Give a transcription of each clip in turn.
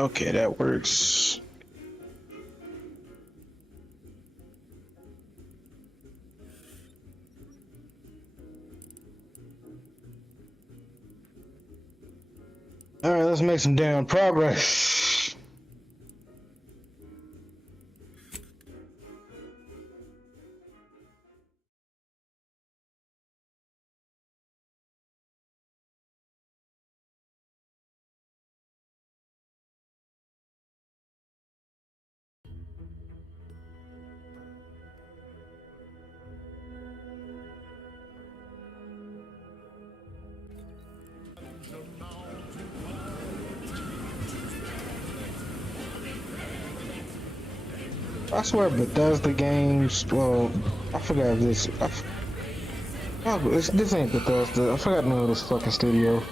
Okay, that works. All right, let's make some damn progress. I swear Bethesda games, well, I forgot if this, this ain't Bethesda. I forgot the name of this fucking studio.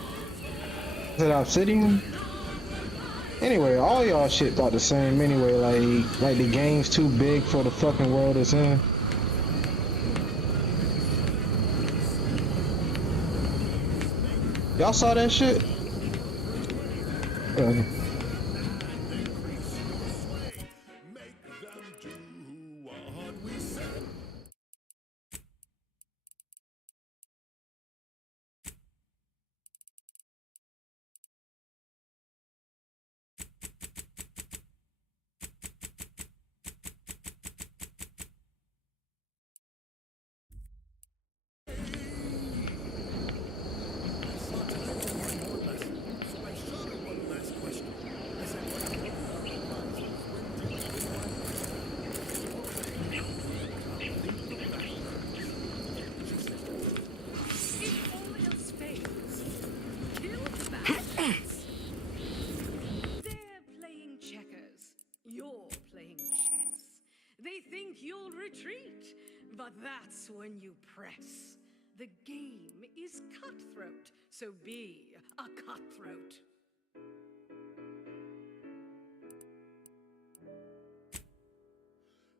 Is it Obsidian? Anyway, all y'all shit thought the same anyway, like the game's too big for the fucking world it's in. Y'all saw that shit? But that's when you press. The game is cutthroat, so be a cutthroat.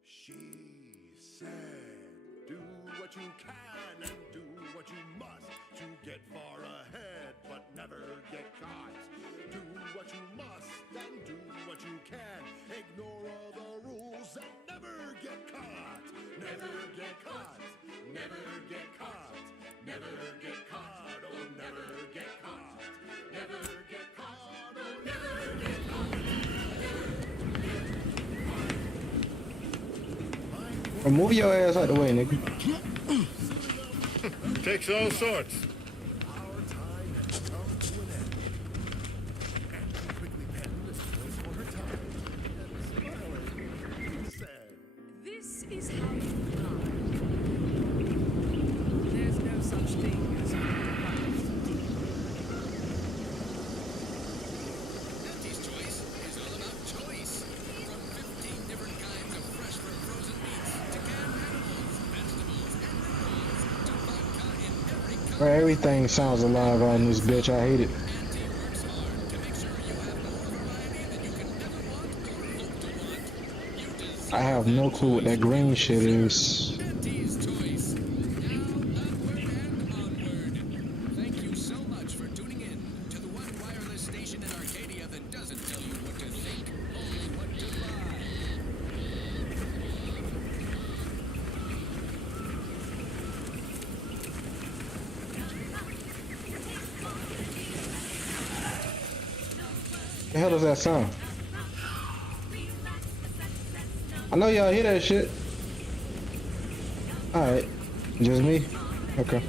She said, do what you can and do what you must to get far ahead, but never get caught. Do what you must and do what you can. Ignore all the rules and never get caught. Never get caught. Never get caught. Never get caught. Oh, never get caught. Never get caught. Oh, never get caught. Move your ass out the way, nigga. Takes all sorts. This is how you fly. There's no such thing as a Auntie's Choice is all about choice. From 15 different kinds of fresh from frozen meats to canned animals, vegetables, and minerals to vodka in every color. Bro, everything sounds alive on this bitch. I hate it. Auntie works hard to make sure you have more variety than you can ever want or hope to want. You deserve I have no clue what that green shit is. Auntie's Choice. Now upward and onward. Thank you so much for tuning in to the one wireless station in Arcadia that doesn't tell you what to think, only what to buy. The hell does that sound? I know y'all hear that shit. Alright. Just me? Okay.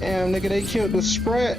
Damn, nigga, they killed the spread.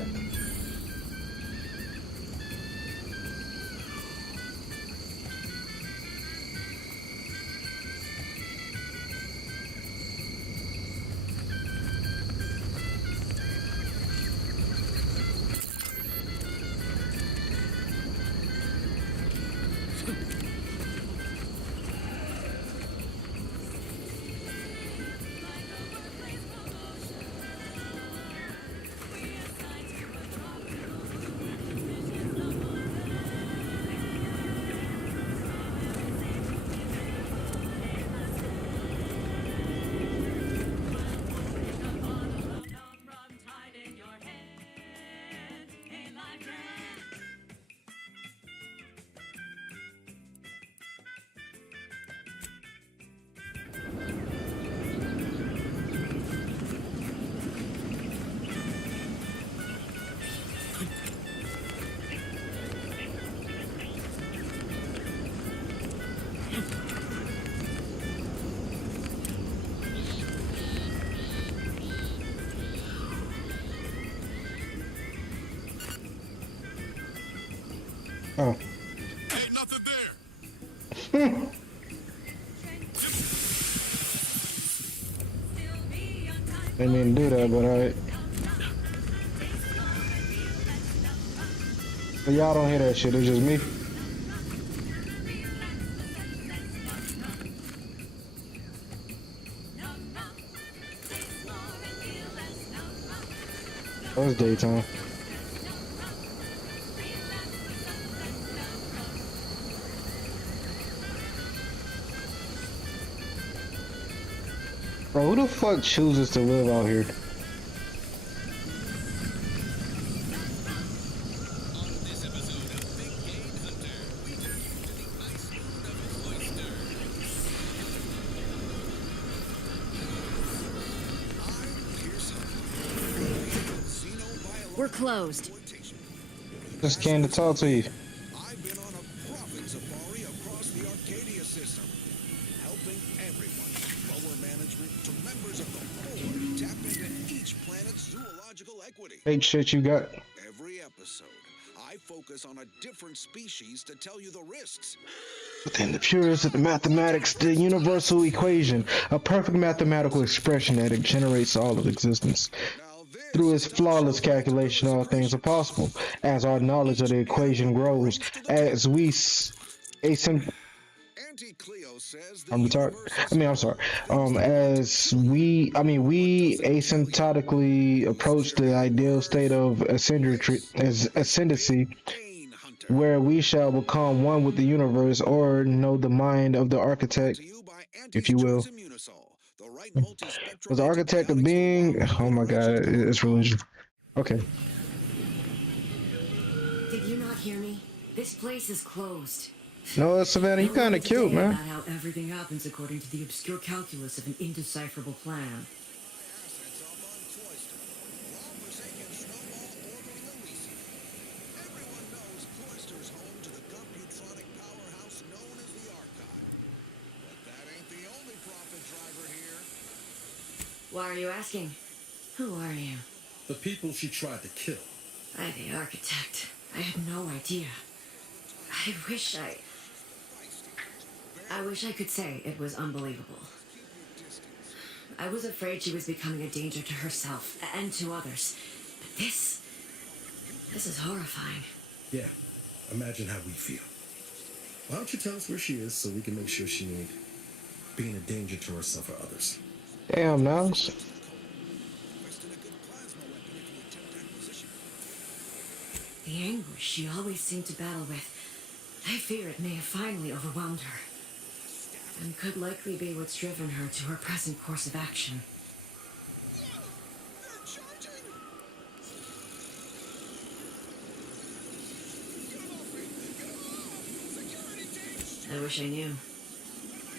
Oh. Ain't nothing there. Didn't mean to do that, but alright. But y'all don't hear that shit, it's just me. Oh, it's daytime. Bro, who the fuck chooses to live out here? On this episode of Big Game Hunter, we take you to the ice moon of Cloister. I'm Pearson. Xenobiological We're closed. exploitation. Just came to talk to you. I've been on a profit safari across the Arcadia system, helping everyone, lower management to members of the board, tap into each planet's zoological equity. Fake shit you got. Every episode, I focus on a different species to tell you the risks. Within the purest of the mathematics, the universal equation, a perfect mathematical expression that it generates all of existence. Now this Through its is flawless calculation, all things are possible. As our knowledge of the equation grows, as we Auntie Cleo says the I'm retarded. universe I mean, I'm sorry. We asymptotically approach the ideal state of ascendancy, Bane Hunter. where we shall become one with the universe, or know the mind of the architect, To you by if you will. Immunosol, the right multispectral Was the architect a antibiotics being? along with Oh my the god, original it's religion. Okay. Did you not hear me? This place is closed. No, Savannah, you No kind of one cute, today man. about how everything happens according to the obscure calculus of an indecipherable plan. assets up on Cloister. While forsaken snowball orbiting Elysium. Everyone knows Cloister's home to the computronic powerhouse known as the Archive. But that ain't the only profit driver here. Why are you asking? Who are you? The people she tried to kill. I'm the architect. I had no idea. I wish I could say it was unbelievable. I was afraid she was becoming a danger to herself and to others. But this is horrifying. Yeah, imagine how we feel. Why don't you tell us where she is so we can make sure she ain't being a danger to herself or others? Damn, Niles. The anguish she always seemed to battle with, I fear it may have finally overwhelmed her. And could likely be what's driven her to her present course of action. They're charging! I wish I knew.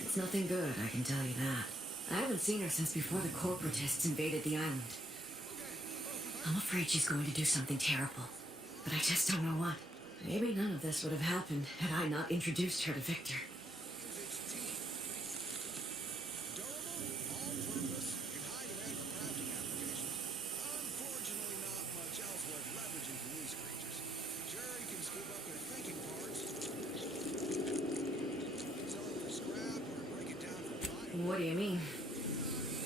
It's nothing good, I can tell you that. I haven't seen her since before the corporatists invaded the island. I'm afraid she's going to do something terrible. But I just don't know what. Maybe none of this would have happened had I not introduced her to Victor. Unfortunately, not much else worth leveraging from these creatures. Sure, you can scoop up their thinking parts, sell it for scrap, or break it down for fire. What do you mean?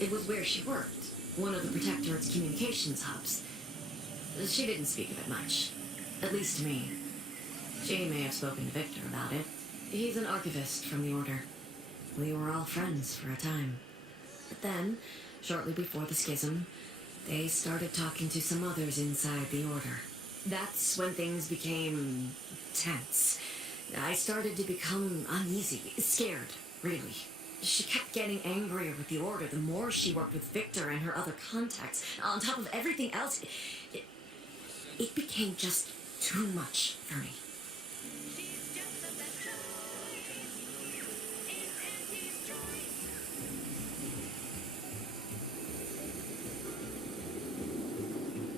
It was where she worked. One of the Protectorate's communications hubs. She didn't speak of it much. At least to me. She may have spoken to Victor about it. He's an archivist from the Order. We were all friends for a time. But then, shortly before the schism, they started talking to some others inside the Order. That's when things became tense. I started to become uneasy, scared, really. She kept getting angrier with the Order the more she worked with Victor and her other contacts. On top of everything else, it became just too much for me.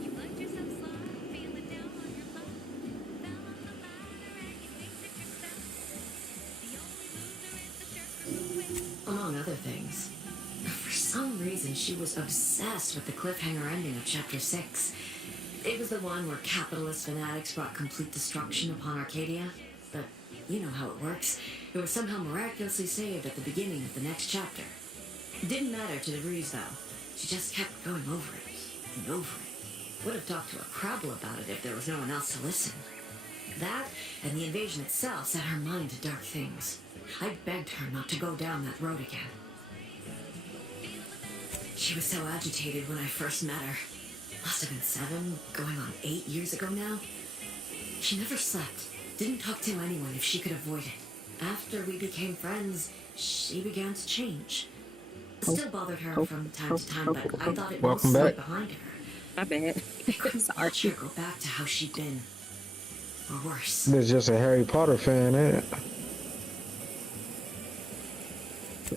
You loved yourself slow, feeling down on your luck. Fell on the ladder and you faked it yourself. The only loser is the jerk who wins. Among other things. For some reason, she was obsessed with the cliffhanger ending of Chapter 6. It was the one where capitalist fanatics brought complete destruction upon Arcadia. But you know how it works. It was somehow miraculously saved at the beginning of the next chapter. It didn't matter to DeVries, though. She just kept going over it and over it. Would have talked to a Crabble about it if there was no one else to listen. That and the invasion itself set her mind to dark things. I begged her not to go down that road again. She was so agitated when I first met her. Must have been 7, going on 8 years ago now. She never slept, didn't talk to anyone if she could avoid it. After we became friends, she began to change. Still bothered her from time to time, but I thought it Welcome mostly back. behind her. My bad. I couldn't Sorry. watch her go back to how she'd been. Or worse. This just a Harry Potter fan, ain't it?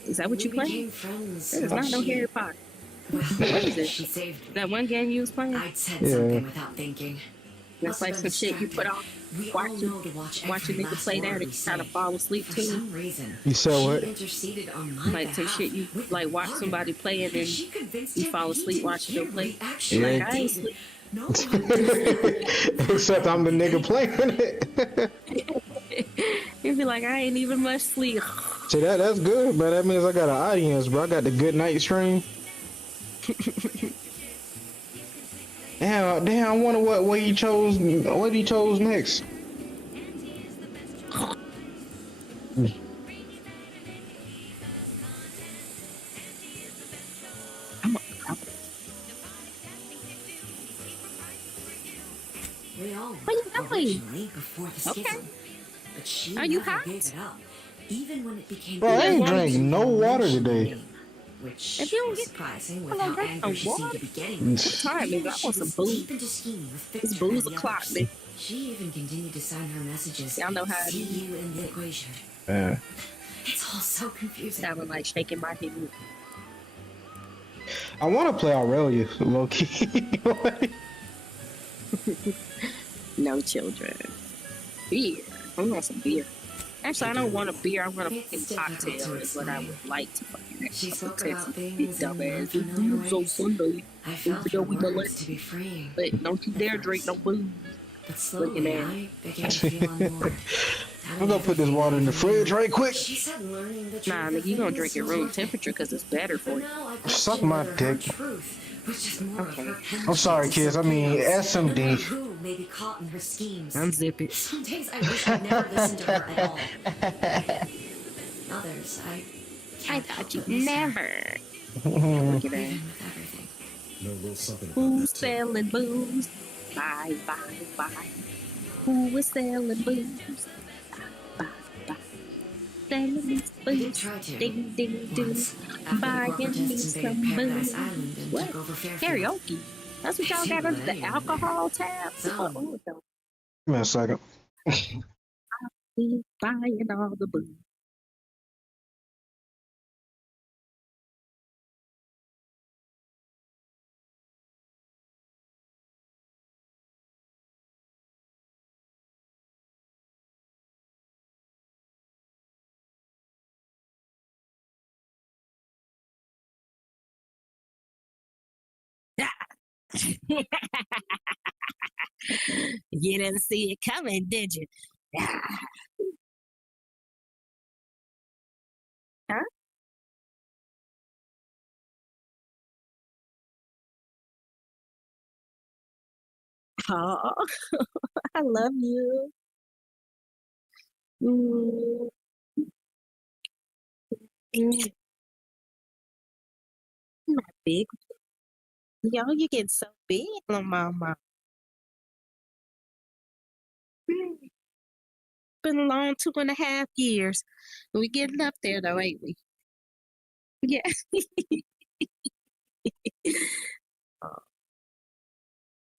Is that what you We playing? became friends. That is and not no she- Harry Potter. Well, What is it? she saved me. That one game you was playing? I'd said Yeah. something without thinking. That's Must like have some been shit you put distracted. on. We Watch all it- know to watch Watch a every nigga last play word that we and kind of say. fall asleep For to. some reason, You said she what? interceded on my Like some behalf shit you with like watch argument. somebody play and then She convinced you him fall he asleep didn't watching them hear play. me actually Yeah. Like I ain't did. sleep. No one understood. Except I'm the nigga playing it. You'd be like, I ain't even much sleep. See that's good, bro. That means I got an audience, bro. I got the good night stream. Damn, I wonder what he chose. What he chose next. We all Where you were going? originally before the Okay. schism. But she Are you never hot? gave it up. Even when it became Bro, I ain't clear drank she no even water mentioned the today. name, which If you don't was get- surprising I with don't how drink angry no she seemed water. to be getting. What time is it? I She want some was booze. deep into scheming with It's Victor booze and the o'clock, others. nigga. She even continued to sign her messages. Y'all know how it See is. you in the equation. Yeah. It's all so confusing. Sounding like shaking my head. I want to play Aurelia, low key. No children. Beer. I want some beer. Actually, I don't want a beer. I want a It's fucking difficult cocktail. to Is what I explain. would like to fucking have. She spoke Texas, about you things in dumbass. unfamiliar Booze on ways. Sunday. I felt Even though her we the words to be freeing. But don't you dare drink no booze. But Looking slowly, at I began to feel unmoored. I'm gonna put this water in the fridge right quick. She said learning the truth Nah, of nigga, you gonna things drink it was room worth it. temperature because it's better for But you. now I Suck question my whether her dick. truth was just more of Okay. her I'm sorry, penchant kids. to I mean, something else, SMD. no matter who may be caught in her schemes. Unzip it. Some days I wish I'd never listened to her at all. Others, I I can't help thought you but miss her, never. Look at even that. with everything. No, little something about Who's that too. selling booze? Buy, buy, buy. Who is selling booze? Buy, buy. Selling these I did booze. try to. Ding, ding, ding. Once, after the Buying me corporatists some invaded Paradise booze. Island and What? took over Fairfield. Karaoke. That's what y'all got under the alcohol tab? Some. Oh, no. Give me a second. We buying all the booze. You didn't see it coming, did you? Huh? Oh, I love you. Mm, mm, not big. Yo, you get so big, little mama. Mm, Been a long 2.5 years. We getting up there though, ain't we? Yeah. Oh,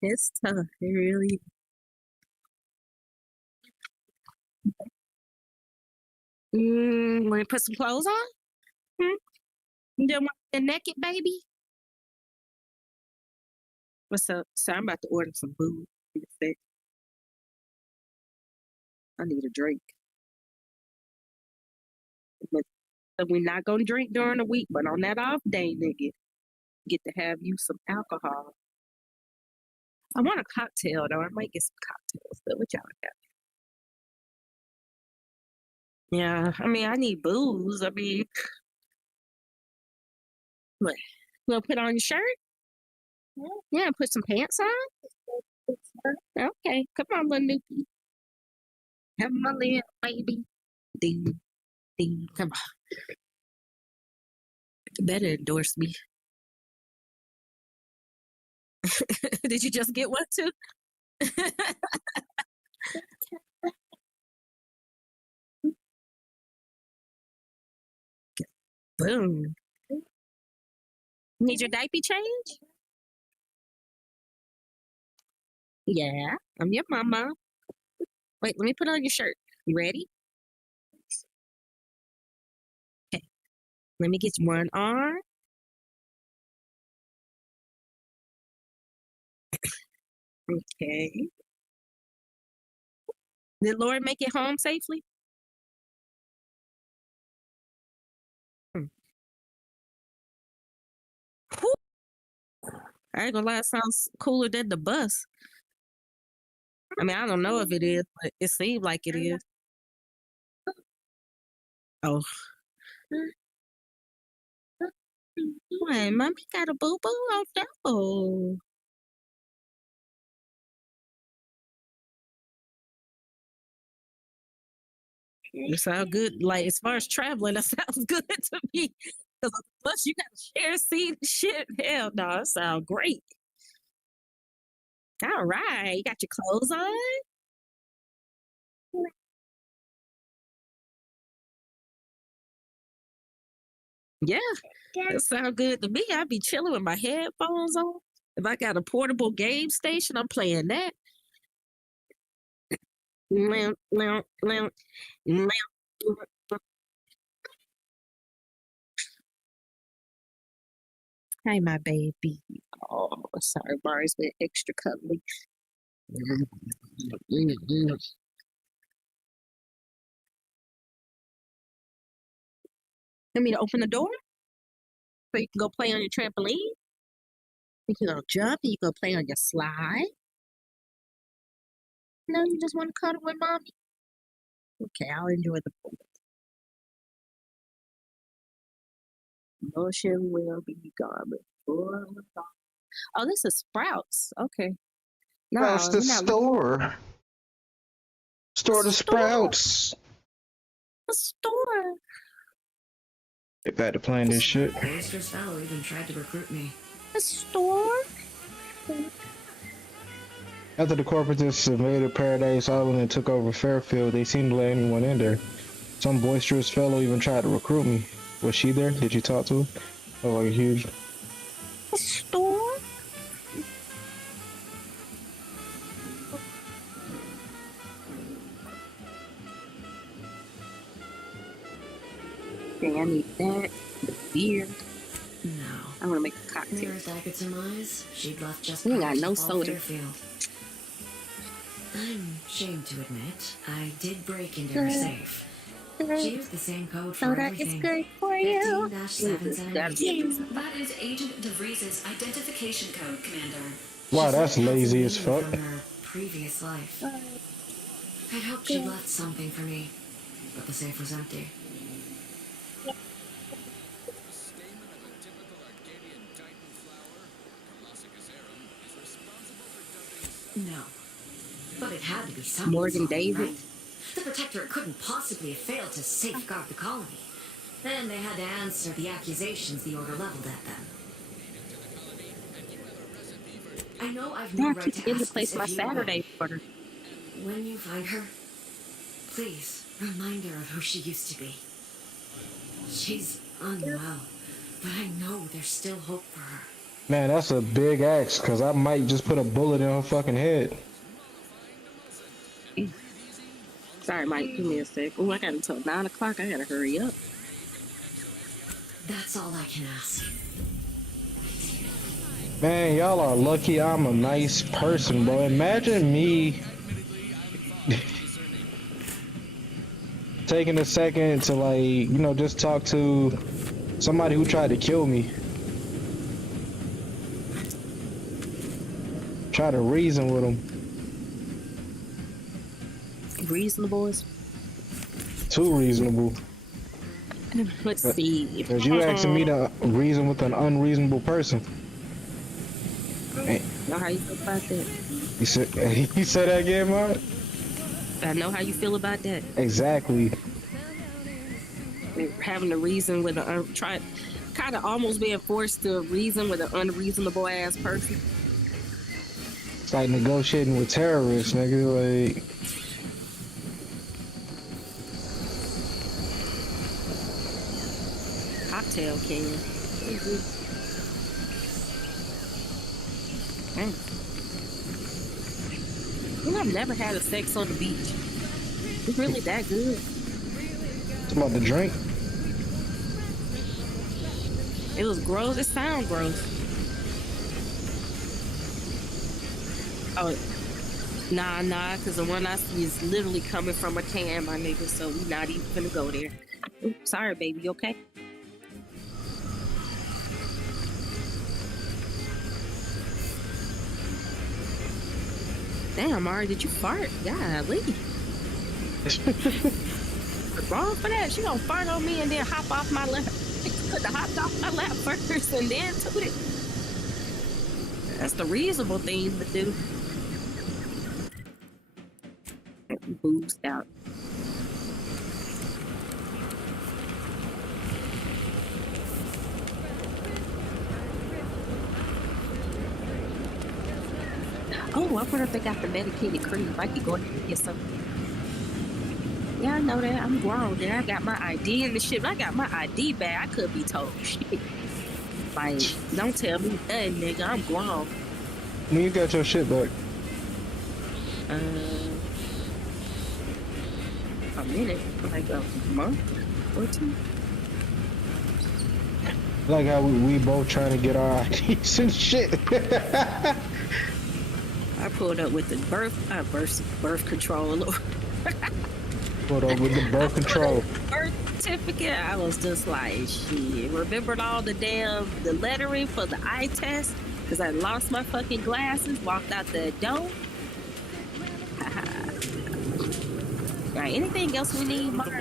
it's tough. It really. Want to put some clothes on? Hmm? You don't want to get naked, baby? What's up? So I'm about to order some food. In a sec. I need a drink. But so we're not gonna drink during the week, but on that off day, nigga, get to have you some alcohol. I want a cocktail though. I might get some cocktails. But what y'all got? Yeah, I mean, I need booze. I mean, what? You gonna put on your shirt? Yeah, put some pants on. Okay, come on, little Nuki. Have my little baby. Ding, ding. Come on. You better endorse me. Did you just get one too? Boom. Need your diaper change? Yeah, I'm your mama. Wait, let me put on your shirt. You ready? Okay, let me get you one arm. Okay. Did Lord make it home safely? Hmm. Whew. I ain't gonna lie, it sounds cooler than the bus. I mean, I don't know if it is, but it seems like it is. Oh. Wait, mommy got a boo boo on double. It sounds good. Like as far as traveling, that sounds good to me. Because on the bus, you got to share a seat and shit. Hell no, it sounds great. All right, you got your clothes on? Yeah, that sounds good to me. I'd be chilling with my headphones on. If I got a portable game station, I'm playing that. Limp, limp, limp, limp. Hi, my baby. Oh, sorry, Bar's been extra cuddly. Want me to open the door so you can go play on your trampoline? You can go jump and you can go play on your slide. No, you just want to cuddle with mommy? Okay, I'll enjoy the pool. Motion will be gone before. Oh, this is Sprouts. Okay. That's No, the you're not looking store. at the Store the store. sprouts. The store. Get back to playing this shit. Boisterous fellow even tried to recruit me. The store. After the corporatists invaded Paradise Island and took over Fairfield, they seemed to let anyone in there. Some boisterous fellow even tried to recruit me. Was she there? Did you talk to her? Oh, like huge. The store. Okay, I need that. The beer. No. I want to make a cocktail. Nearest I could surmise, she'd left just We ain't prior got to no Fall soda. Fairfield. I'm ashamed to admit, I did break into her safe. She used the same code for Soda is everything. good for you. 15-778. That is Agent DeVries's identification code, Commander. Wow, She that's said it had lazy some as meaning fuck. from her previous life. I'd hoped she left something for me, but the safe was empty. The stamen of a typical Arcadian Titan flower, Colossacearum, is responsible for dumping No. But it had to be something Morgan solid, David. right? The Protectorate couldn't possibly have failed to safeguard the colony. Then they had to answer the accusations the Order leveled at them. I know I've Yeah, no I right keep to forgetting to ask place this my of you, but Saturday order. when you find her, please remind her of who she used to be. She's unwell, but I know there's still hope for her. Man, that's a big axe, cause I might just put a bullet in her fucking head. Sorry, Mike. Give me a sec. Oh, I got until 9 o'clock. I gotta hurry up. That's all I can ask. Man, y'all are lucky I'm a nice person, bro. Imagine me taking a second to like, just talk to somebody who tried to kill me. Try to reason with them. Reasonable as too reasonable. Let's see. Because you asking me to reason with an unreasonable person. Know how you feel about that? He said that again, Mark? I know how you feel about that. Exactly. Having to reason with kind of almost being forced to reason with an unreasonable ass person. It's like negotiating with terrorists, nigga. Like, Cocktail can. You know, I've never had a sex on the beach. It's really that good. it's about the drink. It was gross. It sounds gross. Oh, nah, because the one I see is literally coming from a can, my nigga, so we not even gonna go there. Oops, sorry, baby, you okay? Damn, Mari, did you fart? Golly. Wrong for that. She gonna fart on me and then hop off my lap. Put the hot off my lap first and then toot it. That's the reasonable thing to do. Boost out. Oh, I wonder if they got the medicated cream. I could go ahead and get some. Yeah, I know that. I'm grown. Then I got my ID and the shit. When I got my ID back, I could be told shit. Like, don't tell me nothing, nigga. I'm grown. When you got your shit back? A minute, like a month or two. Like how we both trying to get our IDs and shit. I pulled up with the birth control. Pulled up with the birth control. Birth certificate. I was just like, shit. Remembered all the lettering for the eye test because I lost my fucking glasses. Walked out the door. Right, anything else we need, Mark?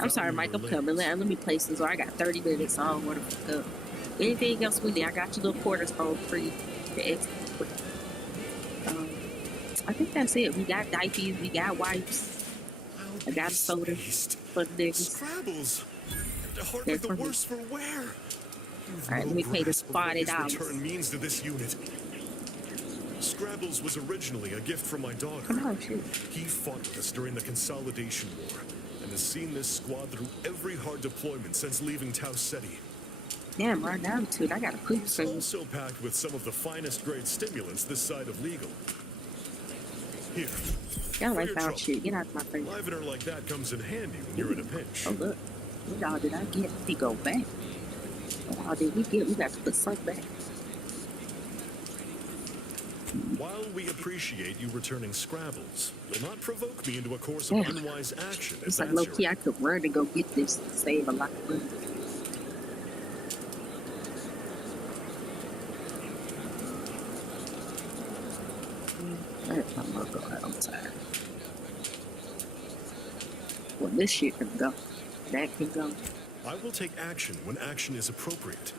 I'm sorry, Mike, I'm coming. Let me place this, or I got 30 minutes, so I don't want to fuck up. Anything else we need? I got your little quarters home for you. I think that's it. We got diapers, we got wipes. I got a soda for the niggas. Scrabbles. Hardly the worse for wear. Alright, let me pay this $40. Return means to this unit. Scrabbles was originally a gift from my daughter. Oh, shit. He fought with us during the Consolidation War and has seen this squad through every hard deployment since leaving Tau Ceti. Damn, right now, dude, I got a poop It's soon. also packed with some of the finest grade stimulants this side of legal. Here. Y'all for ain't your found trouble. shit. Get out of my face. Livener like that comes in handy when you're in a pinch. Oh, look. What all did I get? He go back. What all did we get? We got to put something back. While we appreciate you returning Scrabbles, you'll not provoke me into a course of unwise action. It's like low key, I could run to go get this and save a lot of money. I'm gonna go outside. Well, this shit can go. That can go. I will take action when action is appropriate,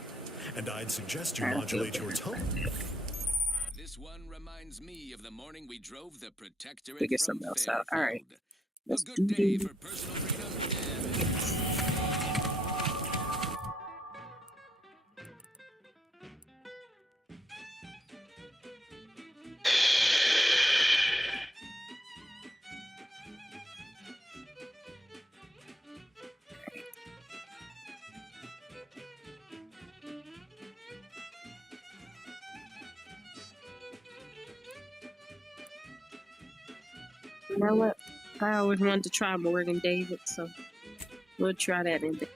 and I'd suggest you modulate your tone. This one reminds me of the morning we drove the Protectorate Figure from something else out. Fairfield. All right. A Let's good do day this. for personal freedom. You know what? I always wanted to try Morgan David, so we'll try that in there.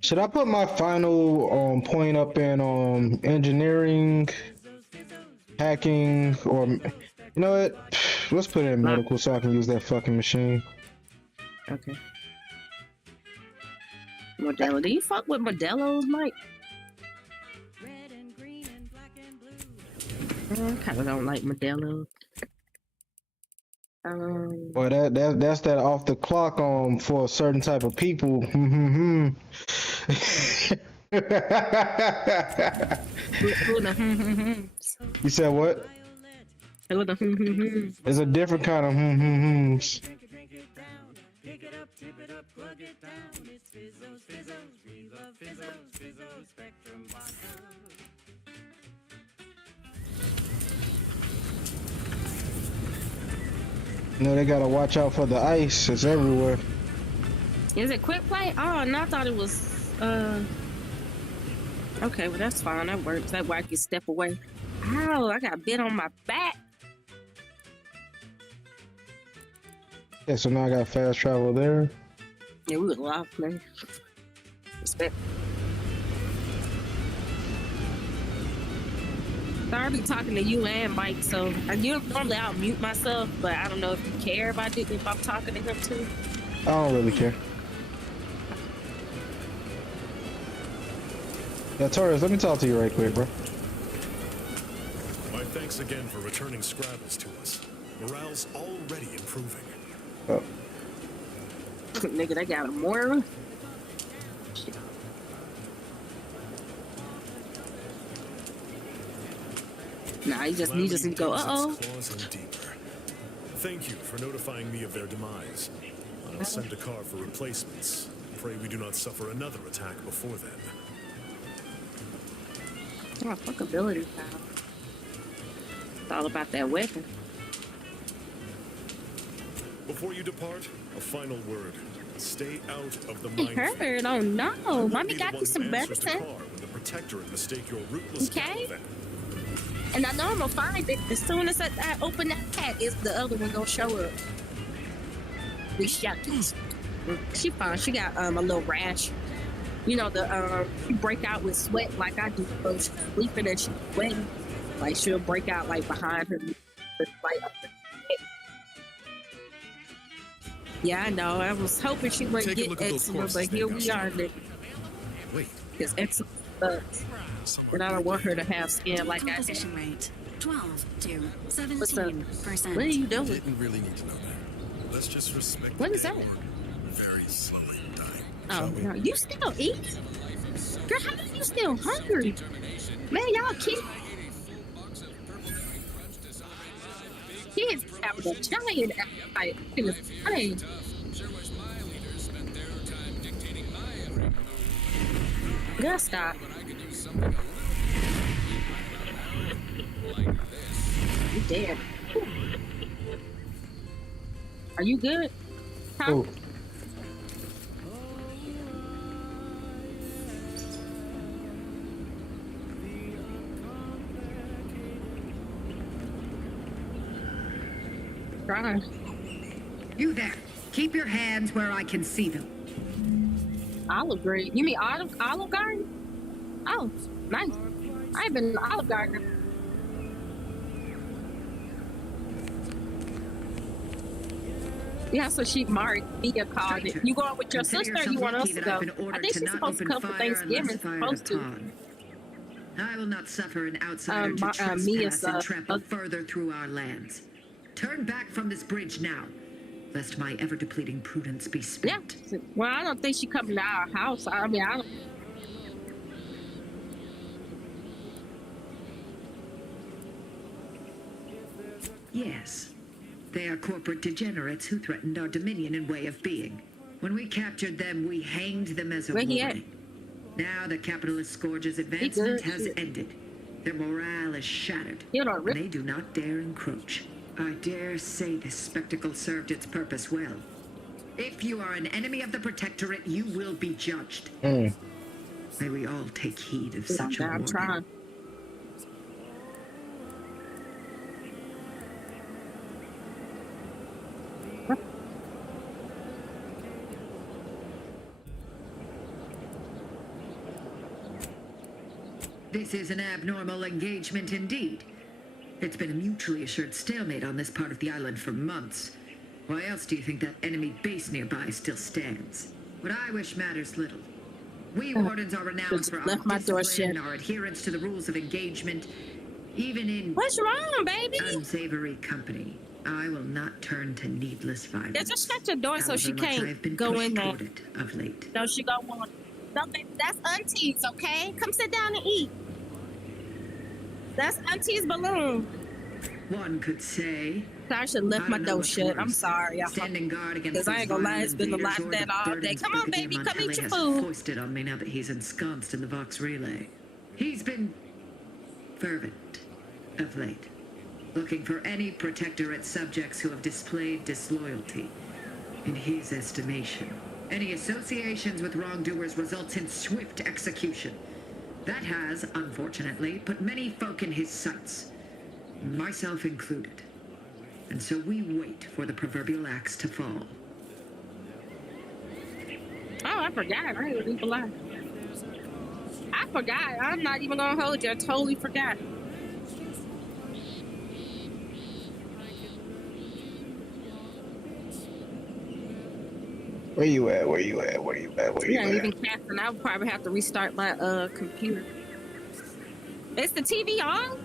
Should I put my final point up in engineering, hacking, or you know what? Let's put it in medical so I can use that fucking machine. Okay. Modelo. Do you fuck with Modelo's, Mike? Red and green and black and blue. I kind of don't like Modelo. Well, that's that off the clock for a certain type of people. Who the You said what? Who the It's a different kind of hms. Drink it down. Pick it up, tip it up, plug it down. It's Fizzos, Fizzos. We love Fizzos, Fizzos, Spectrum Vodka. You know they gotta watch out for the ice. It's everywhere. Is it quick play? Oh, no, I thought it was. Okay, well that's fine. That works. That way I can step away. Ow! I got bit on my back. Yeah, so now I got fast travel there. Yeah, we was live playing. Respect. I be talking to you and Mike, so normally I'll mute myself, but I don't know if you care if I'm talking to him too. I don't really care. Yeah, Torres, let me talk to you right quick, bro. My thanks again for returning Scrabbles to us. Morale's already improving. Oh. Nigga, they got a moral. Nah, you just need to go, uh-oh. Thank you for notifying me of their demise. I'll send a car for replacements. Pray we do not suffer another attack before then. Oh, fuck ability power. It's all about that weapon. Before you depart, a final word. Stay out of the He minefield. hurt. Oh no. Mommy got you some medicine. When the Protectorate mistake your rootless Okay. cattle And I know I'm gonna find it. As soon as I open that pack, is the other one gonna show up. We shot these. She fine. She got a little rash. You know, she break out with sweat like I do. So she's sleeping and she's sweating. Like she'll break out like behind her. Like, yeah, I know. I was hoping she wouldn't get eczema, but here we are. Wait. Because eczema sucks. And I don't want her to have skin like I did. Composition rate 12 to What's up? 17%. What are you doing? Didn't really need to know that. Let's just respect. What is that? Very slowly dying. Oh, no. You still eat? Girl, how are you still hungry? Man, y'all kids having a giant appetite in the plane. Yeah, stop. You dead. Are you good? Huh? Oh. Trying. You there. Keep your hands where I can see them. Olive Green. You mean Olive Garden? Oh, nice. I ain't been in Olive Garden. Yeah, so Maria called it. You going with your sister or you want us to go? I think she's supposed to come for Thanksgiving. Supposed to. I will not suffer an outsider to trespass Mia's, and trample further through our lands. Turn back from this bridge now, lest my ever-depleting prudence be Yeah. spent. Well, I don't think she coming to our house. I mean, I don't. Yes. They are corporate degenerates who threatened our dominion and way of being. When we captured them, we hanged them as a Where he at? warning. Now the capitalist scourge's advancement has ended. Their morale is shattered. You don't And really. they do not dare encroach. I dare say this spectacle served its purpose well. If you are an enemy of the Protectorate, you will be judged. May we all take heed of such a I'm warning. trying. This is an abnormal engagement indeed. It's been a mutually assured stalemate on this part of the island for months. Why else do you think that enemy base nearby still stands? What I wish matters little. We wardens are renowned Just for our left my door discipline, shut. our adherence to the rules of engagement, even in What's wrong, baby? unsavory company. I will not turn to needless violence. Yeah, just shut your door so she However much can't I've been go pushed in there. toward it of late. No, she don't want it. No, baby, that's auntie's, okay? Come sit down and eat. That's auntie's balloon. One could say, I should lift I my don't know door what's shut. I'm worse, sorry, y'all. standing guard against Because I these ain't gonna lie, it's violent been a lot invaders, of or that the all day. burdens Come on, Brigadier baby, come eat Montelli your has food. foisted on me now that he's ensconced in the Vox relay. He's been fervent of late, looking for any protectorate subjects who have displayed disloyalty. In his estimation, any associations with wrongdoers results in swift execution. That has, unfortunately, put many folk in his sights, myself included. And so we wait for the proverbial axe to fall. Oh, I forgot. I ain't even lie. I forgot. I'm not even gonna hold you. I totally forgot. Where you at? Where you at? Where you at? Where you Yeah, at? even casting, I would probably have to restart my computer. Is the TV on?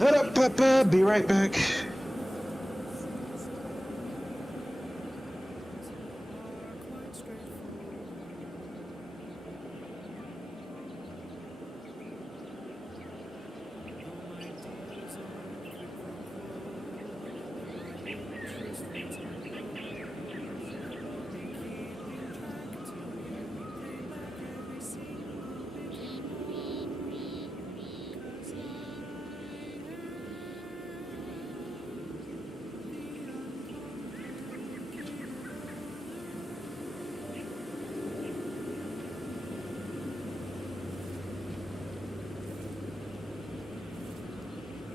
Hold up, Papa. Be right back.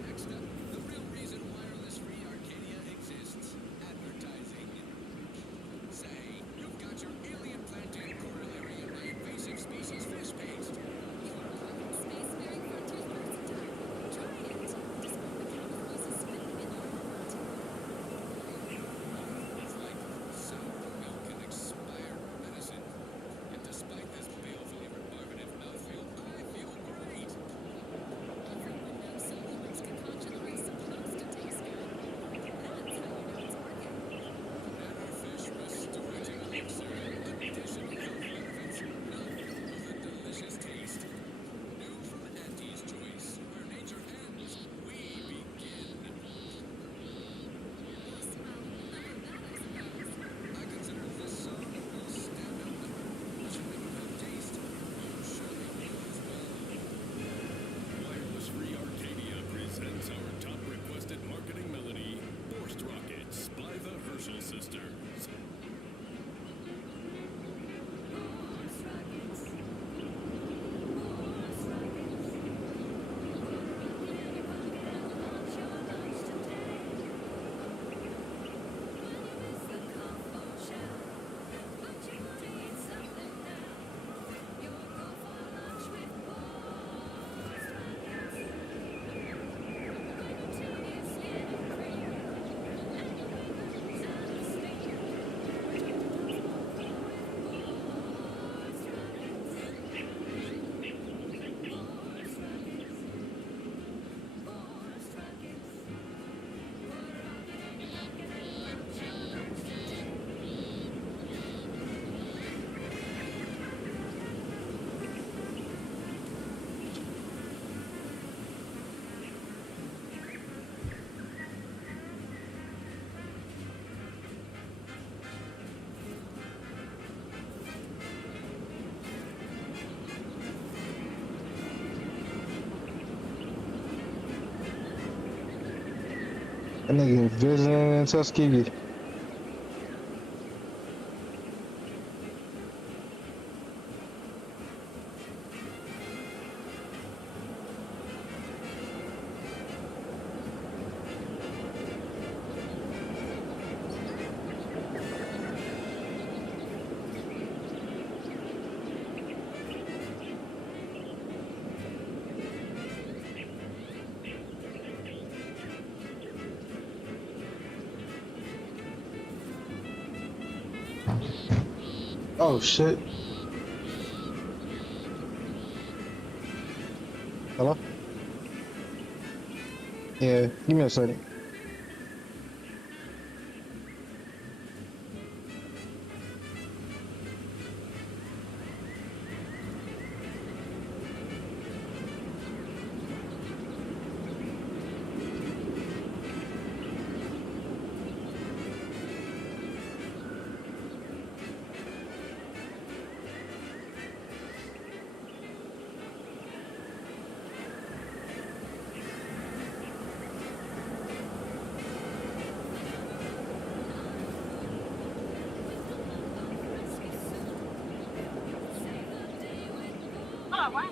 Next up, the real reason wireless free Arcadia exists. Advertising. Say, you've got your alien plantain corollary of my invasive species fish paste. Spacefaring frontiers versatile. Try it. Discover the countless species swimming in your world. It's like sour milk and expired medicine. And despite this balefully rebarbative mouthfeel, I feel great. Everyone knows supplements concoction are supposed to taste good. That's how you know it's working. Fish restorative elixir. Additional health benefits. None of a delicious taste. New from Auntie's Choice. Where nature ends, we begin. Yes, well, never that, I suppose. I consider this song a real stand-up number. Chewing about taste. You surely will as well. Wireless Free Arcadia presents our top requested marketing melody, Forced Rockets by the Herschel Sisters. That nigga visiting in Tuskegee. Oh shit. Hello? Yeah, give me a second. Oh, wow.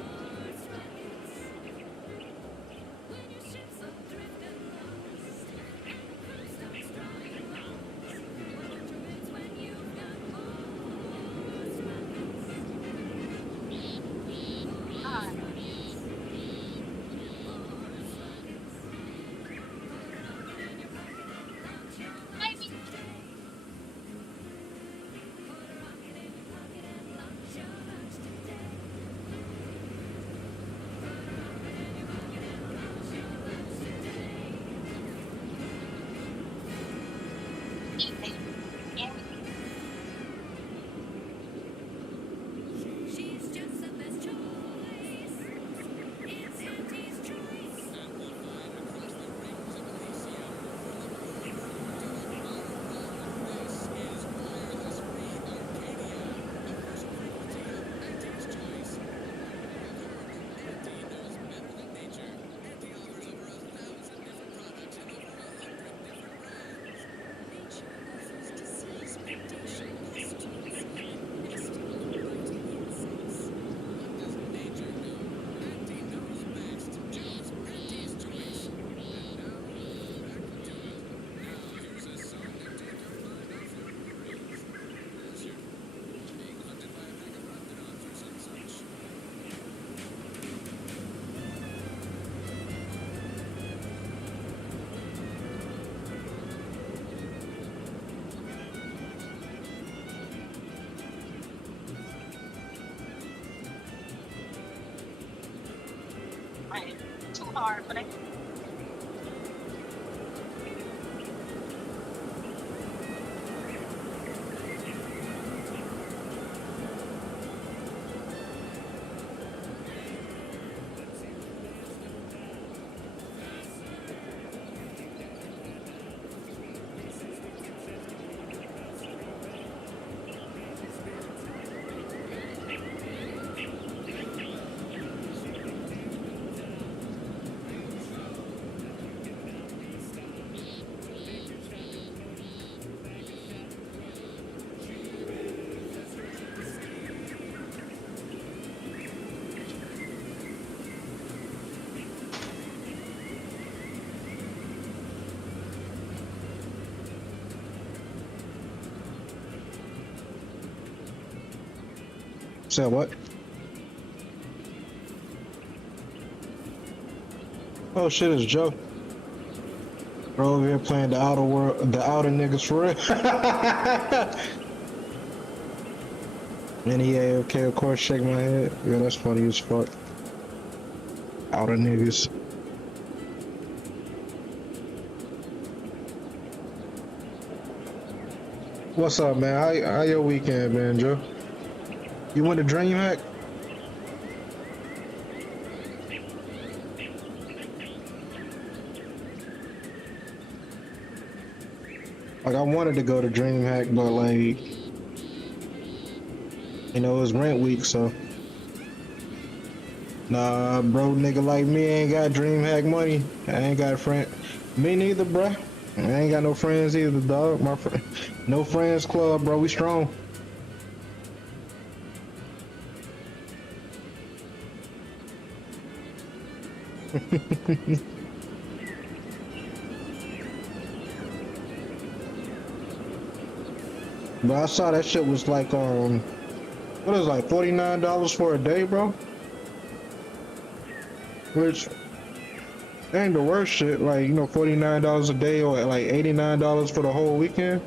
She's just the best choice. It's Auntie's choice. Amplified across the rings of Elysium, from the this is Wireless Free Arcadia, the first frequency of Auntie's choice. Auntie knows better than nature. Auntie offers over 1,000 different products and over 100 different brands. Nature offers disease prevention pustules and nesting inviting insects. What does nature know? Auntie knows best. Choose Auntie's choice. And now, back to it. Now, here's a song to take your mind off your worries. As you're being hunted by a pack of raptidons or some such. Right. Too hard, but I Say what? Oh shit, it's Joe. Bro over here playing the outer world, the outer niggas for real. And he okay, of course, shake my head. Yeah, that's funny as fuck. Outer niggas. What's up, man? How your weekend, man, Joe? You went to DreamHack? Like, I wanted to go to DreamHack, but like, you know, it was rent week, so. Nah, bro, nigga like me ain't got DreamHack money. I ain't got a friend. Me neither, bruh. I ain't got no friends either, dog. My friend, no friends club, bro. We strong. But I saw that shit was like, what is it, like $49 for a day, bro? Which ain't the worst shit. Like, you know, $49 a day or like $89 for the whole weekend.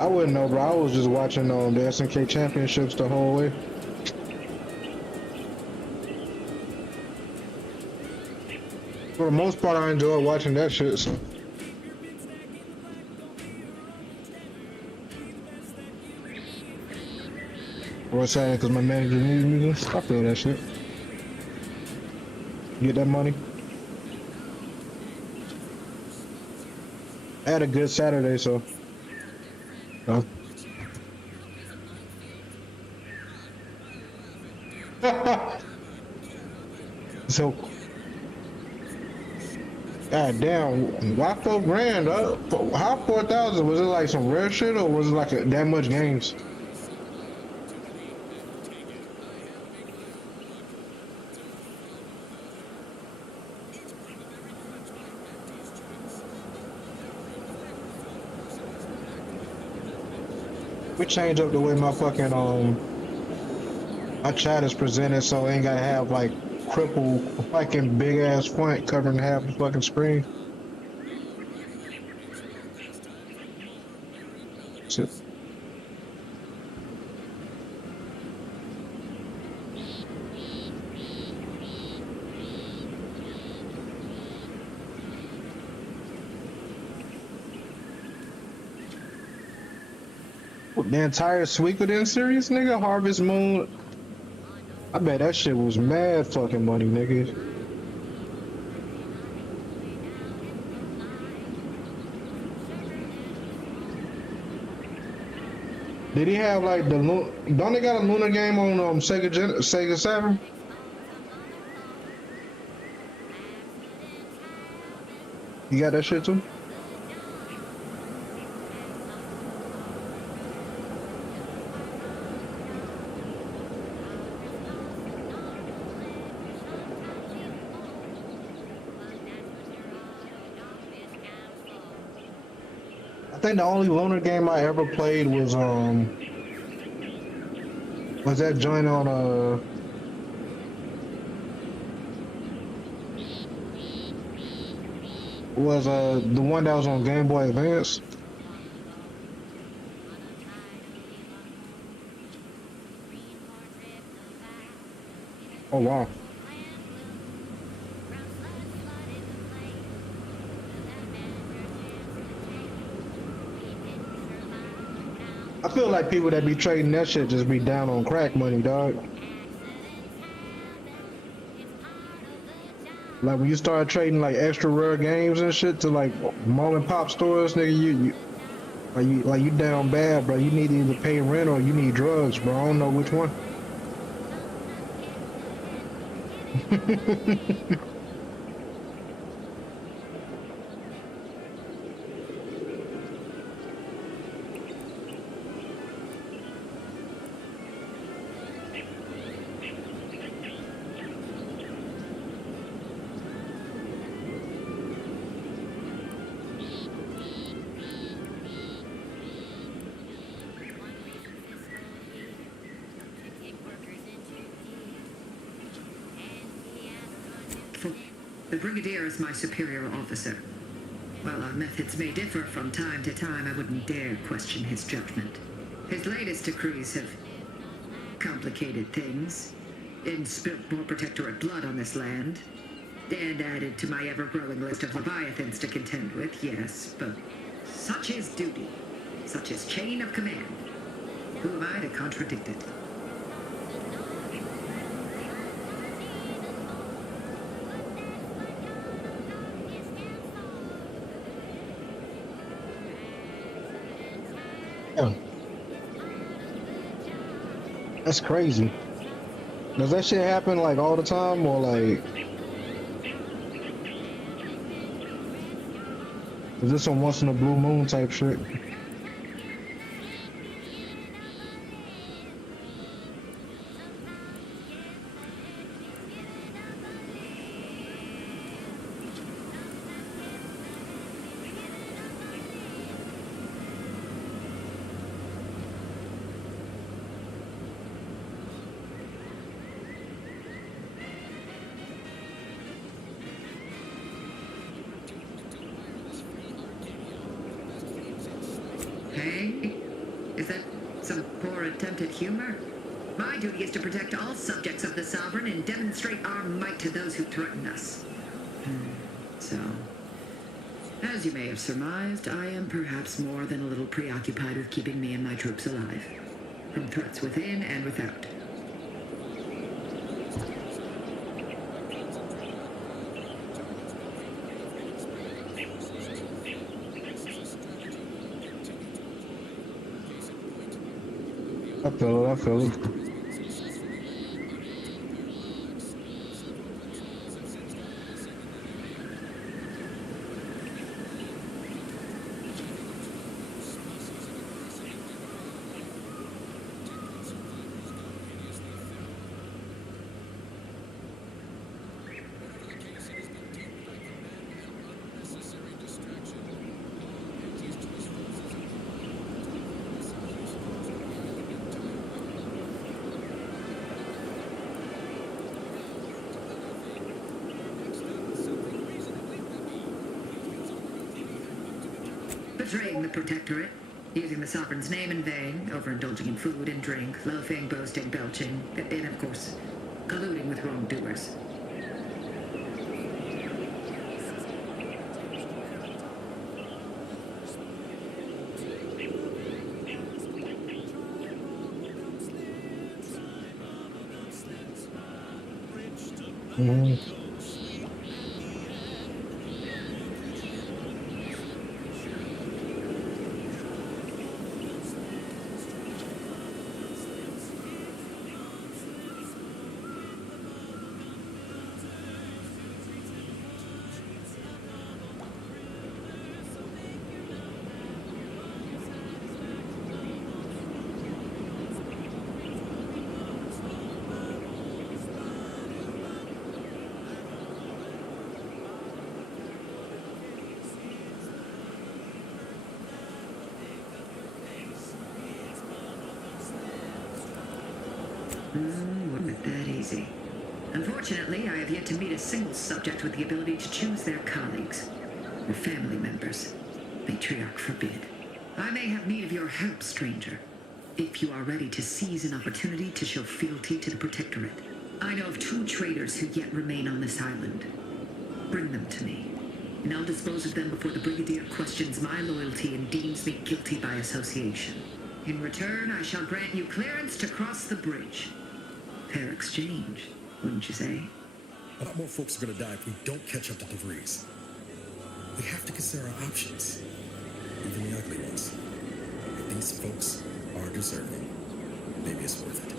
I wouldn't know, bro. I was just watching the SNK championships the whole way. For the most part, I enjoy watching that shit. So. What's saying? Because my manager needs me to. I feel that shit. Get that money. I had a good Saturday, so. Uh. So. God damn, why 4 grand? How 4,000? Was it like some rare shit or was it like that much games? We change up the way my fucking my chat is presented so I ain't gotta have like cripple fucking big ass font covering half the fucking screen. Shit. The entire Suikoden series, nigga, Harvest Moon. I bet that shit was mad fucking money, nigga. Did he have like don't they got a Lunar game on Sega Saturn? You got that shit too? I think the only Lunar game I ever played was that joint on the one that was on Game Boy Advance. Oh wow. I feel like people that be trading that shit just be down on crack money, dog. Like when you start trading like extra rare games and shit to like mom and pop stores, nigga, you down bad, bro. You need to either pay rent or you need drugs, bro. I don't know which one. The Brigadier is my superior officer. While our methods may differ from time to time, I wouldn't dare question his judgment. His latest decrees have complicated things, and spilt more Protectorate blood on this land, and added to my ever-growing list of Leviathans to contend with, yes, but such is duty, such is chain of command. Who am I to contradict it? Yeah. That's crazy. Does that shit happen like all the time or like is this some once in a blue moon type shit? Hey, Is that some poor attempt at humor? My duty is to protect all subjects of the Sovereign and demonstrate our might to those who threaten us. So, as you may have surmised, I am perhaps more than a little preoccupied with keeping me and my troops alive, from threats within and without. I feel it. I feel it. Betraying the Protectorate, using the Sovereign's name in vain, overindulging in food and drink, loafing, boasting, belching, and of course, colluding with wrongdoers. Wasn't that easy. Unfortunately, I have yet to meet a single subject with the ability to choose their colleagues or family members. Matriarch forbid. I may have need of your help, stranger, if you are ready to seize an opportunity to show fealty to the Protectorate. I know of 2 traitors who yet remain on this island. Bring them to me, and I'll dispose of them before the Brigadier questions my loyalty and deems me guilty by association. In return, I shall grant you clearance to cross the bridge. Fair exchange, wouldn't you say? A lot more folks are gonna die if we don't catch up to DeVries. We have to consider our options, even the ugly ones. If these folks are deserving, maybe it's worth it.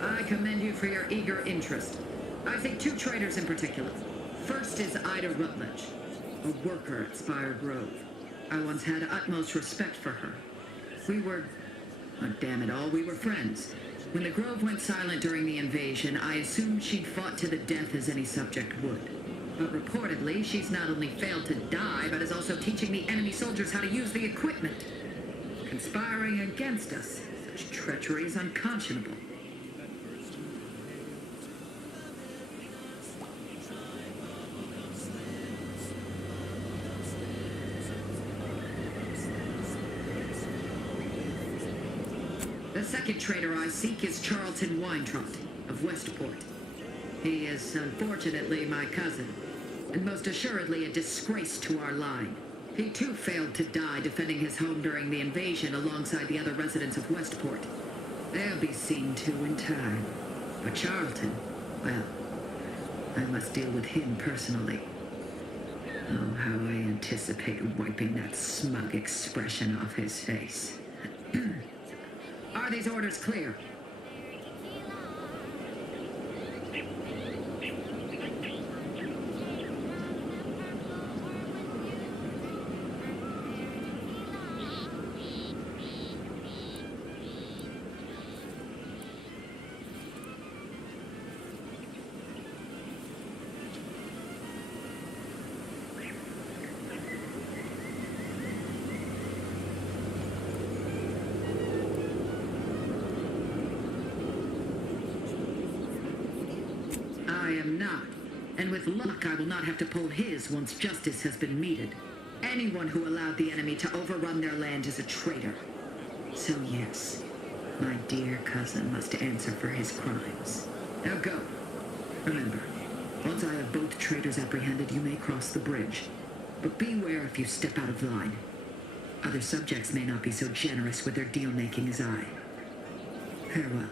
I commend you for your eager interest. I think 2 traitors in particular. First is Ida Rutledge, a worker at Spire Grove. I once had utmost respect for her. We were, oh, damn it all, we were friends. When the Grove went silent during the invasion, I assumed she'd fought to the death as any subject would. But reportedly, she's not only failed to die, but is also teaching the enemy soldiers how to use the equipment. Conspiring against us. Such treachery is unconscionable. The second traitor I seek is Charlton Weintraut of Westport. He is unfortunately my cousin, and most assuredly a disgrace to our line. He too failed to die defending his home during the invasion alongside the other residents of Westport. They'll be seen to in time. But Charlton, well, I must deal with him personally. Oh, how I anticipate wiping that smug expression off his face. Are these orders clear? And with luck, I will not have to pull his once justice has been meted. Anyone who allowed the enemy to overrun their land is a traitor. So yes, my dear cousin must answer for his crimes. Now go. Remember, once I have both traitors apprehended, you may cross the bridge. But beware if you step out of line. Other subjects may not be so generous with their deal-making as I. Farewell.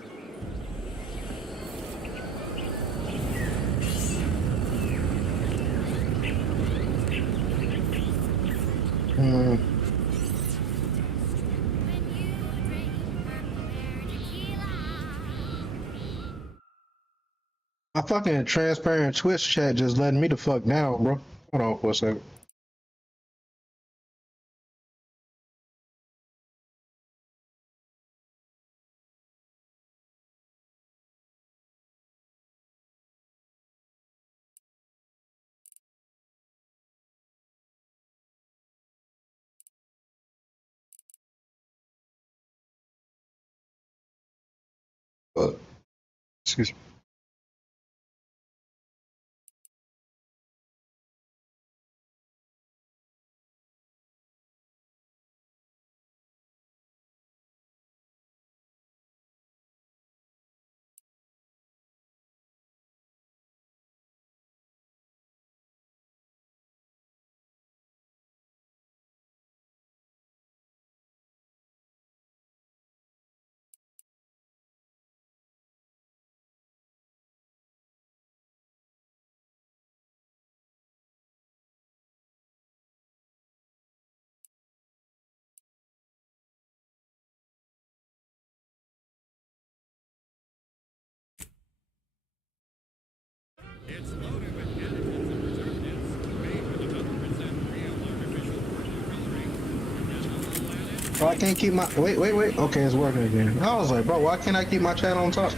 My fucking transparent Twitch chat just letting me the fuck down, bro. Hold on for a second. Excuse me. It's loaded with additives and preservatives, made with 100% real artificial food coloring. And on the planet, Oh, I can't keep my wait. Okay, it's working again. I was like, bro, why can't I keep my chat on top?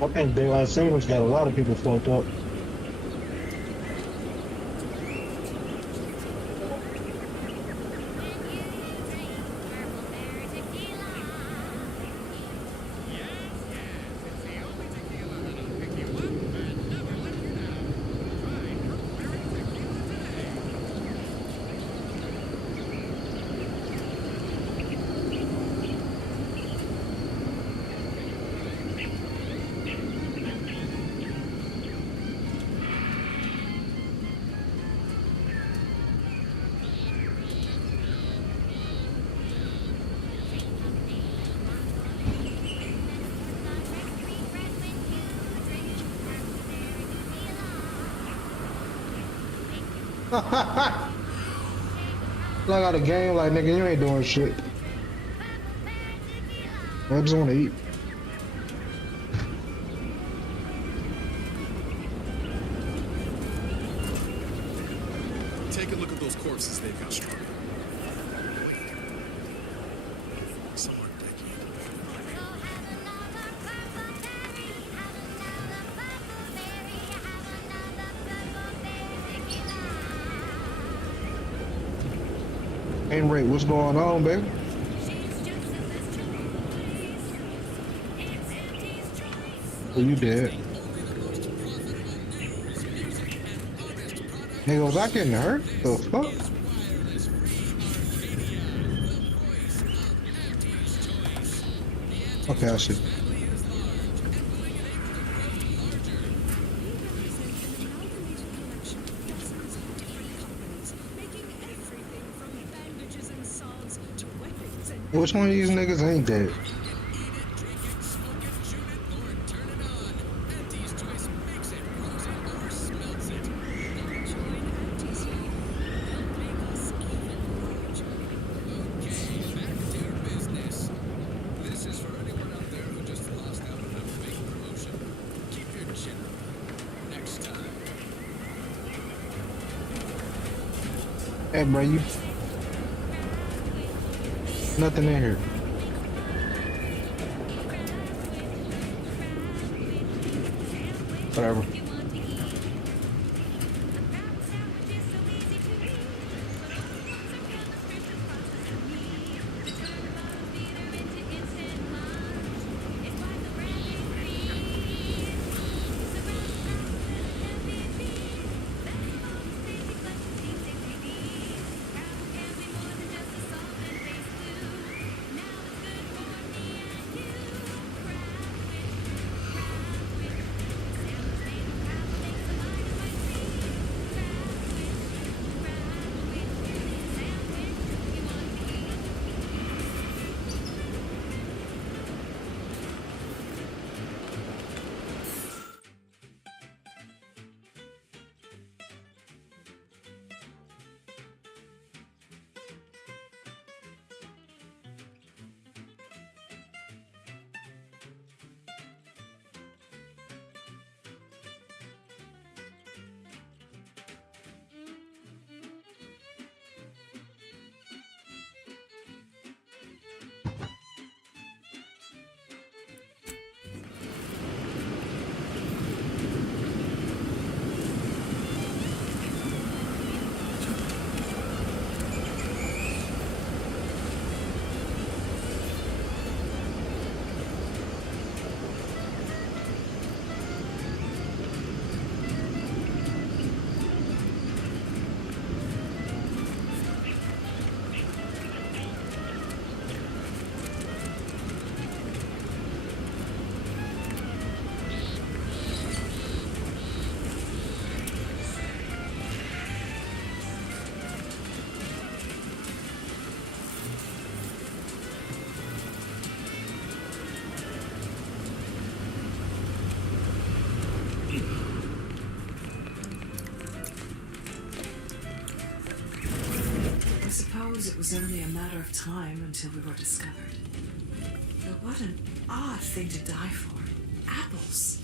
I think daylight savings got a lot of people fucked up. it's the only tequila that'll pick you up and never let you down. Try Purple Berry Tequila today. I got a game like nigga, you ain't doing shit. I just want to eat. Take a look at those corpses they've got strung. Some are decayed. Aim rate, what's going on, baby? Oh, you dead. Nigga, was I getting hurt? The fuck? Okay, I see. Which one of these niggas ain't dead? Hey, bro, you... Nothing in here. Whatever. was only a matter of time until we were discovered. But what an odd thing to die for. Apples.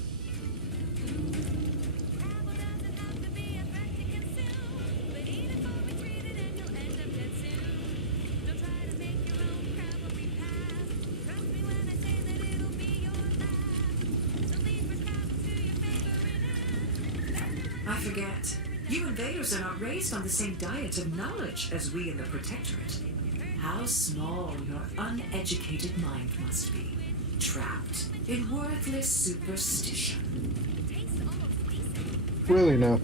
I forget. You invaders are not raised on the same diet of knowledge as we in the Protectorate. How small your uneducated mind must be, trapped in worthless superstition. Really no.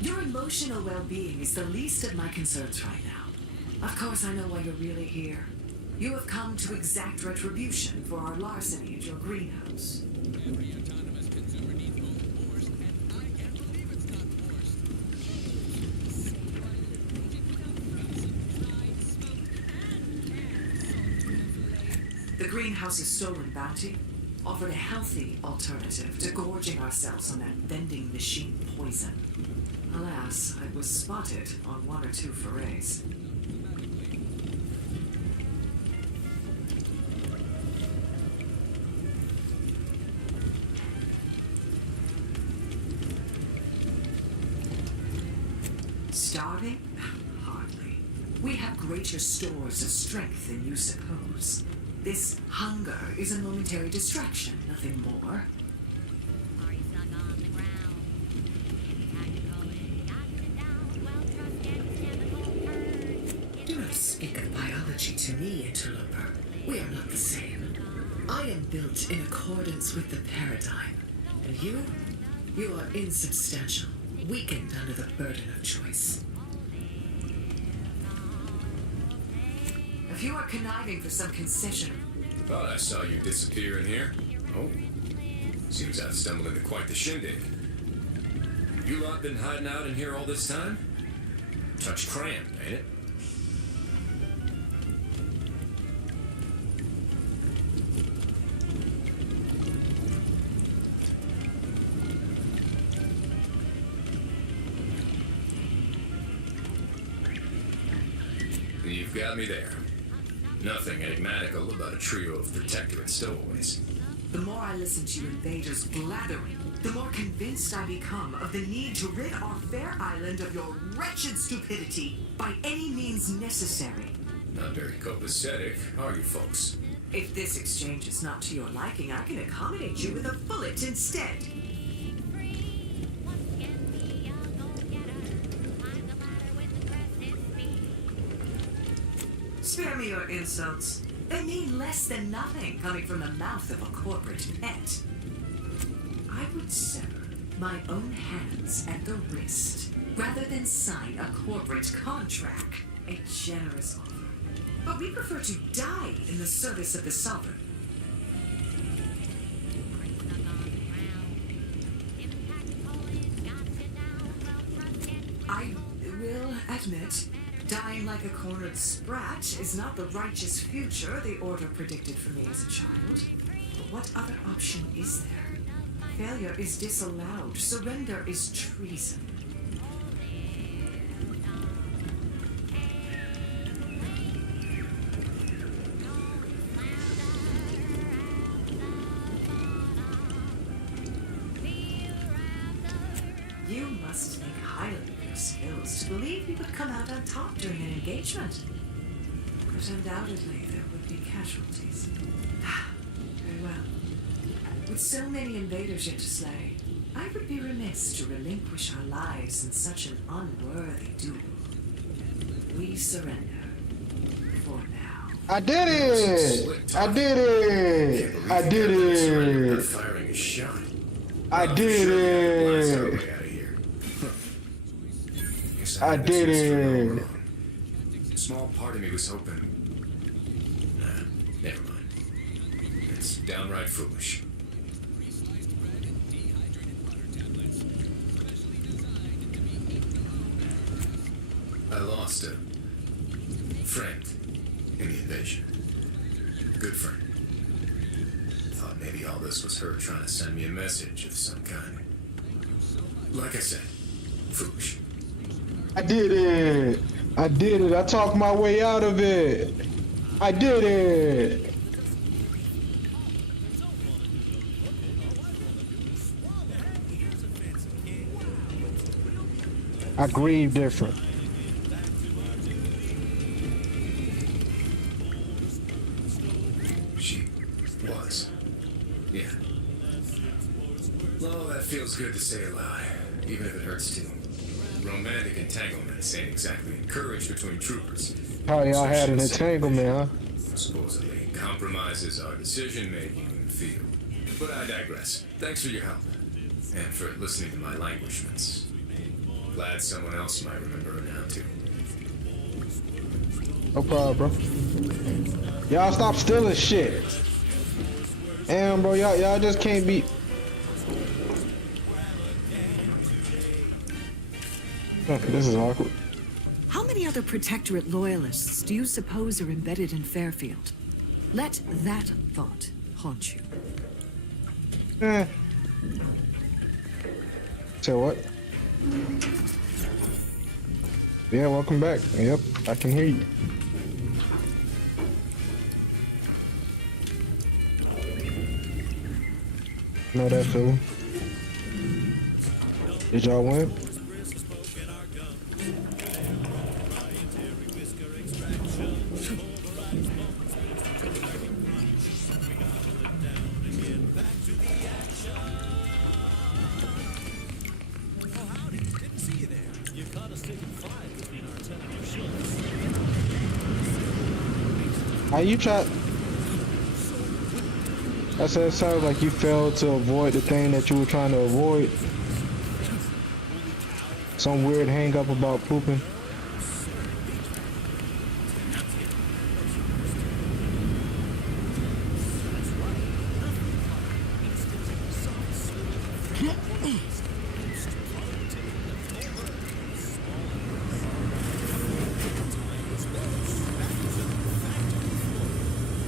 Your emotional well-being is the least of my concerns right now. Of course, I know why you're really here. You have come to exact retribution for our larceny at your greenhouse. Every autonomous consumer needs both force, and I can't believe it's not forced. The greenhouse's stolen bounty offered a healthy alternative to gorging ourselves on that vending machine poison. Alas, I was spotted on one or two forays. Starving? Hardly. We have greater stores of strength than you suppose. This hunger is a momentary distraction, nothing more. Are you stuck on the ground? How you going? Got it down. Well, trust and stand the cold turn. Do not speak of biology to me, interloper. We are not the same. I am built in accordance with the paradigm. And you? You are insubstantial, weakened under the burden of choice. If you are conniving for some concession, Thought I saw you disappear in here. Oh. Seems I've stumbled into quite the shindig. You lot been hiding out in here all this time? Touch cramped, ain't it? You've got me there. Nothing enigmatical about a trio of Protectorate stowaways. the more I listen to you invaders blathering, the more convinced I become of the need to rid our fair island of your wretched stupidity by any means necessary. Not very copacetic, are you folks? If this exchange is not to your liking, I can accommodate you with a bullet instead. Spare me your insults. They mean less than nothing coming from the mouth of a corporate pet. I would sever my own hands at the wrist rather than sign a corporate contract. A generous offer. But we prefer to die in the service of the Sovereign. I will admit, dying like a cornered sprat is not the righteous future the Order predicted for me as a child. But what other option is there? Failure is disallowed. Surrender is treason. You must think highly of your skills to believe you would come out on top during an engagement. But undoubtedly there would be casualties. Very well. With so many invaders yet to slay, I would be remiss to relinquish our lives in such an unworthy duel. We surrender. For now. I did it! I did it! I did it! Firing a shot. I did it! I did it. A small part of me was hoping. Nah, never mind. It's downright foolish. Pre-sliced bread and dehydrated water tablets, specially designed to be eaten. I lost a friend in the invasion. Good friend. Maybe all this was her trying to send me a message of some kind. Like I said, foolish. I did it. I did it. I talked my way out of it. I did it. I grieve different. She was. Yeah. Well, that feels good to say aloud, even if it hurts too. Romantic entanglements ain't exactly encouraged between troopers. How y'all had an entanglement, huh? Supposedly compromises our decision-making in the field. But I digress. Thanks for your help. And for listening to my languishments. Glad someone else might remember her now, too. No problem, bro. Y'all stop stealing shit. Damn, bro, y'all just can't be. Okay, this is awkward. How many other Protectorate loyalists do you suppose are embedded in Fairfield? Let that thought haunt you. So what? Yeah, welcome back. Yep, I can hear you. Know that feeling. Did y'all win? How you try? I said it sounds like you failed to avoid the thing that you were trying to avoid. Some weird hang up about pooping.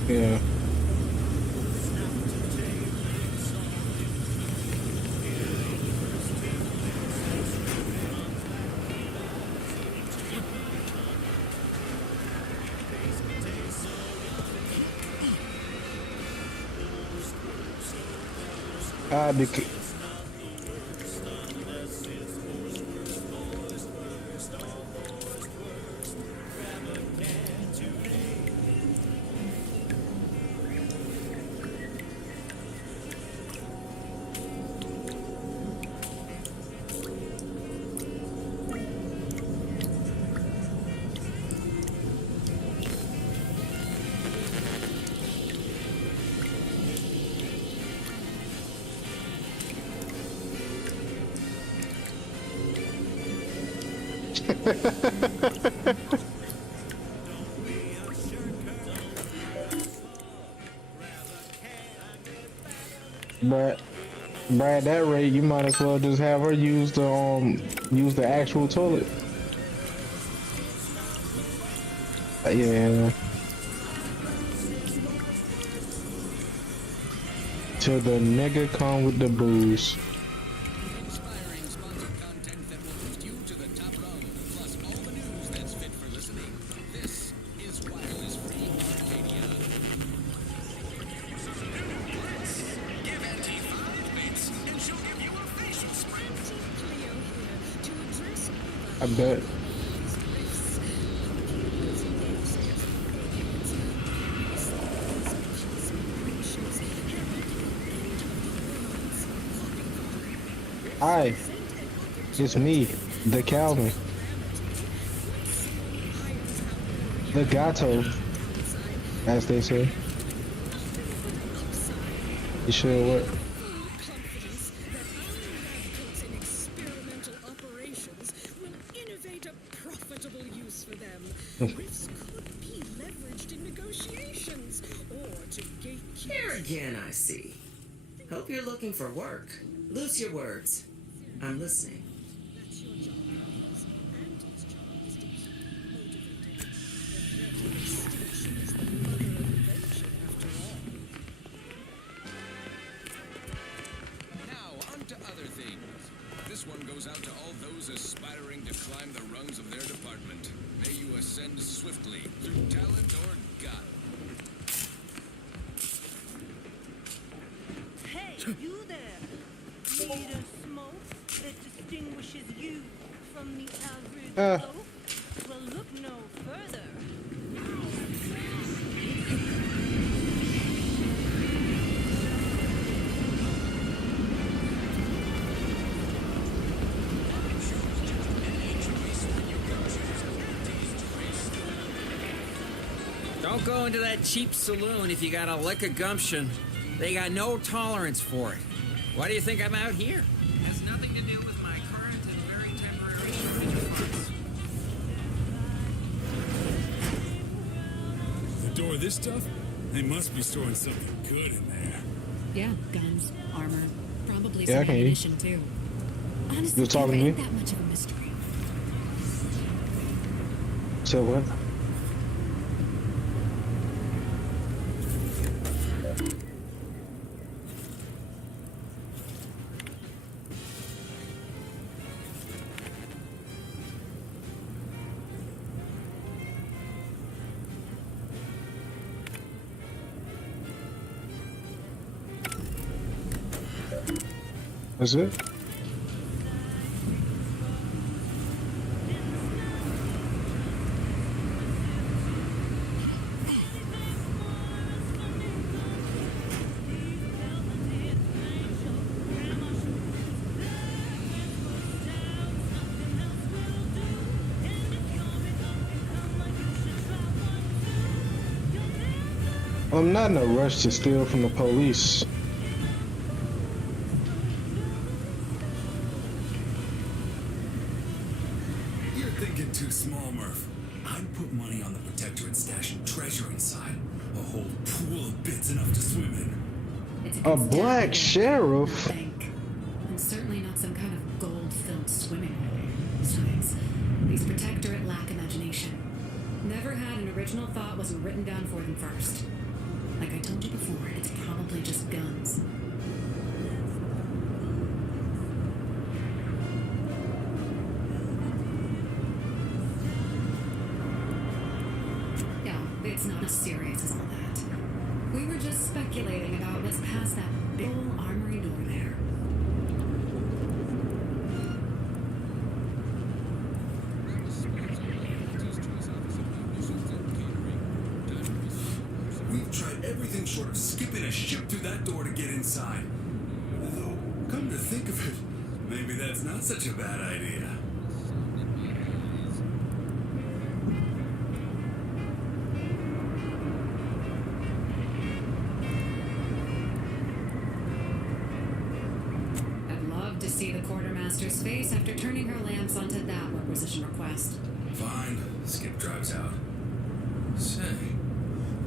Yeah. Brad, at that rate, you might as well just have her use the actual toilet. Yeah. Till the nigga come with the booze. Inspiring sponsored content that will boost you to the top rung, plus all the news that's fit for listening. This is Wireless Free Arcadia. Give Auntie 5 bits, and she'll give you a facial spread. Cleo here to address I bet. Hi, it's me, the Calvin, the Gato, as they say. You sure what? confidence that our advocates in experimental operations will innovate a profitable use for them. Risks could be leveraged in negotiations or to gatekeep. Here again, I see. Hope you're looking for work. Loose your words. I'm listening. That's your job, Alice. And his job is to keep motivated. The threat of extinction is the mother of invention, after all. goes out to all those aspiring to climb the rungs of their department. May you ascend swiftly through talent or God. Hey, you there! Need a smoke that distinguishes you from the average oak? Well, look no further. Don't go into that cheap saloon if you got a lick of gumption. They got no tolerance for it. Why do you think I'm out here? It has nothing to do with my current and very temporary shortage of parts. The door of this stuff? They must be storing something good in there. Yeah, guns, armor, probably Yeah, some I can hear you. ammunition too. Honestly, You talking to it ain't me? that much of a mystery. So what? Is it? I'm not in a rush to steal from the police. You're thinking too small, Murph. I'd put money on the Protectorate stashing treasure inside. A whole pool of bits enough to swim in. It's A black sheriff? bank. And certainly not some kind of gold-filled swimming hole. Besides, these Protectorate lack imagination. Never had an original thought wasn't written down for them first. Like I told you before, it's probably just guns. Yeah, it's not as serious as all that. We were just speculating about what's past that big old armory door there. We've tried everything short of skipping a ship through that door to get inside. Though, come to think of it, maybe that's not such a bad idea. I'd love to see the quartermaster's face after turning her lamps onto that requisition request. Fine, Skip drives out. Say,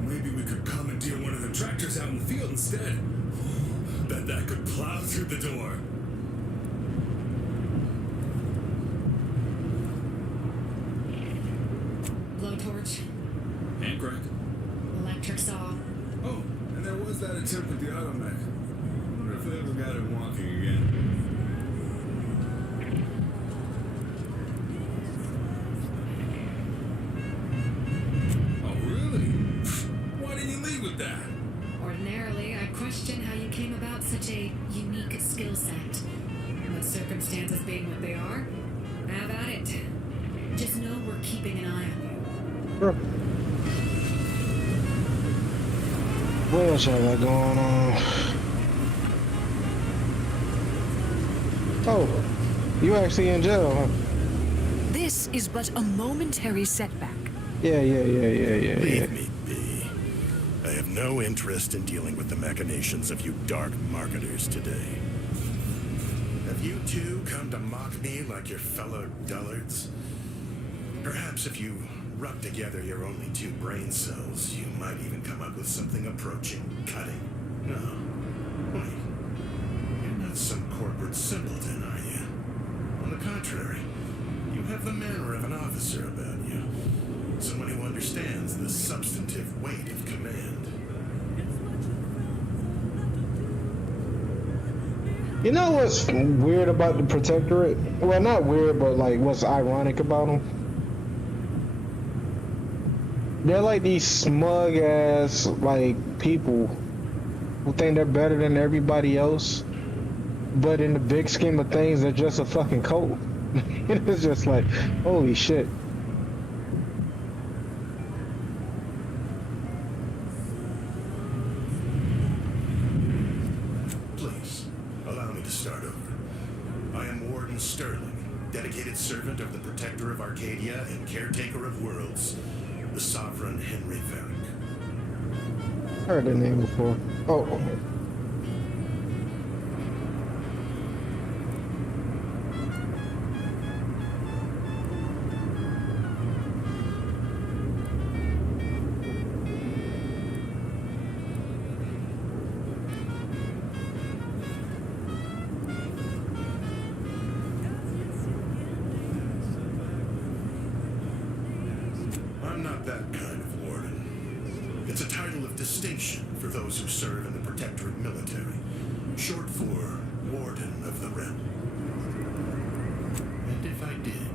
maybe we could commandeer one of the tractors out in the field instead. Bet that could plow through the door. Blowtorch, Hand crank. electric saw. Oh, and there was that attempt at the automech. Wonder if they ever got it walking again. Oh, really? Why didn't you lead with that? Ordinarily, I question how you came about such a unique skill set. With circumstances being what they are, have at it. Just know we're keeping an eye on you. Sure. What else y'all got going on? Oh, you actually in jail, huh? This is but a momentary setback. Yeah. Leave me be. I have no interest in dealing with the machinations of you dark marketers today. Have you two come to mock me like your fellow dullards? Perhaps if you rub together your only two brain cells, you might even come up with something approaching cutting. No. Wait. You're not some corporate simpleton, are you? On the contrary, you have the manner of an officer about you. Someone who understands the substantive weight of command. You know what's weird about the Protectorate? Well, not weird, but like what's ironic about them? They're like these smug ass like people who think they're better than everybody else, but in the big scheme of things, they're just a fucking cult. It's just like, holy shit. Please, allow me to start over. I am Warden Sterling, dedicated servant of the Protector of Arcadia and caretaker of worlds, the Sovereign Henry Varick. Heard the name before. Oh. I'm not that kind of warden. It's a title of distinction for those who serve in the Protectorate military, short for Warden of the Realm. And if I did,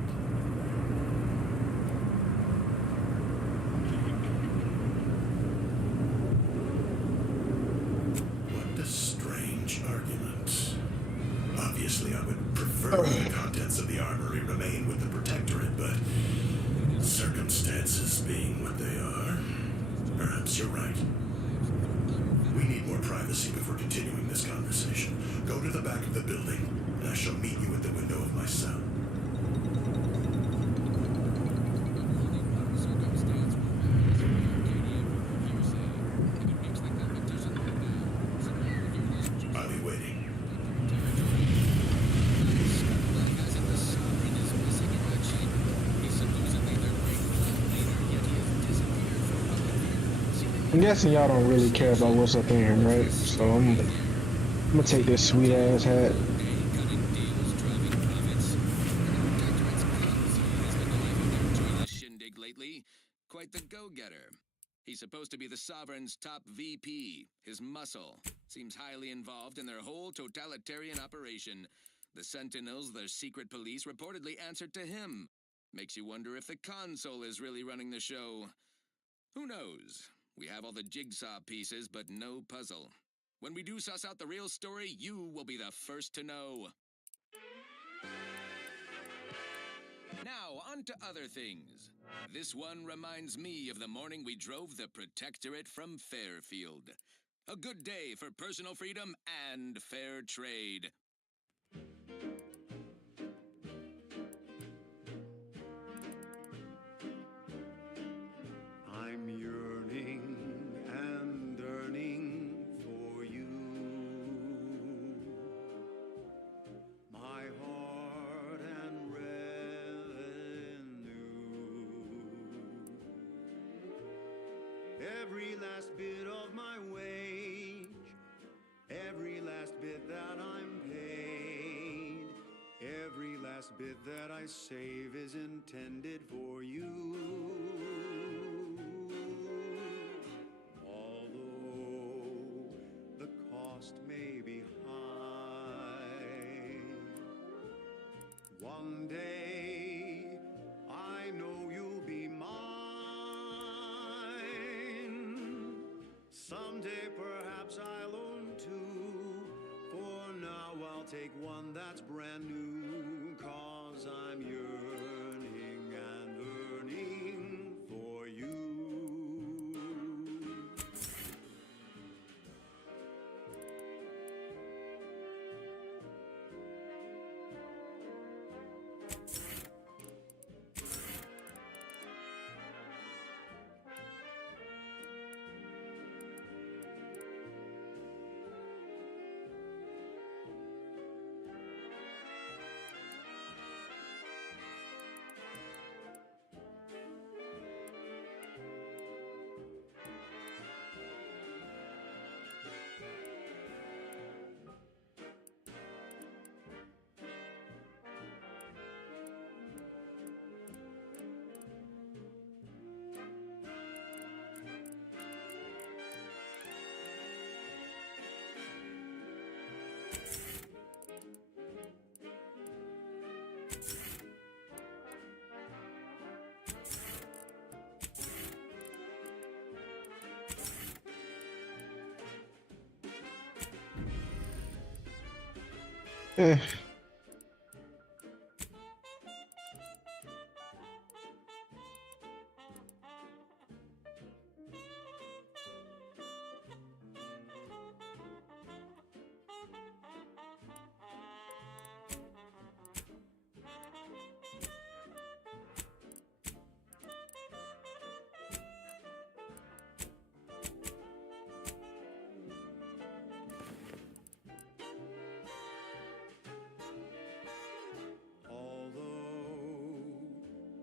what a strange argument. Obviously, I would prefer the contents of the armory remain with the Protectorate, but circumstances being what they are, perhaps you're right. We need more privacy before continuing this conversation. Go to the back of the building, and I shall meet you at the window of my cell. I'll be waiting. I'm guessing y'all don't really care about what's up in here, right? So I'm gonna take this sweet ass hat. Shindig lately. Quite the go-getter. He's supposed to be the Sovereign's top VP, his muscle. Seems highly involved in their whole totalitarian operation. The Sentinels, their secret police, reportedly answered to him. Makes you wonder if the console is really running the show. Who knows? We have all the jigsaw pieces, but no puzzle. When we do suss out the real story, you will be the first to know. Now, on to other things. This one reminds me of the morning we drove the Protectorate from Fairfield. A good day for personal freedom and fair trade. I'm yearning and yearning for you. My heart and revenue. Every last bit of my wage, every last bit that I'm paid, every last bit that I save is intended for you. Although the cost may be high, one day I know you'll be mine. Someday perhaps I'll own two. For now I'll take one that's brand new, 'cause I'm yearning and yearning for you. Eh. Although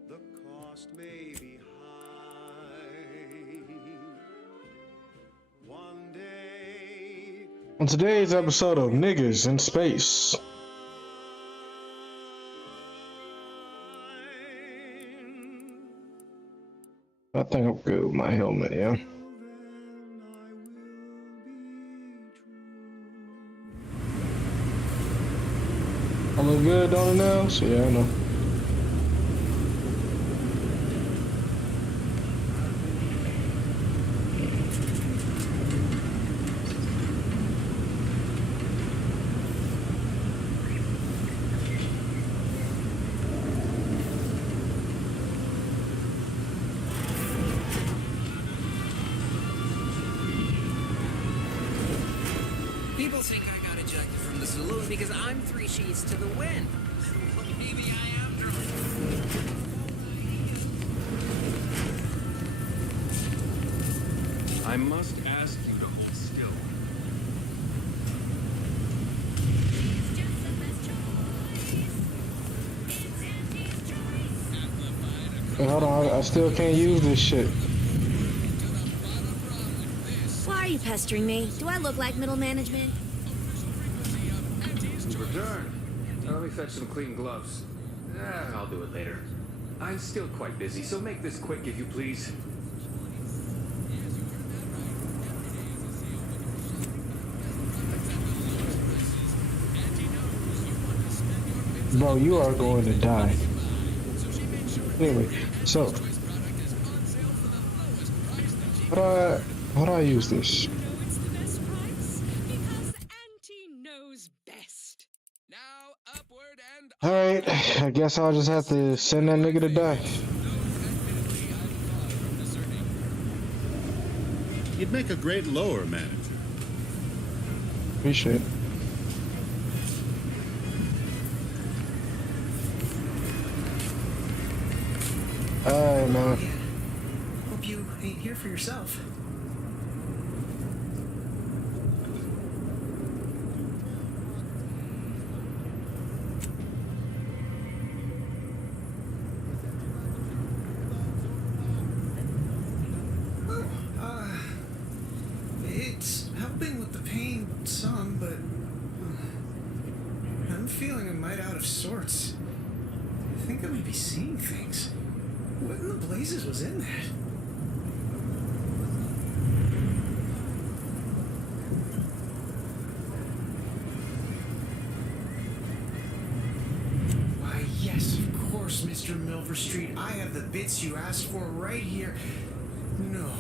the cost may be high, one day On today's episode of Niggas in Space. I think I'm good with my helmet, yeah. I look good, don't it now? So yeah, I know. People think I got ejected from the saloon because I'm 3 sheets to the wind. Well, maybe I am drunk. I must ask you to hold still. Hey, hold on, I still can't use this shit. Why are you pestering me? Do I look like middle management? Return. Let me fetch some clean gloves. I'll do it later. I'm still quite busy, so make this quick if you please. Bro, you are going to die. Anyway, so how do I use this? Alright, I guess I'll just have to send that nigga to die. You'd make a great lower manager. Appreciate it. Alright, man. Hope you ain't here for yourself. It's helping with the pain some, but I'm feeling a mite out of sorts. I think I may be seeing things. What in the blazes was in that? Why, yes, of course, Mr. Milverstreet. I have the bits you asked for right here. No,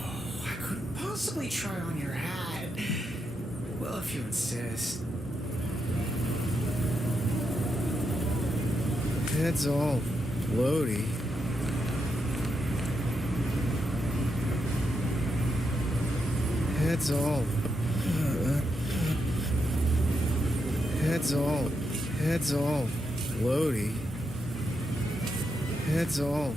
I couldn't possibly try on your hat. Well, if you insist. Head's all floaty. Head's all floaty. Head's all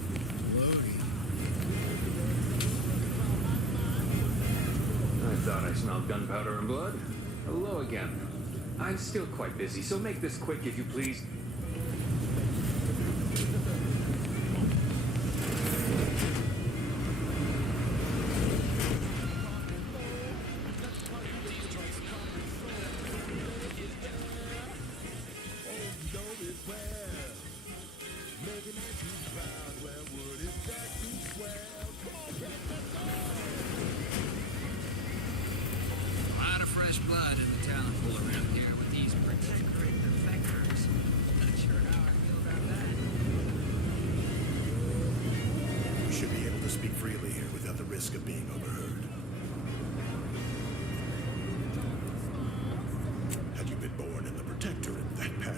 I thought I smelled gunpowder and blood. Hello again. I'm still quite busy, so make this quick if you please. A lot of fresh blood in the talent pool around here with these protectorate defectors.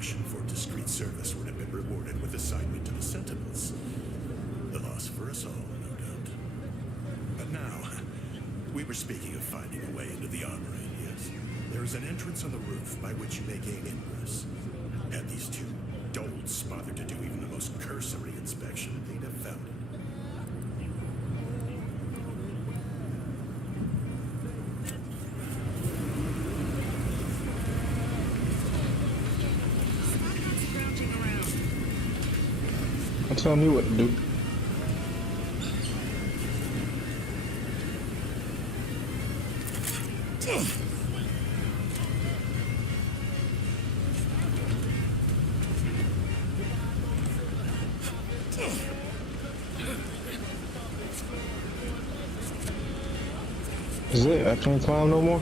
discretion for discreet service would have been rewarded with assignment to the Sentinels. The loss for us all, no doubt. But now, we were speaking of finding a way into the armory, yes? There is an entrance on the roof by which you may gain ingress. Had these two dolts bothered to do even the most cursory inspection, they'd have found it. Tell me what to do. Is it? I can't climb no more?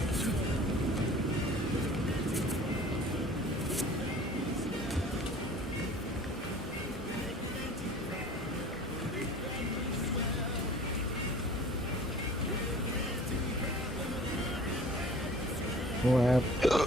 What happened?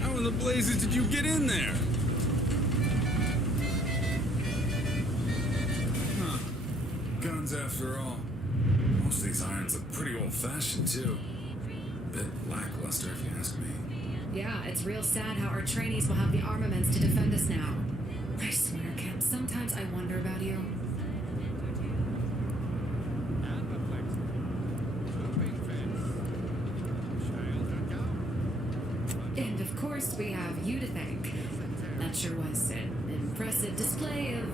How in the blazes did you get in there? Huh. Guns after all. Most of these irons look pretty old-fashioned, too. Bit lackluster, if you ask me. Yeah, it's real sad how our trainees will have the armaments to defend us now. I swear, Cap, sometimes I wonder about you. And of course, we have you to thank. That sure was an impressive display of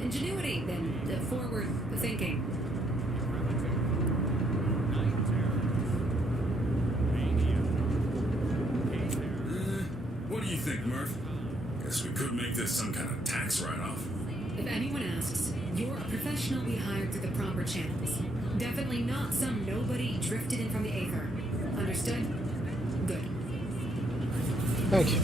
ingenuity and forward thinking. What do you think, Murph? Guess we could make this some kind of tax write-off. If anyone asks, you're a professional we hired through the proper channels. Definitely not some nobody drifted in from the aether. Understood? Good. Thank you.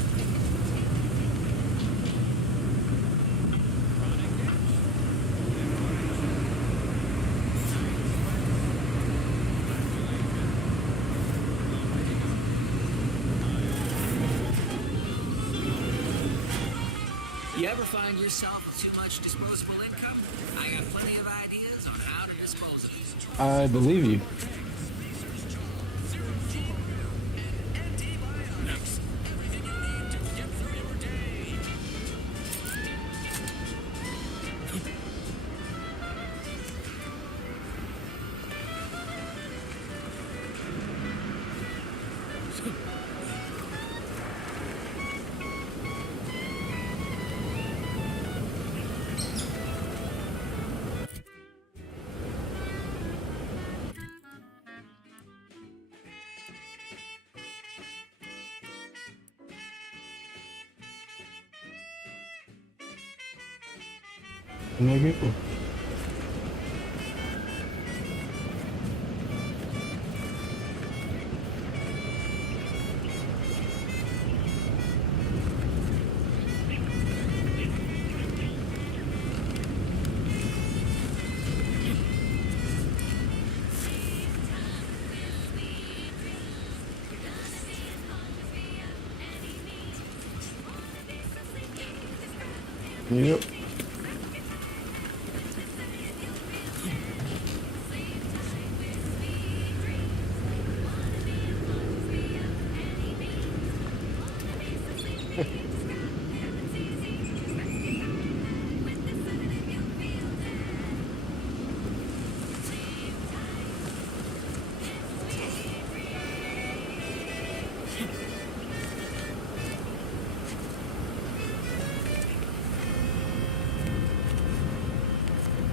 You ever find yourself with too much disposable income? I got plenty of ideas on how to dispose of it. I believe you. Maybe. Yep.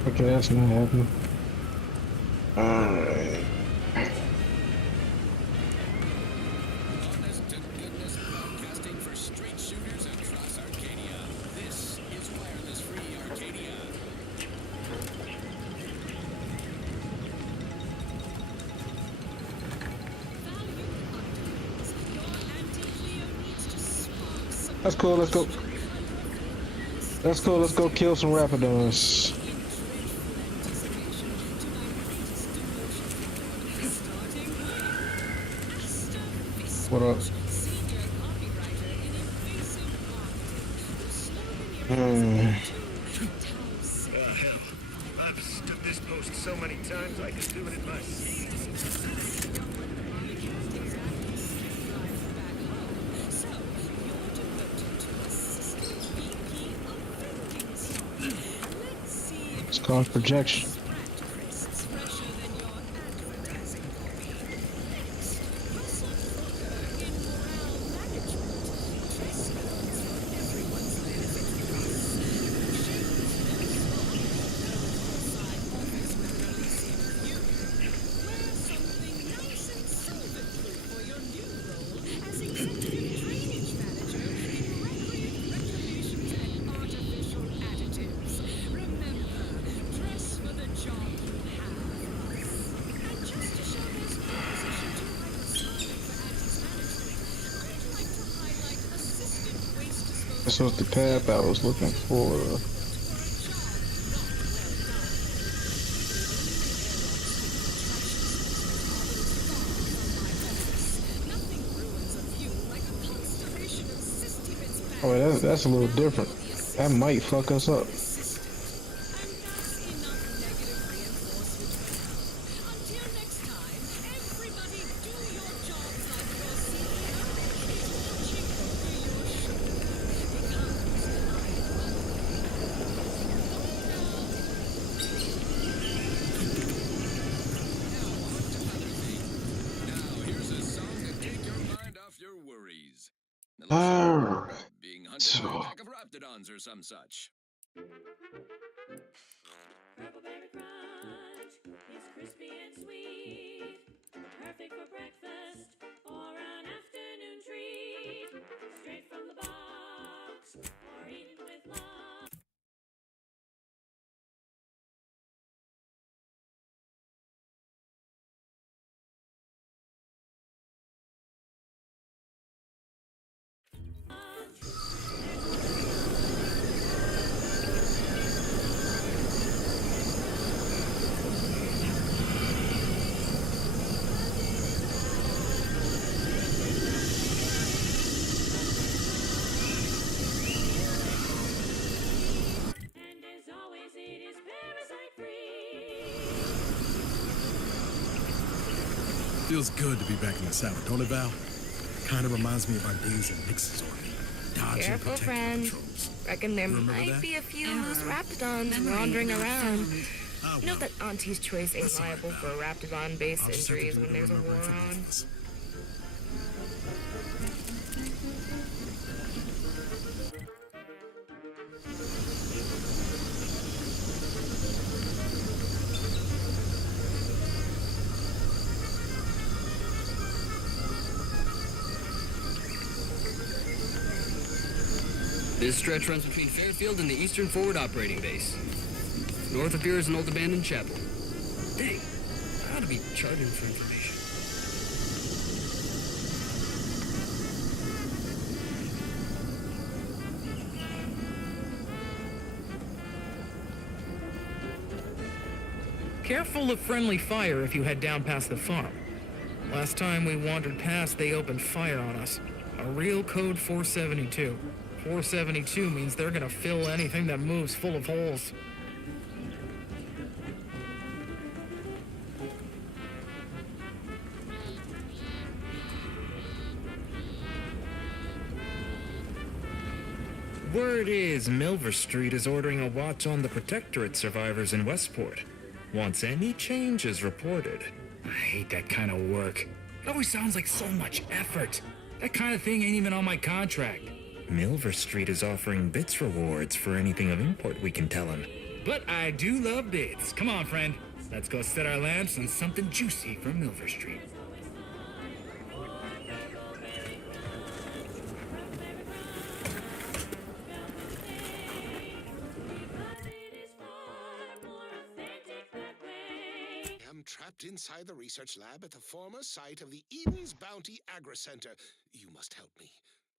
Okay, that's not happening. Alright. Honest to goodness broadcasting for straight shooters across Arcadia. This is Wireless Free Arcadia. That's cool, let's go. That's cool, let's go kill some Rapidons. What up? Hell. I've stood this post so many times I could do it in my sleep. It's called projection. This was the path I was looking for. Oh, that's a little different. That might fuck us up. Being hunted by a pack of raptidons or some such. Purple berry crunch is crispy and sweet, perfect for breakfast or an afternoon treat. Straight from the box or eaten with love. Feels good to be back in the saddle, don't it, Val? Kind of reminds me of our days in Nix's army. Dodging Careful, friend. patrols. Reckon there Remember might that? be a few loose raptidons wandering around. Note that Auntie's Choice ain't liable for raptidon-based injuries when there's a war on. This stretch runs between Fairfield and the Eastern Forward Operating Base. North of here is an old abandoned chapel. Dang, I ought to be charging for information. Careful of friendly fire if you head down past the farm. Last time we wandered past, they opened fire on us. A real code 472. 472 means they're gonna fill anything that moves full of holes. Word is Milver Street is ordering a watch on the Protectorate survivors in Westport. Wants any changes reported. I hate that kind of work. It always sounds like so much effort. That kind of thing ain't even on my contract. Milver Street is offering bits rewards for anything of import we can tell him. But I do love bits. Come on, friend. Let's go set our lamps on something juicy from Milver Street. Trapped inside the research lab at the former site of the Eden's Bounty Agri Center. You must help me.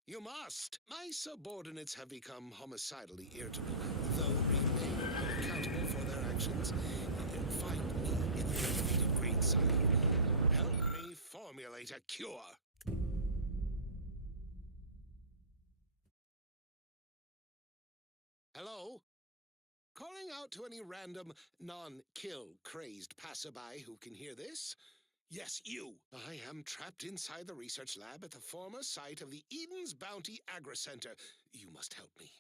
You must! My subordinates have become homicidally irritable, though remain unaccountable for their actions. Find me in the renovated grain silo. Help me formulate a cure. Hello? Calling out to any random, non-kill crazed passerby who can hear this? Yes, you! I am trapped inside the research lab at the former site of the Eden's Bounty Agri Center. You must help me.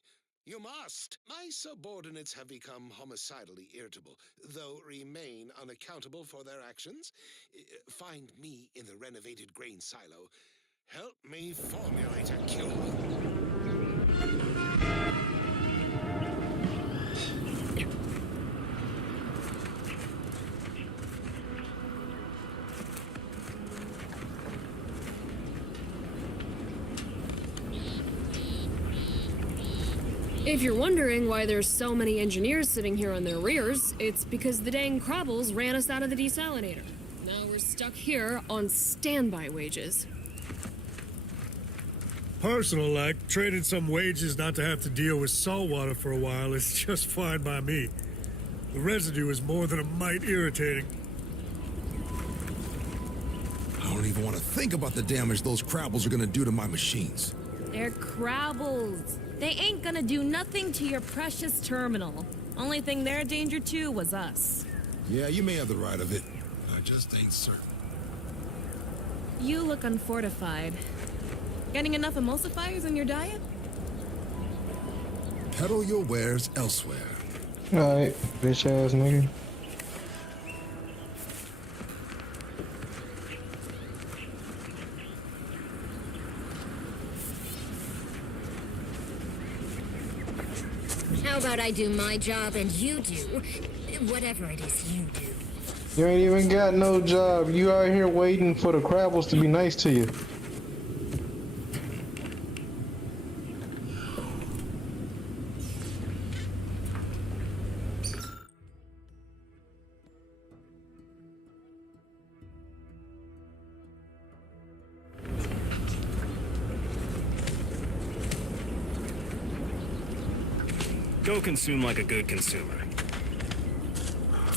You must! My subordinates have become homicidally irritable, though remain unaccountable for their actions. Find me in the renovated grain silo. Help me formulate a cure. If you're wondering why there's so many engineers sitting here on their rears, it's because the dang Crabbles ran us out of the desalinator. Now we're stuck here on standby wages. Personal, like, trading some wages not to have to deal with saltwater for a while is just fine by me. The residue is more than a mite irritating. I don't even want to think about the damage those Crabbles are gonna do to my machines. They're Crabbles. They ain't gonna do nothing to your precious terminal. Only thing they're a danger to was us. Yeah, you may have the right of it. I just ain't certain. You look unfortified. Getting enough emulsifiers in your diet? Peddle your wares elsewhere. Alright, bitch ass nigga. How about I do my job and you do whatever it is you do? You ain't even got no job. You out here waiting for the Crabbles to be nice to you. Go consume like a good consumer.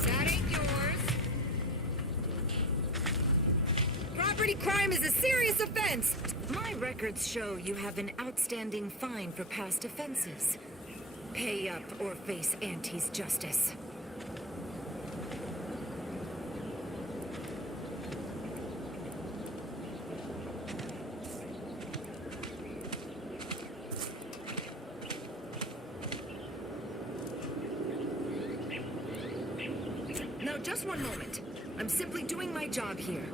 That ain't yours. Property crime is a serious offense. My records show you have an outstanding fine for past offenses. Pay up or face Auntie's justice. Now, just one moment. I'm simply doing my job here.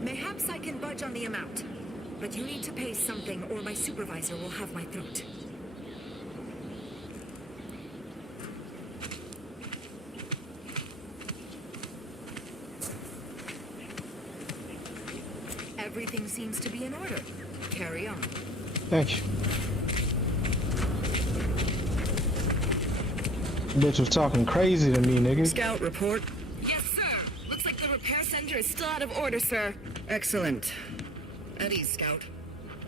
Mayhaps I can budge on the amount, but you need to pay something or my supervisor will have my throat. Everything seems to be in order. Carry on. Thank you. Bitch was talking crazy to me, nigga. Scout report. Yes, sir. Looks like the repair center is still out of order, sir. Excellent. At ease, Scout.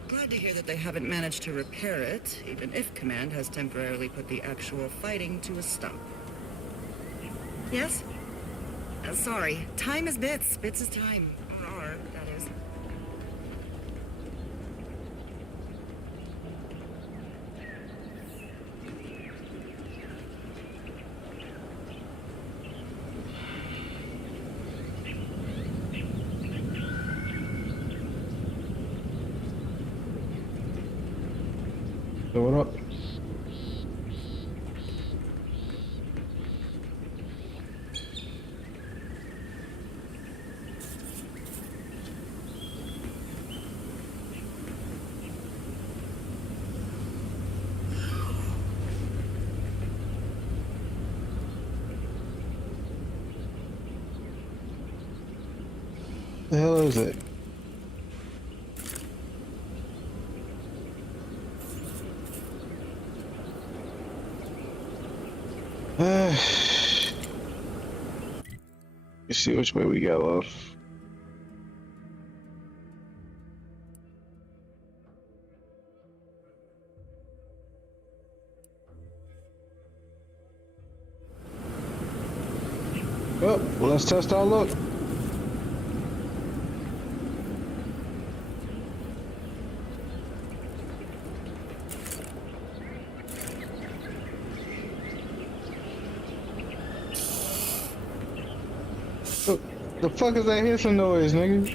Glad to hear that they haven't managed to repair it, even if Command has temporarily put the actual fighting to a stop. Yes? Sorry. Time is bits. Bits is time. Or are, that is. So what up? The hell is it? Let's see which way we got off. Well, let's test our luck. The fuck is that hissing noise, nigga?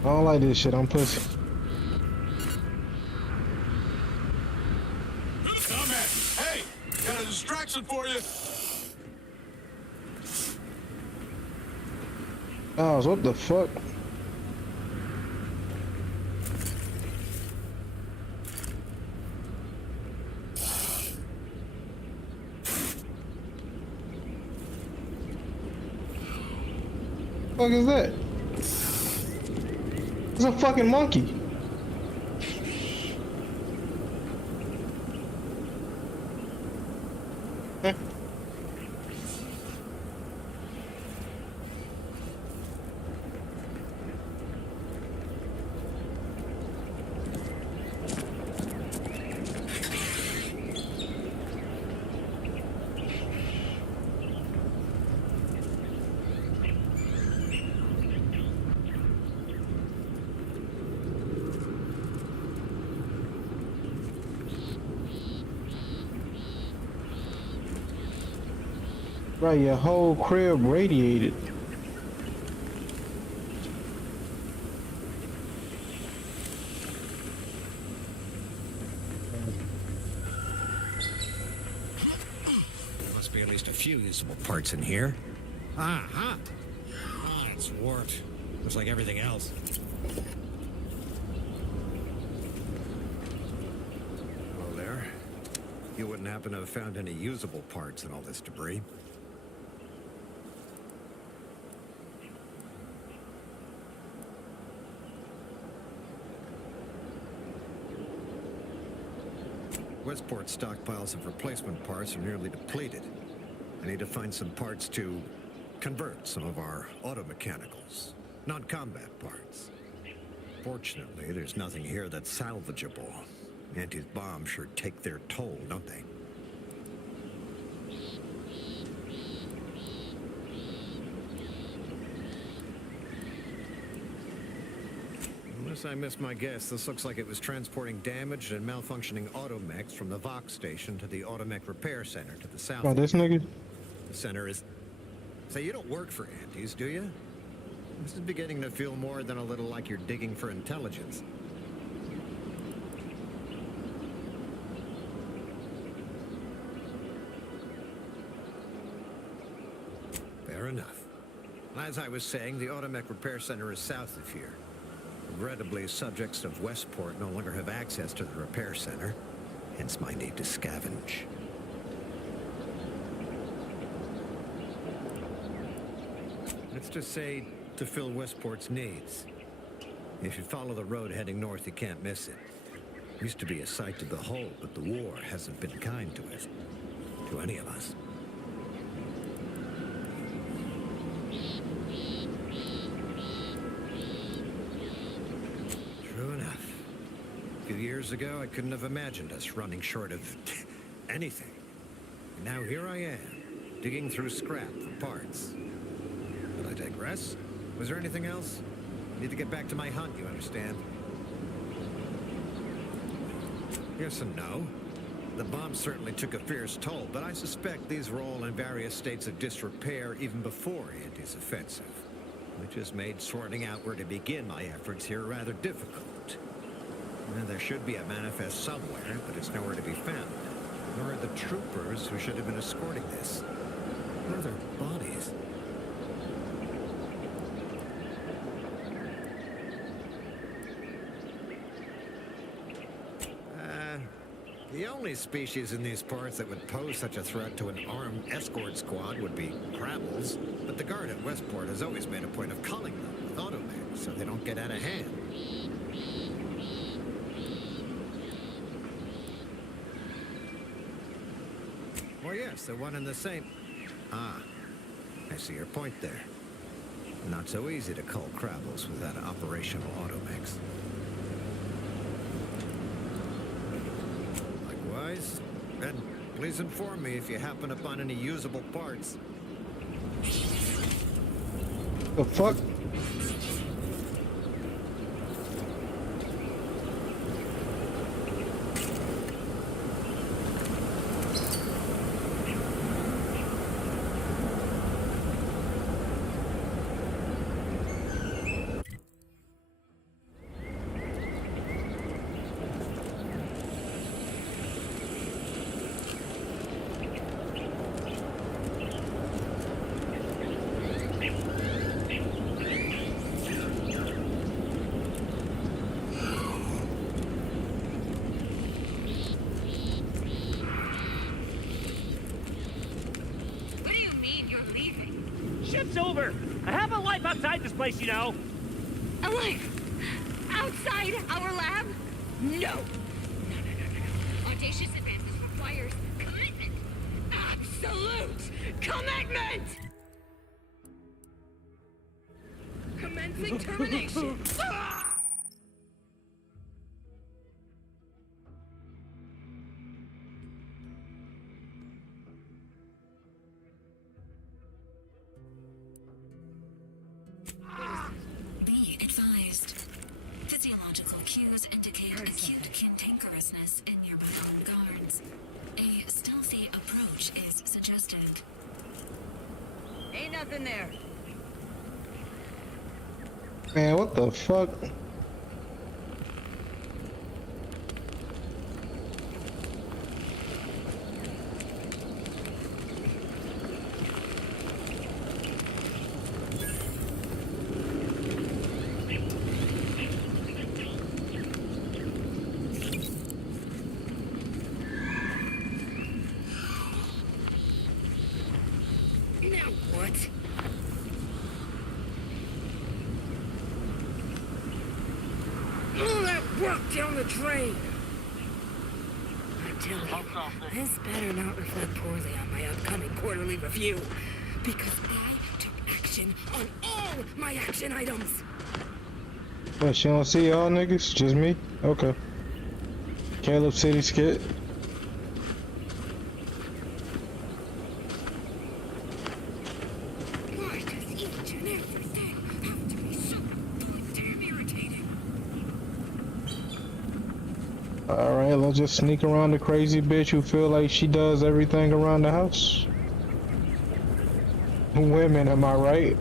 I don't like this shit, I'm pussy. Hey, got a distraction for you. Oh, what the fuck? What the fuck is that? It's a fucking monkey. Huh? Right, your whole crib radiated. Must be at least a few usable parts in here. Ah, it's warped. Looks like everything else. Well, there. You wouldn't happen to have found any usable parts in all this debris. Westport's stockpiles of replacement parts are nearly depleted. I need to find some parts to convert some of our auto-mechanicals, non-combat parts. Fortunately, there's nothing here that's salvageable. Auntie's bombs sure take their toll, don't they? Unless I missed my guess, this looks like it was transporting damaged and malfunctioning automechs from the Vox station to the Automech Repair Center to the south. Oh, this nigga? The center is... Say, you don't work for Auntie's, do you? This is beginning to feel more than a little like you're digging for intelligence. Fair enough. As I was saying, the Automech Repair Center is south of here. Regrettably, subjects of Westport no longer have access to the repair center, hence my need to scavenge. Let's just say to fill Westport's needs. If you follow the road heading north, you can't miss it. Used to be a sight to behold, but the war hasn't been kind to it. To any of us. True enough. A few years ago, I couldn't have imagined us running short of anything. And now here I am, digging through scrap for parts. But I digress. Was there anything else? Need to get back to my hunt, you understand? Yes and no. The bomb certainly took a fierce toll, but I suspect these were all in various states of disrepair even before Auntie's offensive. which has made sorting out where to begin my efforts here rather difficult. Now, there should be a manifest somewhere, but it's nowhere to be found. Nor are the troopers who should have been escorting this. Where are their bodies? The only species in these parts that would pose such a threat to an armed escort squad would be crabbles, but the guard at Westport has always made a point of culling them with automech so they don't get out of hand. Oh yes, the one in the same... Ah, I see your point there. Not so easy to cull crabbles without operational automechs. Likewise, and please inform me if you happen upon any usable parts. The fuck? Ship's over. I have a life outside this place, you know. A life? Outside our lab? No. Audacious advances requires commitment. Absolute commitment! Commencing termination. Be advised. Physiological cues indicate acute cantankerousness in nearby armed guards. A stealthy approach is suggested. Ain't nothing there. Man, what the fuck? Now what? All that work down the drain! I tell you, this better not reflect poorly on my upcoming quarterly review, because I took action on all my action items! What, she don't see y'all niggas? Just me? Okay. Caleb City skit. Why does each and everything have to be so goddamn irritating? Alright, let's just sneak around the crazy bitch who feel like she does everything around the house. Women, am I right?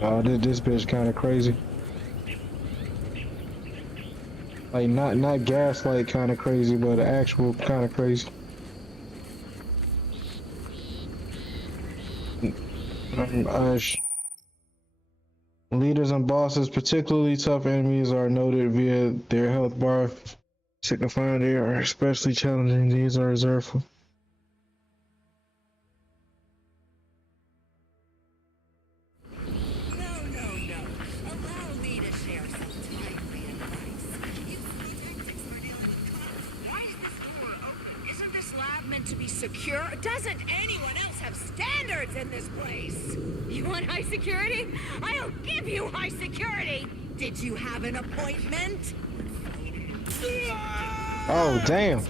Oh, this bitch kind of crazy. Like not gaslight kind of crazy, but actual kind of crazy. Leaders and bosses, particularly tough enemies, are noted via their health bar, signifying they are especially challenging. These are reserved for. Allow me to share some timely advice. Why is this door open? Isn't this lab meant to be secure? Doesn't anyone else have standards in this place? You want high security? I'll give you high security! Did you have an appointment? Oh, damn.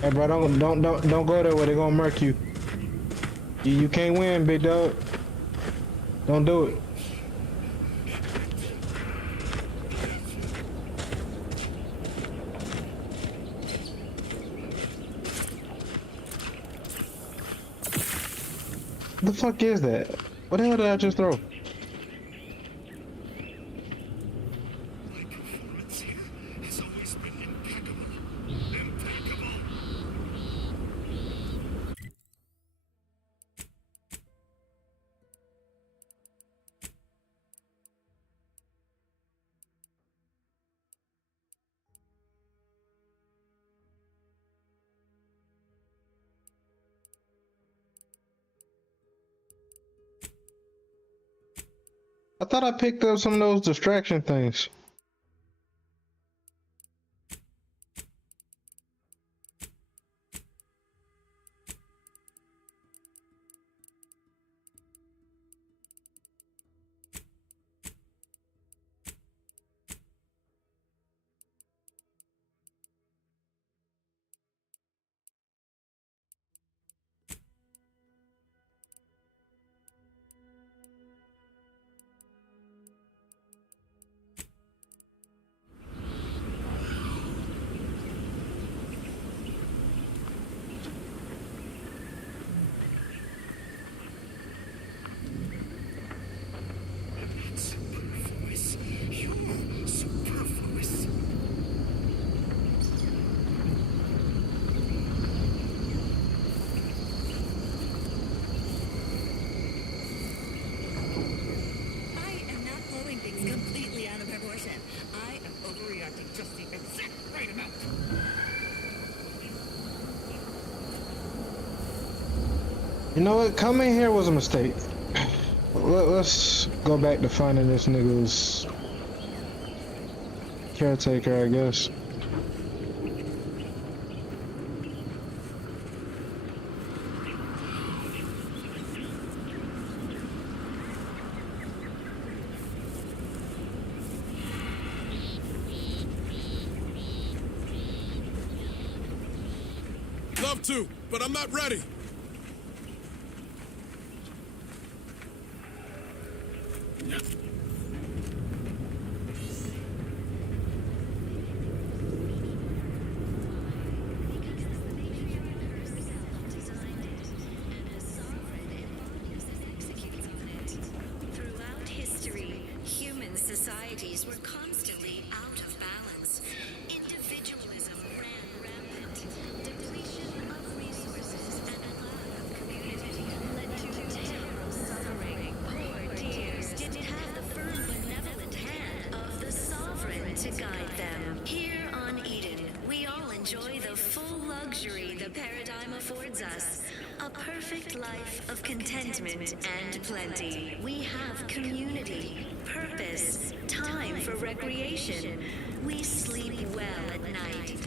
Hey, bro, don't go there where they gonna murk you. You can't win, big dog. Don't do it. What the fuck is that? What the hell did I just throw? I thought I picked up some of those distraction things. You know what? Coming here was a mistake. Let's go back to finding this nigga's caretaker, I guess. Love to, but I'm not ready. Throughout history, human societies were constantly out of balance. Individualism ran rampant. Depletion of resources and a lack of community led to terrible suffering. Poor dears didn't have the firm, benevolent hand of the sovereign to guide them. Here on Eden, we all enjoy the full luxury the paradigm affords us. A perfect life of contentment and plenty. We have community, purpose, time for recreation. We sleep well at night.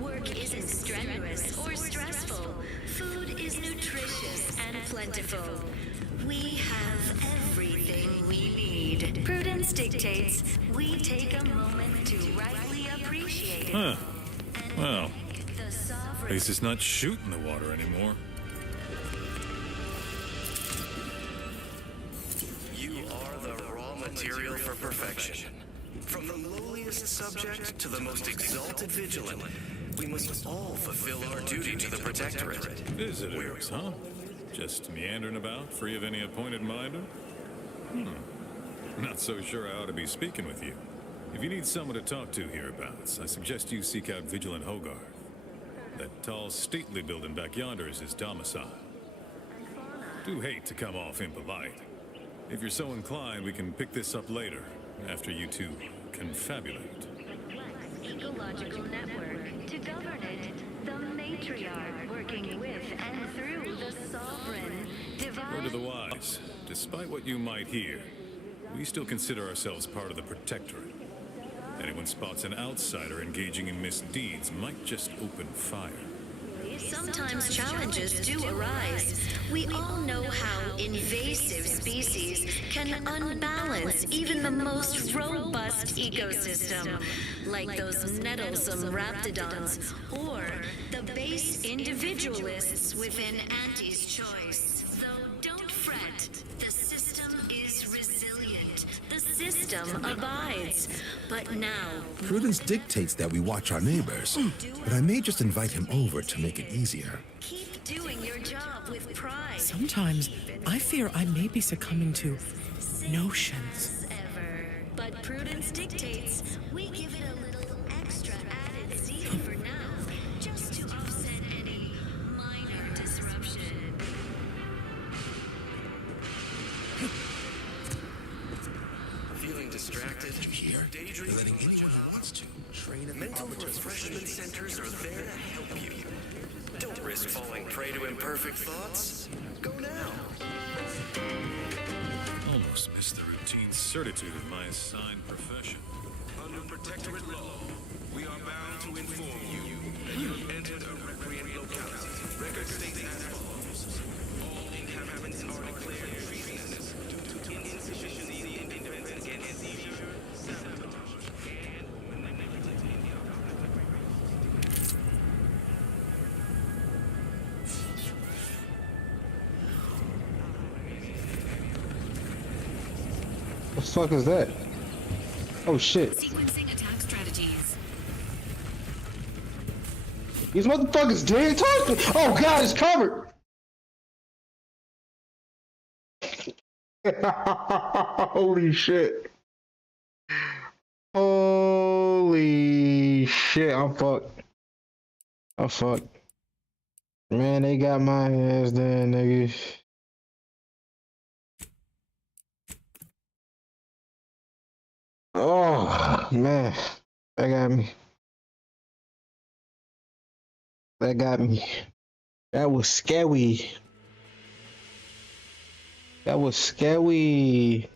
Work isn't strenuous or stressful. Food is nutritious and plentiful. We have everything we need. Prudence dictates we take a moment to rightly appreciate it. Huh. Well, at least it's not shooting the water anymore. You are the raw material for perfection. From the lowliest subject to the most exalted vigilant, we must all fulfill our duty to the Protectorate. Visitors, huh? Just meandering about, free of any appointed minder? Not so sure I ought to be speaking with you. If you need someone to talk to hereabouts, I suggest you seek out Vigilant Hogarth. That tall, stately building back yonder is his domicile. Do hate to come off impolite. If you're so inclined, we can pick this up later, after you two confabulate. Ecological network. To govern it, the matriarch working with and through the sovereign Word to the wise, despite what you might hear, we still consider ourselves part of the Protectorate. Anyone spots an outsider engaging in misdeeds might just open fire. Sometimes challenges do arise. We all know how invasive species can unbalance even the most robust ecosystem, like those nettlesome raptidons, or the base individualists within Auntie's choice. Though don't fret, the system is resilient. The system abides. But now, Prudence dictates that we watch our neighbors, but I may just invite him over to make it easier. keep doing your job with pride. Sometimes I fear I may be succumbing to notions. But prudence dictates we give it a little extra added zeal for now, just to offset any minor disruption. Feeling distracted? Daydreaming? Letting anyone who wants to train at mental refreshment centers are there to help you. Don't risk falling prey to imperfect thoughts. Go now. Almost missed the routine certitude of my assigned profession. Under protectorate law, we are bound to inform you that you have entered a recreant locality. Record states as follows. All inhabitants are declared treasonous due to insufficiency in defense against seizure, sabotage, and manipulative. What the fuck is that? Oh shit. Sequencing attack strategies. These motherfuckers dead. Talk to. Oh god, it's covered. Holy shit. Holy shit, I'm fucked. I'm fucked. Man, they got my ass there, niggas. Oh man, that got me. That got me. That was scary. That was scary.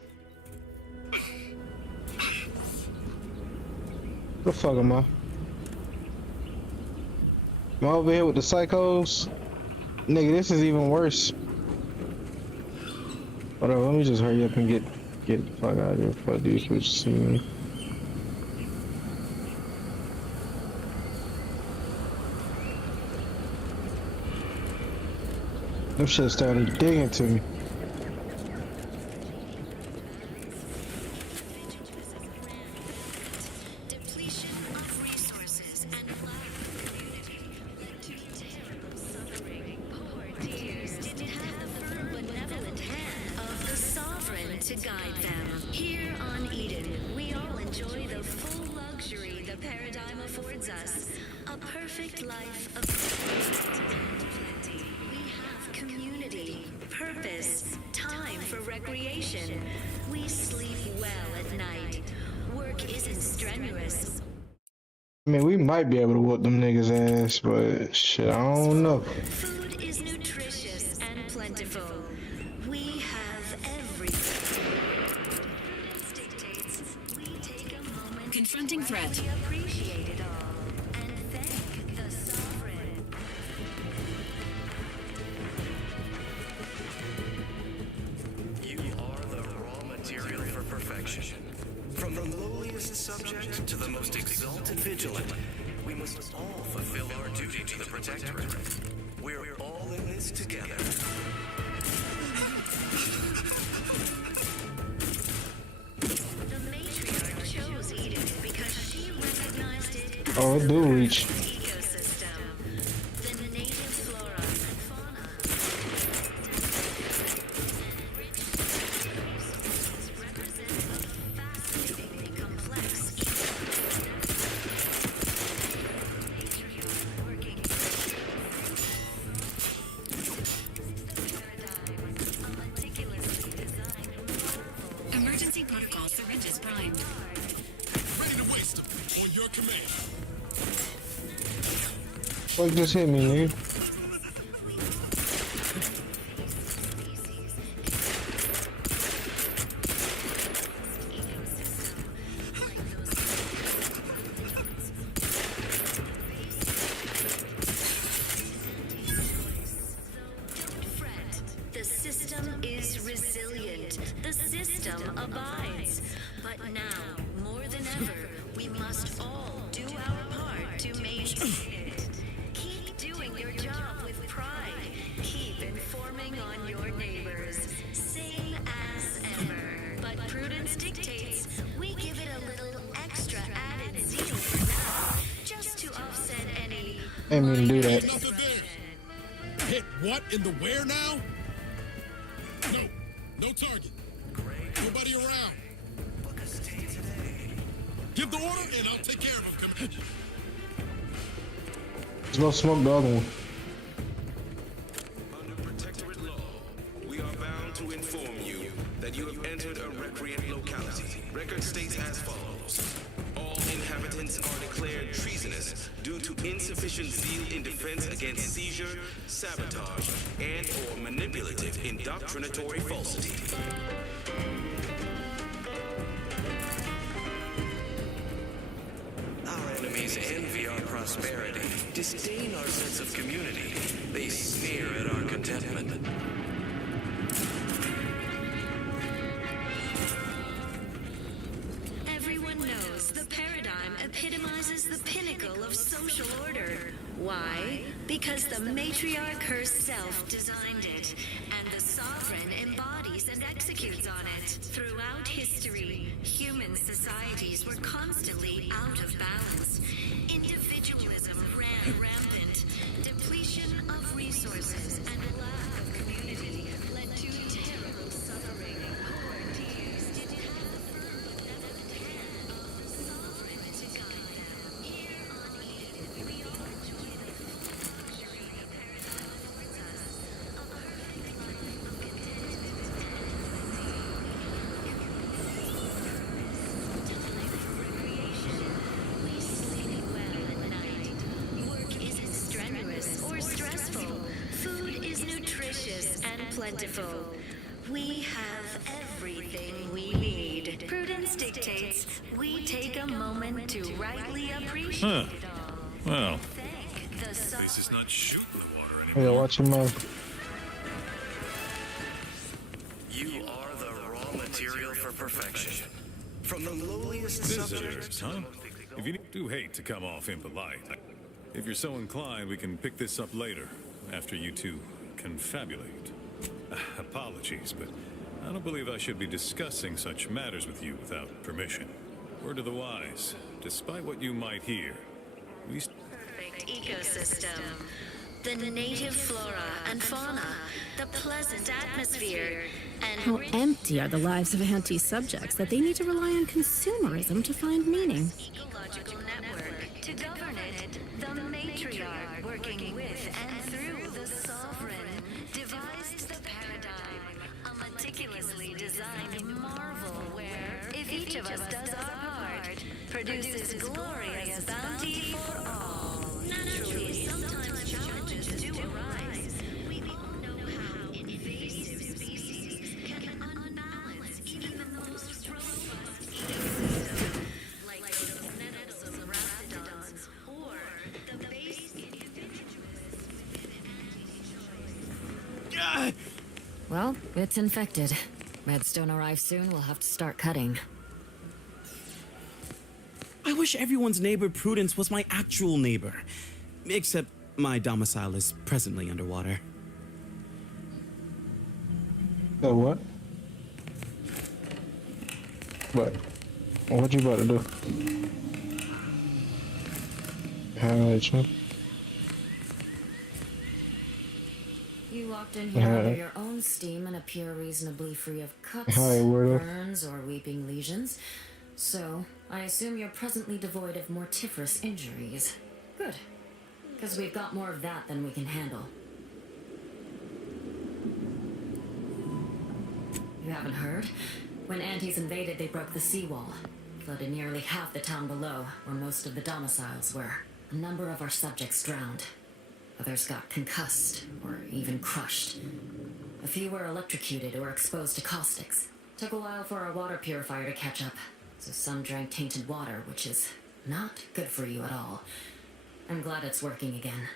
What the fuck am I? Am I over here with the psychos? Nigga, this is even worse. Whatever, let me just hurry up and get the fuck out of here before these bitches see me. Them shit started digging to me. Depletion of resources and lack of community led to terrible suffering. Poor dears didn't have the firm benevolent hand of the sovereign to guide them. Here on Eden, we all enjoy the full luxury the paradigm affords us. A perfect life of plenty. We have community, purpose, time for recreation. We sleep well at night. Work isn't strenuous. I mean, we might be able to whoop them niggas' ass, but shit, I don't know. Food is nutritious and plentiful. We have everything. Prudence dictates we take a moment. Confronting threat. We appreciate it all and thank the sovereign. You are the raw material for perfection. From the lowliest subject to the most exalted vigilant, we must all fulfill our duty to the Protectorate. We're all in this together. The matriarch chose Eden because she recognized it as Oh, it do reach. ecosystem. The native flora and fauna. Represent a fascinatingly complex working a meticulously designed marvel. Emergency protocol syringes primed. Ready to waste them. On your command. Fuck just hit me, nigga. Don't fret. The system is resilient. The system abides. But now, more than ever, we must all do our part to maintain it. Keep doing your job with pride. Keep informing on your neighbors. Same as ever. But prudence dictates we give it a little extra added zeal for now, just to offset any I didn't mean to do that. Nothing there. hit what in the where now? No. No target. Nobody around. Give the order and I'll take care of him, Commander. Let's go smoke the other one. Under protectorate law, we are bound to inform you that you have entered a recreant locality. Record states as follows. All inhabitants are declared treasonous due to insufficient zeal in defense against seizure, sabotage, and/or manipulative indoctrinatory falsity. Our enemies envy our prosperity, disdain our sense of community. They sneer at our contentment. Everyone knows the paradigm epitomizes the pinnacle of social order. Why? Because the matriarch herself designed it, and the sovereign embodies and executes on it. Throughout history, human societies were constantly out of balance. Individualism ran rampant. Depletion of resources and lack of community led to terrible suffering. Poor tears did have the firm left hand of the sovereign to guide them. Here on Eden, we are joined in luxury paradigm affords us a perfect life of contentment we sleep well at night. Work isn't strenuous or stressful. Food is nutritious and plentiful. We have everything we need. Prudence dictates we take a moment to rightly appreciate it all. Well, Thank the at least it's not shooting the water anymore. Yeah, watch your mouth. You are the raw material for perfection. From the lowliest Visitors, subject. huh? If you do hate to come off impolite, if you're so inclined, we can pick this up later, after you two confabulate. Apologies, but I don't believe I should be discussing such matters with you without permission. Word of the wise, despite what you might hear, we... Perfect ecosystem. The native flora and fauna, the pleasant atmosphere, and How empty are the lives of anti-subjects that they need to rely on consumerism to find meaning. ecological network. To govern it, the matriarch, working with and through the sovereign, devised the paradigm, a meticulously designed marvel where, if each of us does our part, produces glorious bounty for all. Naturally, sometimes challenges do arise. We all know how invasive species can unbalance even the most robust ecosystem, like those meddlesome raptidons or the base individualists within anti-choice. Well, it's infected. Redstone arrives soon, we'll have to start cutting. I wish everyone's neighbor Prudence was my actual neighbor. Except my domicile is presently underwater. So what? What? What you about to do? Alright, man. You walked in here under your own steam and appear reasonably free of cuts, Hi, weirdo. burns, or weeping lesions. So, I assume you're presently devoid of mortiferous injuries. Good. Because we've got more of that than we can handle. You haven't heard? When Antis invaded, they broke the seawall. Flooded nearly half the town below, where most of the domiciles were. A number of our subjects drowned. Others got concussed, or even crushed. A few were electrocuted or exposed to caustics. Took a while for our water purifier to catch up, so some drank tainted water, which is not good for you at all. I'm glad it's working again.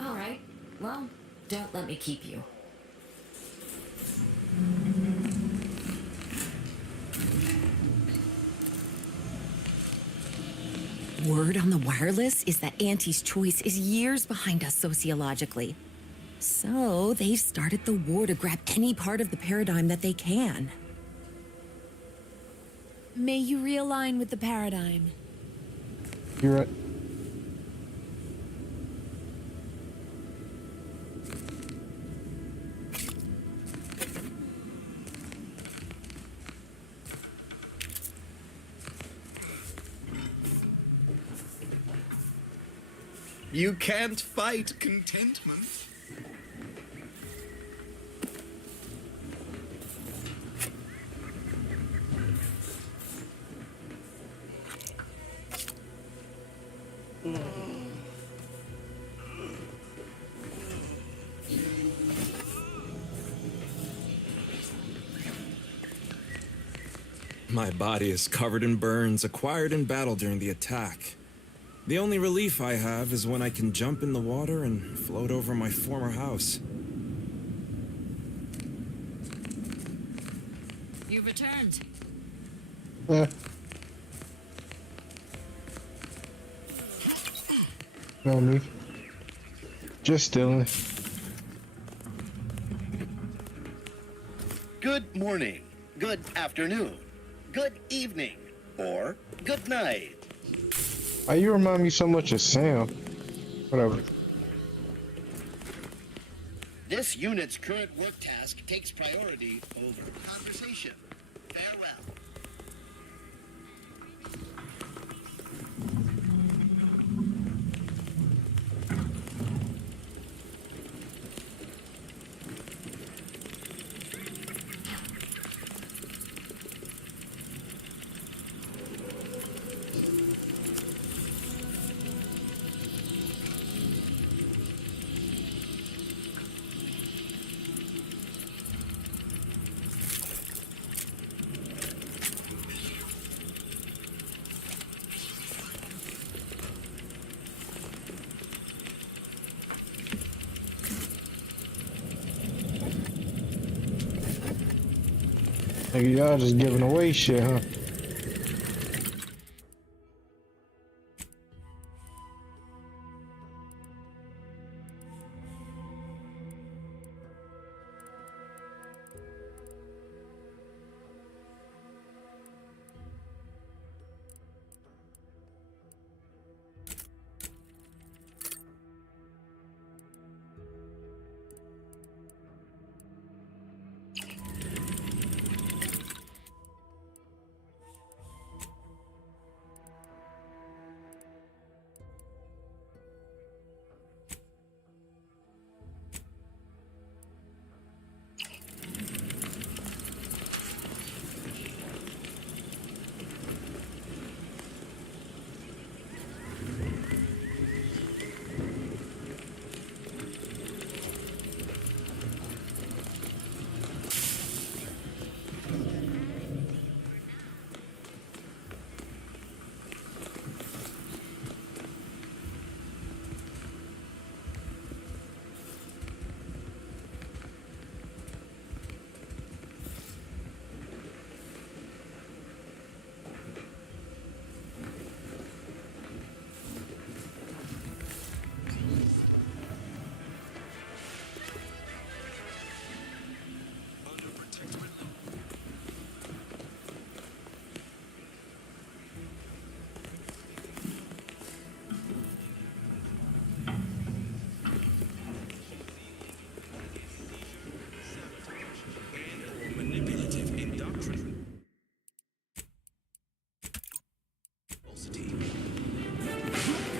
All right, well, don't let me keep you. Word on the wireless is that Auntie's choice is years behind us sociologically. So they've started the war to grab any part of the paradigm that they can. May you realign with the paradigm. You're right. You can't fight contentment. My body is covered in burns acquired in battle during the attack. The only relief I have is when I can jump in the water and float over my former house. You've returned. Yeah. No me. Just stealing. Good morning, good afternoon, good evening, or good night. Why you remind me so much of Sam? Whatever. This unit's current work task takes priority over conversation. Farewell. Nigga, y'all just giving away shit, huh?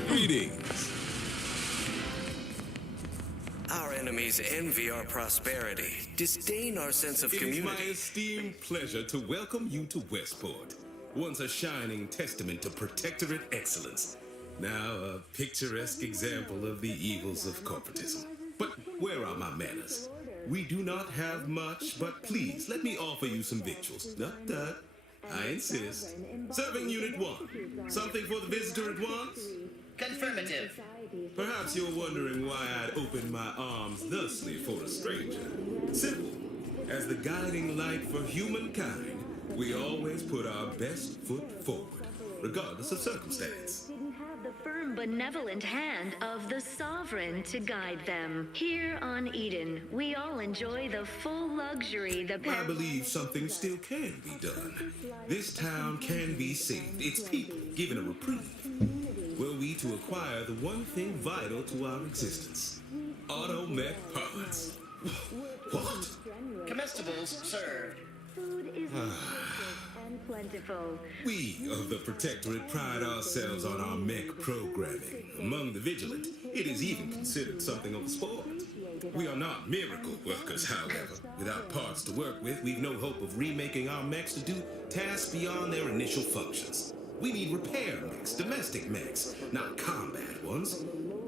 Greetings. Our enemies envy our prosperity, disdain our sense of It is my community. esteemed pleasure to welcome you to Westport, once a shining testament to protectorate excellence, now a picturesque example of the evils of corporatism. But where are my manners? We do not have much, but please let me offer you some victuals. Not that. I insist. Serving Unit 1. Something for the visitor at once? Confirmative. Perhaps you're wondering why I'd open my arms thusly for a stranger. Simple. As the guiding light for humankind, we always put our best foot forward, regardless of circumstance. Didn't have the firm, benevolent hand of the sovereign to guide them. Here on Eden, we all enjoy the full luxury the I believe something still can be done. This town can be saved, its people given a reprieve. Were we to acquire the one thing vital to our existence, automech parts. What? Comestibles served. Food is nutritious and plentiful. We of the Protectorate pride ourselves on our mech programming. Among the vigilant, it is even considered something of a sport. We are not miracle workers, however. Without parts to work with, we've no hope of remaking our mechs to do tasks beyond their initial functions. We need repair mechs, domestic mechs, not combat ones.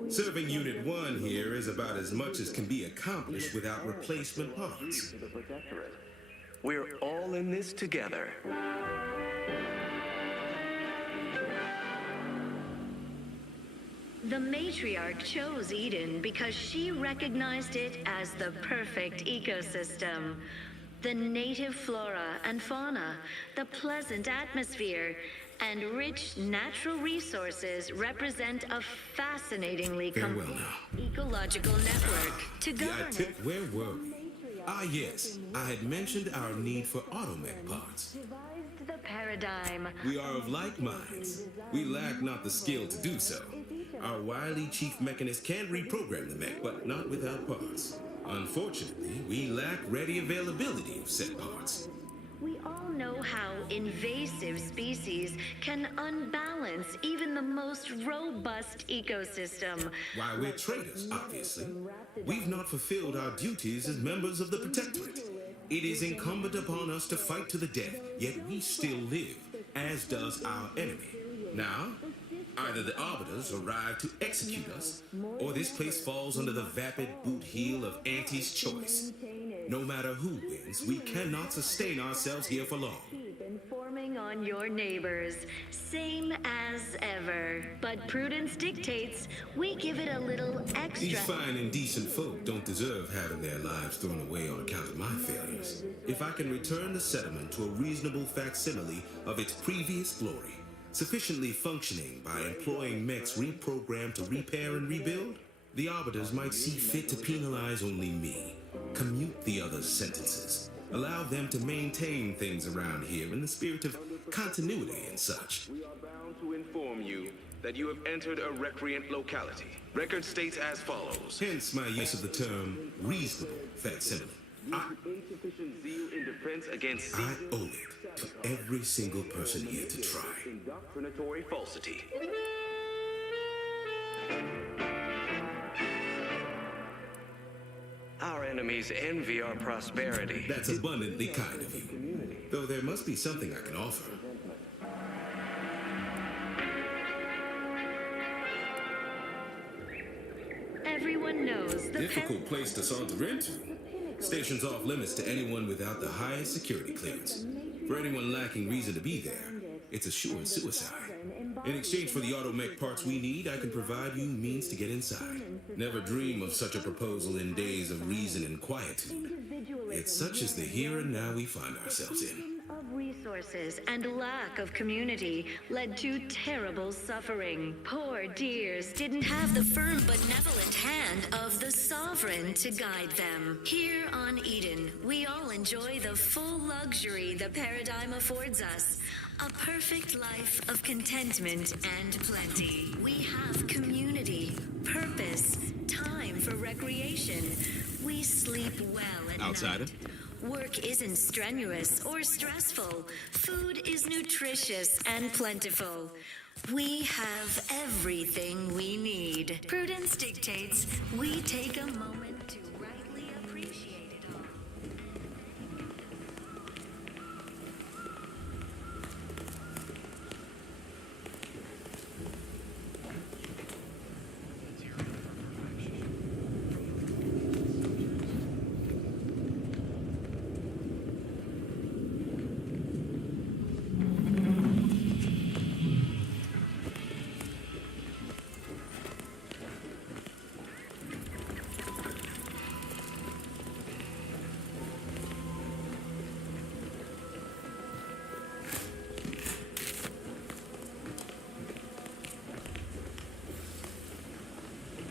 Serving Unit 1 here is about as much as can be accomplished without replacement parts. We're all in this together. The matriarch chose Eden because she recognized it as the perfect ecosystem. The native flora and fauna, the pleasant atmosphere, and rich natural resources represent a fascinatingly Farewell complete now. ecological network to Yeah, govern. where were we? Ah, yes. I had mentioned our need for automech parts. Devised the paradigm. We are of like minds. We lack not the skill to do so. Our wily chief mechanist can reprogram the mech, but not without parts. Unfortunately, we lack ready availability of said parts. We all know how invasive species can unbalance even the most robust ecosystem. Why, we're traitors, obviously. We've not fulfilled our duties as members of the Protectorate. It is incumbent upon us to fight to the death, yet we still live, as does our enemy. Now, either the Arbiters arrive to execute us, or this place falls under the vapid boot heel of Auntie's choice. No matter who wins, we cannot sustain ourselves here for long. Keep informing on your neighbors, same as ever. But prudence dictates we give it a little extra. These fine and decent folk don't deserve having their lives thrown away on account of my failures. If I can return the settlement to a reasonable facsimile of its previous glory, sufficiently functioning by employing mechs reprogrammed to repair and rebuild, the Arbiters might see fit to penalize only me, commute the others' sentences, allow them to maintain things around here in the spirit of continuity and such. We are bound to inform you that you have entered a recreant locality. Record states as follows. Hence my use of the term reasonable facsimile. Insufficient zeal in defense against I owe it to every single person here to try. indoctrinatory falsity. Our enemies envy our prosperity. That's abundantly kind of you. Though there must be something I can offer. Everyone knows the Difficult place to saunter into. Station's off limits to anyone without the highest security clearance. For anyone lacking reason to be there, it's a sure suicide. In exchange for the automech parts we need, I can provide you means to get inside. Never dream of such a proposal in days of reason and quietude. Yet such is the here and now we find ourselves in. of resources and lack of community led to terrible suffering. Poor dears didn't have the firm, benevolent hand of the sovereign to guide them. Here on Eden, we all enjoy the full luxury the paradigm affords us. A perfect life of contentment and plenty. We have community, purpose, time for recreation. We sleep well at Outsider? night. Work isn't strenuous or stressful. Food is nutritious and plentiful. We have everything we need. Prudence dictates we take a moment to rightly appreciate it all.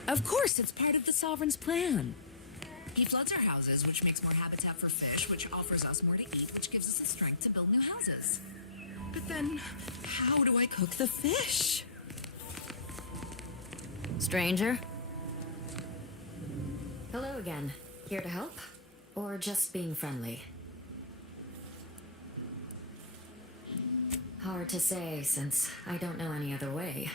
Of course, it's part of the Sovereign's plan. He floods our houses, which makes more habitat for fish, which offers us more to eat, which gives us the strength to build new houses. But then, how do I cook the fish? Stranger? Hello again. Here to help? Or just being friendly? Hard to say, since I don't know any other way.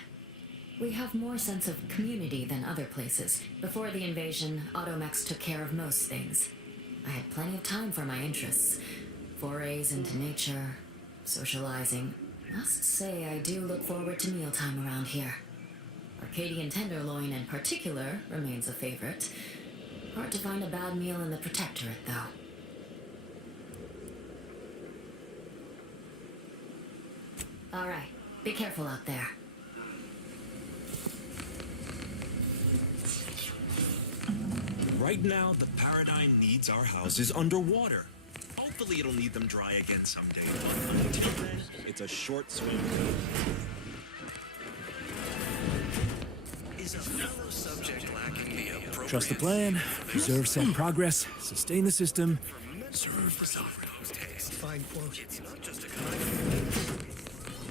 We have more sense of community than other places. Before the invasion, Automechs took care of most things. I had plenty of time for my interests. Forays into nature, socializing. Must say I do look forward to mealtime around here. Arcadian tenderloin in particular remains a favorite. Hard to find a bad meal in the Protectorate, though. All right, be careful out there. Right now, the Paradigm needs our houses underwater. Hopefully it'll need them dry again someday. But until then, it's a short swim. Is a fellow subject lacking the appropriate... Trust the plan, preserve set progress, sustain the system, serve the sovereign. Fine quote. It's not just a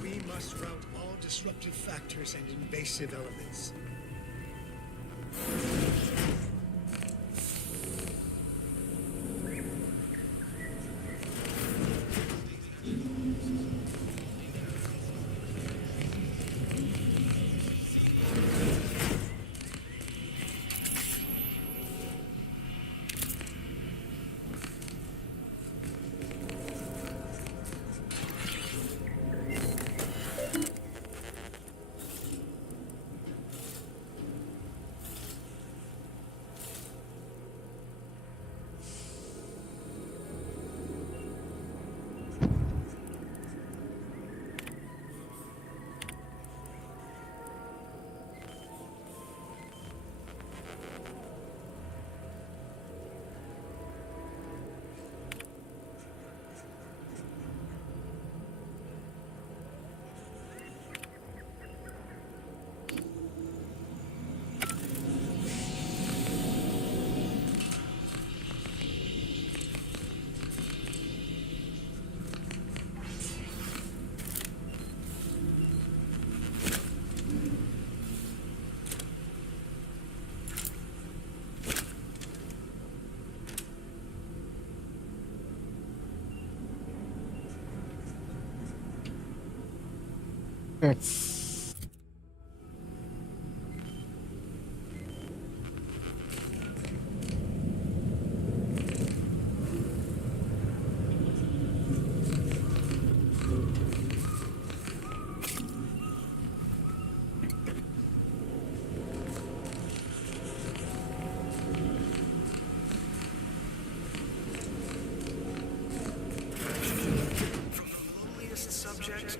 We must rout all disruptive factors and invasive elements.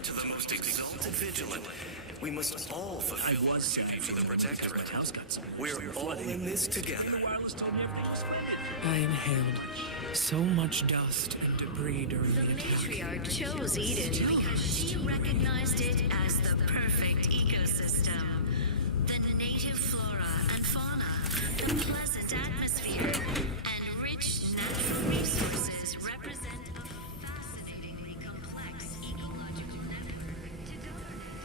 To the most exalted vigilant, we must all fulfill our duty to the Protectorate. We're all in this together. I inhaled so much dust and debris during The matriarch chose Eden because she recognized it as the perfect ecosystem. The native flora and fauna, the pleasant atmosphere, and rich natural resources represent a fascinatingly complex ecological network to govern it.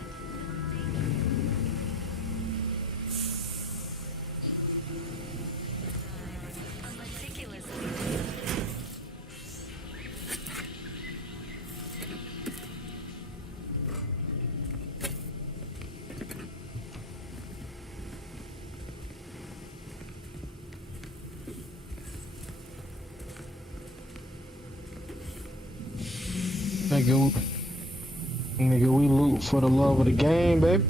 A meticulously Nigga, we loot for the love of the game, baby.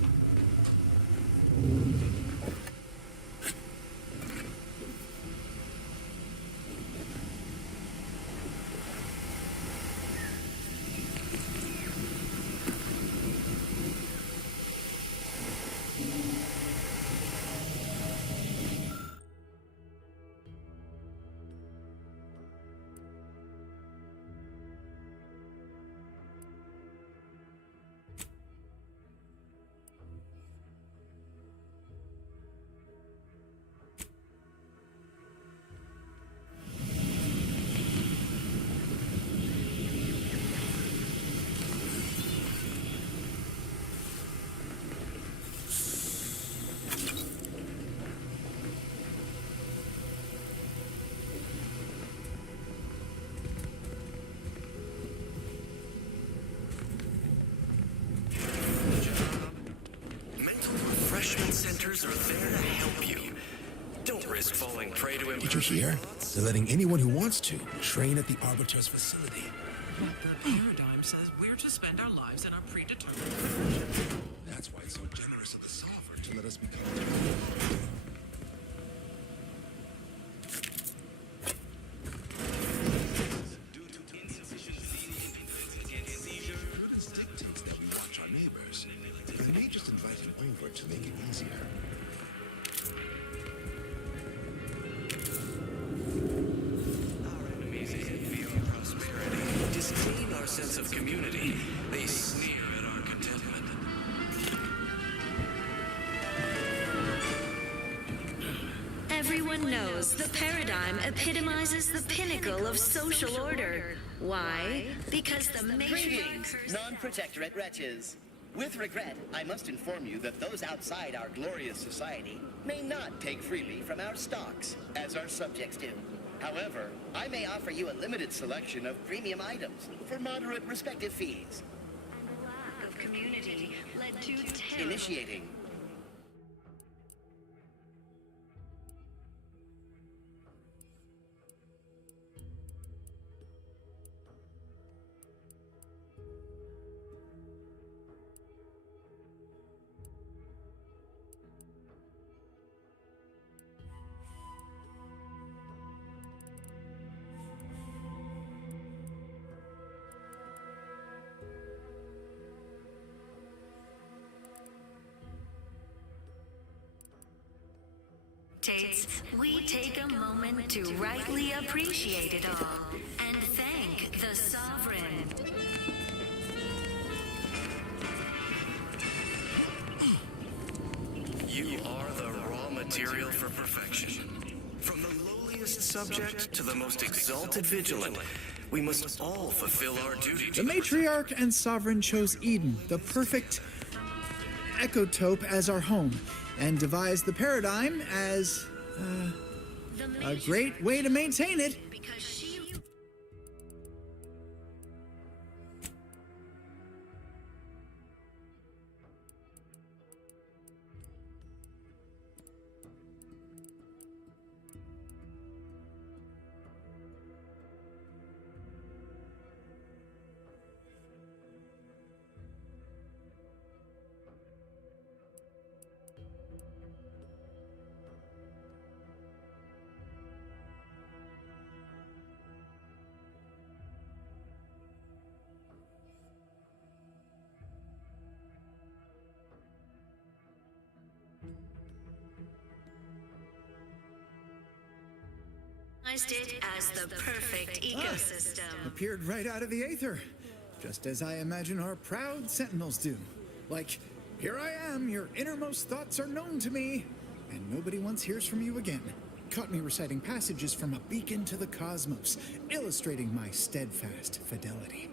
refreshment centers are there to help you. Don't risk falling prey to Did you hear? They're letting anyone who wants to train at the Arbiter's facility. But the paradigm says we're to spend our lives in our predetermined future. That's why it's so generous of the Sovereign to let us become... Prudence dictates that we watch our neighbors. I may just invite him over to make it easier. Disdain our sense of community. They sneer at our contentment. Everyone knows the paradigm epitomizes the pinnacle of social order. Why? Because the Greetings, matriarch... non-protectorate wretches. With regret, I must inform you that those outside our glorious society may not take freely from our stocks, as our subjects do. However, I may offer you a limited selection of premium items for moderate respective fees. And the lack of community led to terror. Initiating. We take a moment to rightly appreciate it all and thank the Sovereign. You are the raw material for perfection. From the lowliest subject to the most exalted vigilant, we must all fulfill our duty to the matriarch and sovereign chose Eden, the perfect ecotope, as our home, and devised the paradigm as a great way to maintain it. It as the perfect ecosystem. Appeared right out of the aether, just as I imagine our proud sentinels do. Like, here I am, your innermost thoughts are known to me, and nobody once hears from you again. Caught me reciting passages from a beacon to the cosmos, illustrating my steadfast fidelity.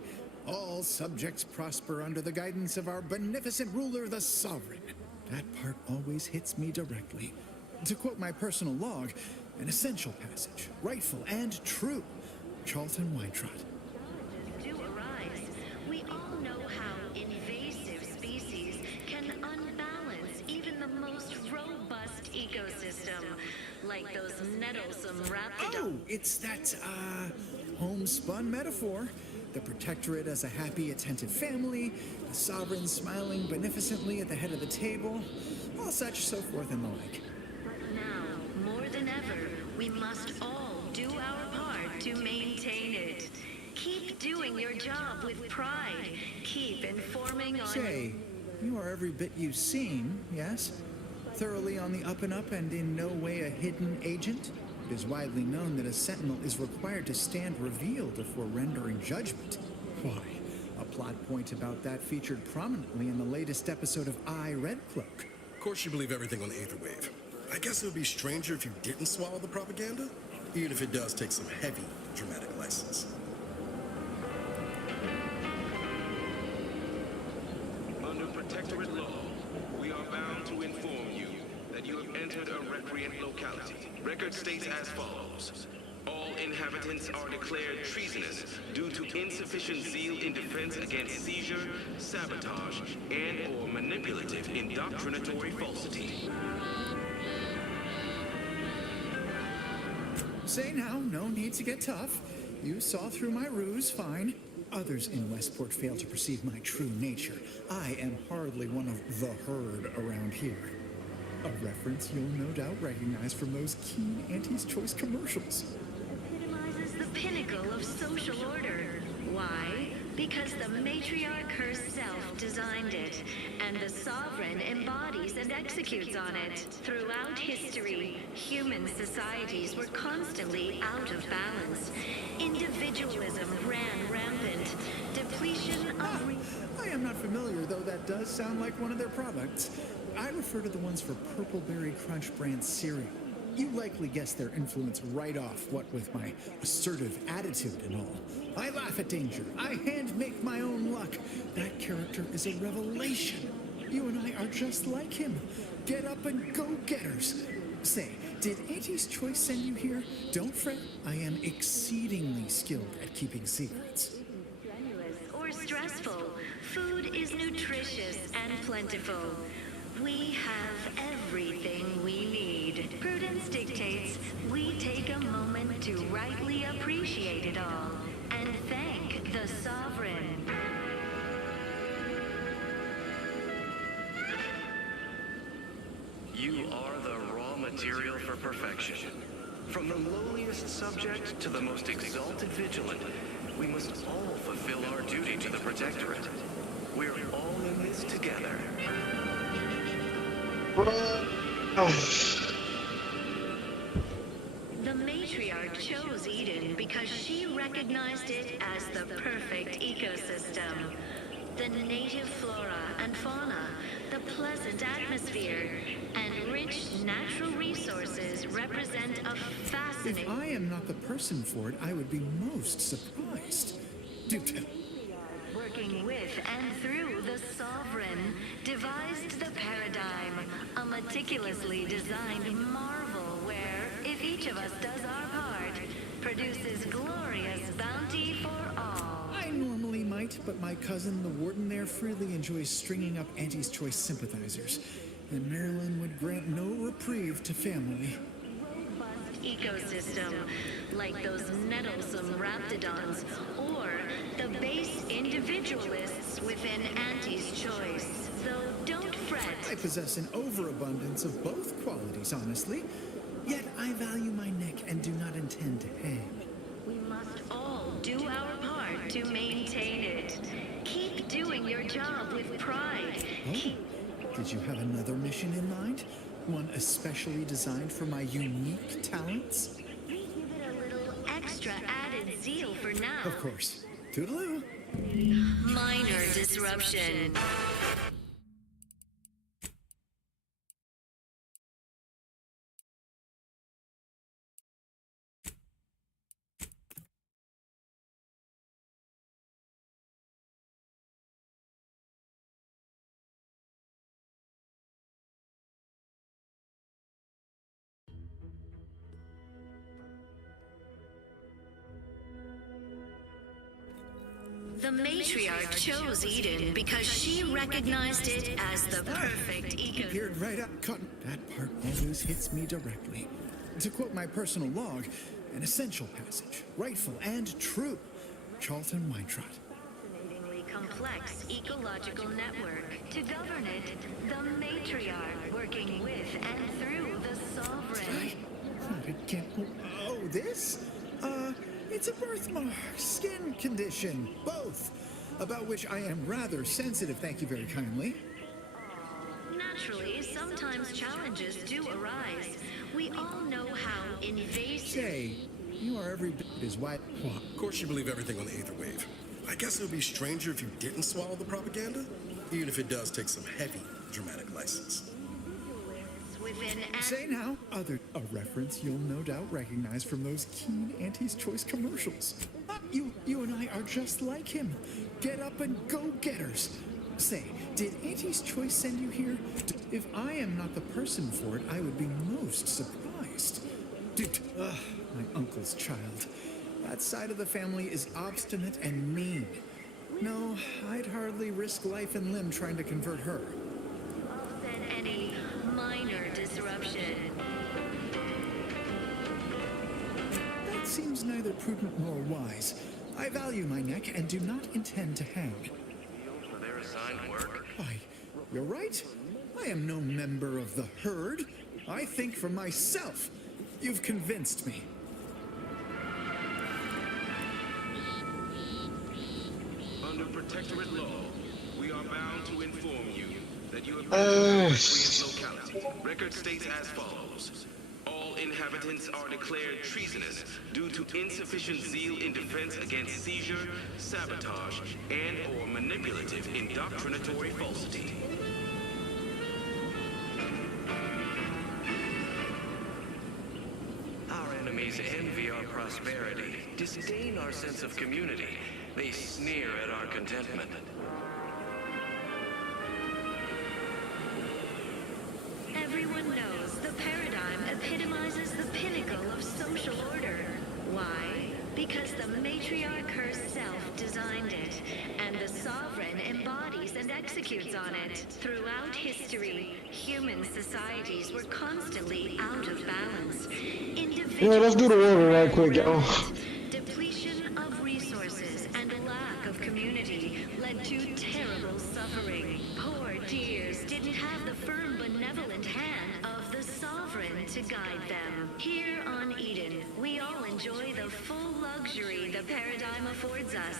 All subjects prosper under the guidance of our beneficent ruler, the Sovereign. That part always hits me directly. To quote my personal log, an essential passage, rightful and true. Charlton Weintrott. Do arise. We all know how invasive species can unbalance even the most robust ecosystem, like those nettlesome raptidons. Oh, it's that, homespun metaphor. The protectorate as a happy, attentive family, the sovereign smiling beneficently at the head of the table, all such, so forth and the like. Now, more than ever, we must all do our part to maintain it. Keep doing your job with pride. Keep informing on... Say, you are every bit you seem, yes? Thoroughly on the up and up and in no way a hidden agent? It is widely known that a sentinel is required to stand revealed before rendering judgment. Why, a plot point about that featured prominently in the latest episode of I, Red Cloak. Of course you believe everything on the Aetherwave. I guess it would be stranger if you didn't swallow the propaganda, even if it does take some heavy dramatic license. Under protectorate law, we are bound to inform you that you have entered a recreant locality. Record states as follows. All inhabitants are declared treasonous due to insufficient zeal in defense against seizure, sabotage, and/or manipulative indoctrinatory falsity. Say now, no need to get tough. You saw through my ruse, fine. Others in Westport fail to perceive my true nature. I am hardly one of the herd around here. A reference you'll no doubt recognize from those keen Auntie's Choice commercials. Epitomizes the pinnacle of social order. Why? Because the matriarch herself designed it, and the sovereign embodies and executes on it. Throughout history, human societies were constantly out of balance. Individualism ran rampant. Depletion of... I am not familiar, though that does sound like one of their products. I refer to the ones for Purple Berry Crunch brand cereal. You likely guessed their influence right off, what with my assertive attitude and all. I laugh at danger. I hand make my own luck. That character is a revelation. You and I are just like him. Get up and go-getters. Say, did Auntie's Choice send you here? Don't fret. I am exceedingly skilled at keeping secrets. Strenuous or stressful, food is nutritious and plentiful. We have everything we need. Prudence dictates we take a moment to rightly appreciate it all and thank the sovereign. You are the raw material for perfection. From the lowliest subject to the most exalted vigilant, we must all fulfill our duty to the Protectorate. We're all in this together. The matriarch chose Eden because she recognized it as the perfect ecosystem. The native flora and fauna, the pleasant atmosphere, and rich natural resources represent a fascinating... If I am not the person for it, I would be most surprised. Do tell. Working with and through the sovereign, devised the paradigm, a meticulously designed marvel where, if each of us does our part, produces glorious bounty for all. I normally might, but my cousin, the warden there, freely enjoys stringing up Auntie's Choice sympathizers, and Marilyn would grant no reprieve to family. Ecosystem, like those nettlesome raptidons, or the base individualists within Auntie's Choice. Though don't fret. I possess an overabundance of both qualities, honestly. Yet I value my neck and do not intend to hang. We must all do our part to maintain it. Keep doing your job with pride. Oh, did you have another mission in mind? One especially designed for my unique talents? We give it a little extra added zeal for now. Of course. Toodaloo. Minor disruption. The matriarch chose Eden because she recognized it as the perfect ecosystem. Geared right up, cotton. That part always hits me directly. To quote my personal log, an essential passage, rightful and true. Charlton Weintraub. Fascinatingly complex ecological network. To govern it, the matriarch working with and through the sovereign. I can't. Oh, this? It's a birthmark, skin condition, both, about which I am rather sensitive, thank you very kindly. Naturally, sometimes challenges do arise. We all know how invasive... Say, you are every bit as wide... Of course you believe everything on the Aether Wave. I guess it would be stranger if you didn't swallow the propaganda, even if it does take some heavy dramatic license. Say now, a reference you'll no doubt recognize from those keen Auntie's Choice commercials. You and I are just like him. Get up and go-getters. Say, did Auntie's Choice send you here? If I am not the person for it, I would be most surprised. Dude, my uncle's child. That side of the family is obstinate and mean. No, I'd hardly risk life and limb trying to convert her. Offset any minor disruption. That seems neither prudent nor wise. I value my neck and do not intend to hang. For their assigned work. Why, you're right. I am no member of the herd. I think for myself. You've convinced me. Under protectorate law, we are bound to inform you that you have entered a locality. Record states as follows. All inhabitants are declared treasonous due to insufficient zeal in defense against seizure, sabotage, and/or manipulative indoctrinatory falsity. Our enemies envy our prosperity, disdain our sense of community. They sneer at our contentment. Everyone knows the paradigm epitomizes the pinnacle of social order. Why? Because the matriarch herself designed it, and the sovereign embodies and executes on it. Throughout history, human societies were constantly out of balance. Yeah, let's do the order right quick, y'all. Depletion of resources and lack of community led to terrible suffering. Poor dears didn't have the firm, benevolent hand of the sovereign to guide them. Here on Eden, we all enjoy the full luxury the paradigm affords us.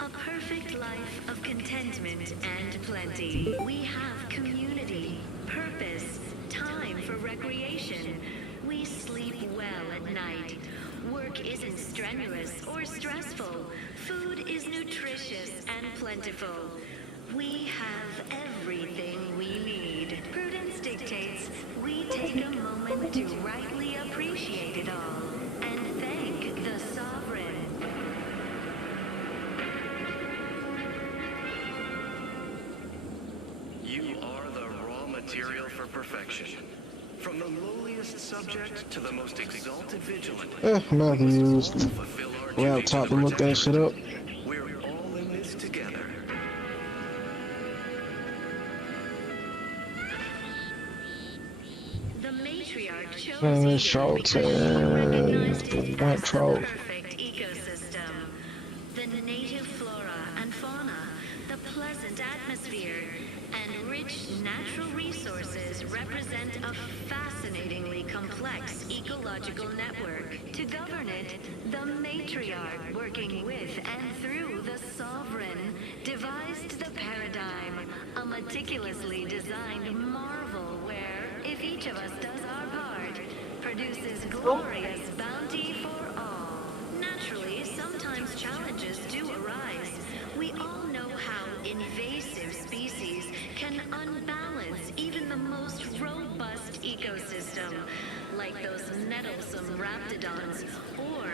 A perfect life of contentment and plenty. We have community, purpose, time for recreation. We sleep well at night. Work isn't strenuous or stressful. Food is nutritious and plentiful. We have everything we need. Prudence dictates we take a moment to rightly appreciate it all and thank the sovereign. You are the raw material for perfection. From the lowliest subject to the most exalted vigilant. Matthews. Laptop to look that shit up. We're all in this together. The matriarch chose And Schultz and White Trout. perfect ecosystem. The native flora and fauna, the pleasant atmosphere, and rich natural resources represent a fascinatingly complex ecological network. To govern it, the matriarch, working with and through the sovereign, devised the paradigm, a meticulously designed marvel where, if each of us does our part, produces glorious bounty for all. Naturally, sometimes challenges do arise. We all know how invasive species can unbalance even the most robust ecosystem, like those nettlesome raptidons, or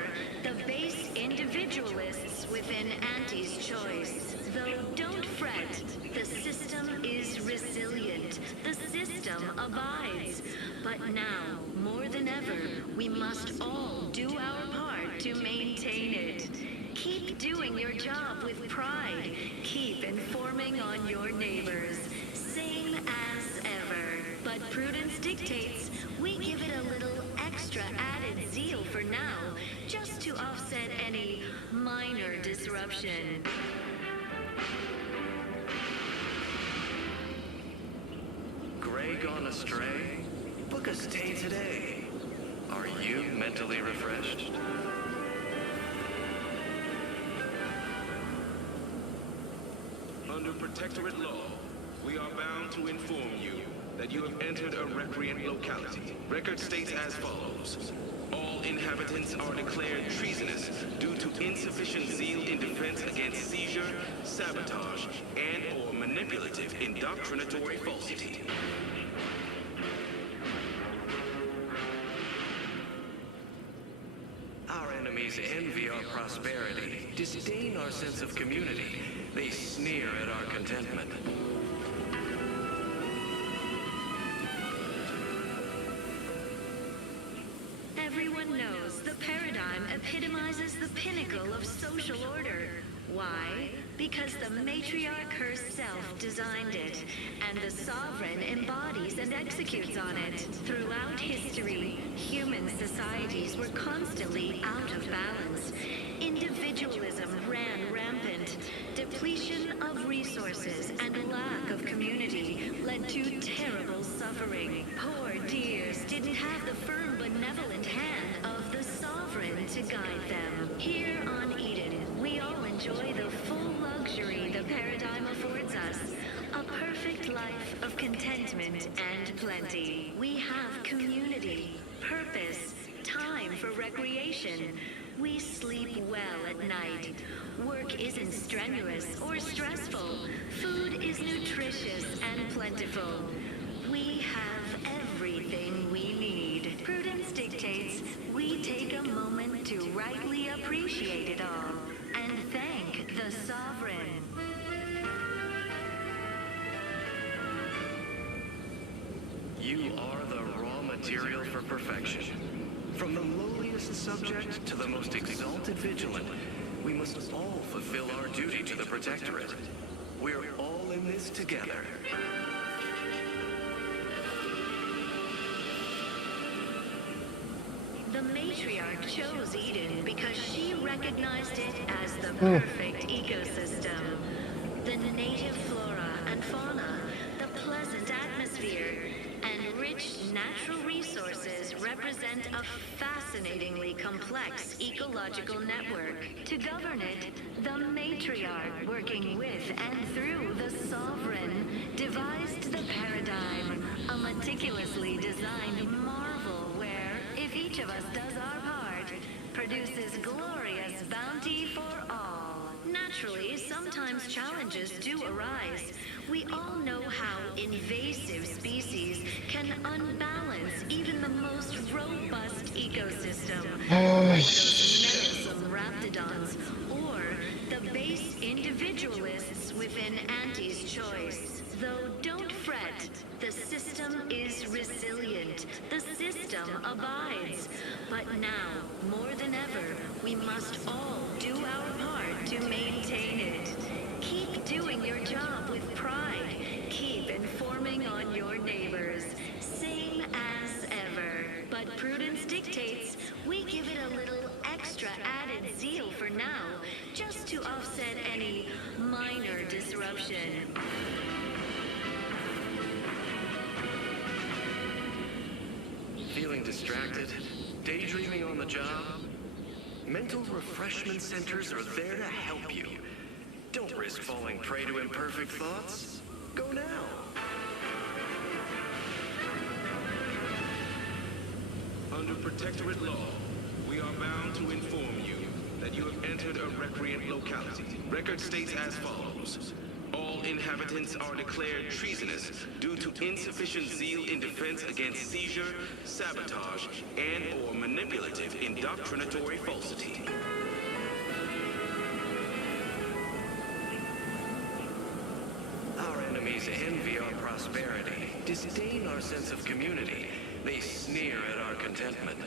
the base individualists within Auntie's choice. Though don't fret, the system is resilient. The system abides. But now, more than ever, we must all do our part to maintain it. Keep doing your job with pride. Keep informing on your neighbors. Same as ever. But prudence dictates we give it a little extra added zeal for now, just to offset any minor disruption. Gray gone astray? Book a stay today. Are you mentally refreshed? Under protectorate law, we are bound to inform you that you have entered a recreant locality. Record states as follows. All inhabitants are declared treasonous due to insufficient zeal in defense against seizure, sabotage, and/or manipulative indoctrinatory falsity. Our enemies envy our prosperity, disdain our sense of community. They sneer at our contentment. Everyone knows the paradigm epitomizes the pinnacle of social order. Why? Because the matriarch herself designed it, and the sovereign embodies and executes on it. Throughout history, human societies were constantly out of balance. Individualism ran rampant. Depletion of resources and lack of community led to terrible suffering. Poor dears didn't have the firm benevolent hand of the sovereign to guide them. Here on Eden, we all enjoy the full luxury the paradigm affords us. A perfect life of contentment and plenty. We have community, purpose, time for recreation. We sleep well at night. Work isn't strenuous or stressful. Food is nutritious and plentiful. We have everything we need. Prudence dictates we take a moment to rightly appreciate it all and thank the sovereign. You are the raw material for perfection. From the lowliest subject to the most exalted vigilant, we must all fulfill our duty to the Protectorate. We're all in this together. The matriarch chose Eden because she recognized it as the perfect ecosystem. The native flora and fauna, the pleasant atmosphere, and rich natural resources represent a fascinatingly complex ecological network. To govern it, the matriarch, working with and through the sovereign, devised the paradigm, a meticulously designed marvel where, if each of us does our part, produces glorious bounty for all. Naturally, sometimes challenges do arise. We all know how invasive species can unbalance even the most robust ecosystem. Those meddlesome raptidons, or the base individualists within Auntie's choice. Though don't fret, the system is resilient. The system abides. But now, more than ever, we must all do our part to maintain it. Keep doing your job with pride. Keep informing on your neighbors. Same as ever. But prudence dictates we give it a little extra added zeal for now, just to offset any minor disruption. Feeling distracted? Daydreaming on the job? Mental refreshment centers are there to help you. Don't risk falling prey to imperfect thoughts. Go now. Under Protectorate law, we are bound to inform you that you have entered a recreant locality. Record states as follows. All inhabitants are declared treasonous due to insufficient zeal in defense against seizure, sabotage, and/or manipulative indoctrinatory falsity. Our enemies envy our prosperity, disdain our sense of community. They sneer at our contentment.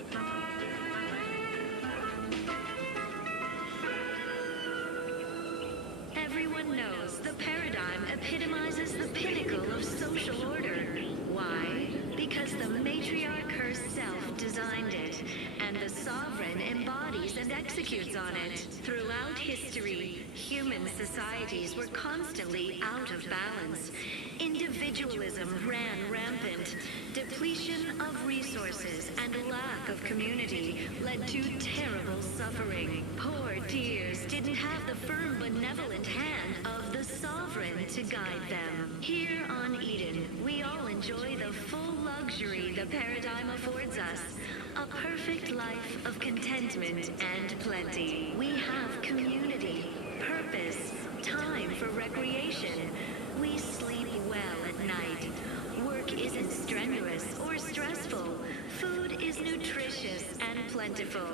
Everyone knows the paradigm epitomizes the pinnacle of social order. Why? Because the matriarch herself designed it, and the sovereign embodies and executes on it. Throughout history, human societies were constantly out of balance. Individualism ran rampant. Depletion of resources and lack of community led to terrible suffering. Poor dears didn't have the firm benevolent hand of the sovereign to guide them. Here on Eden, we all enjoy the full luxury the paradigm affords us. A perfect life of contentment and plenty. We have community, purpose, time for recreation. We sleep well at night. Work isn't strenuous or stressful. Food is nutritious and plentiful.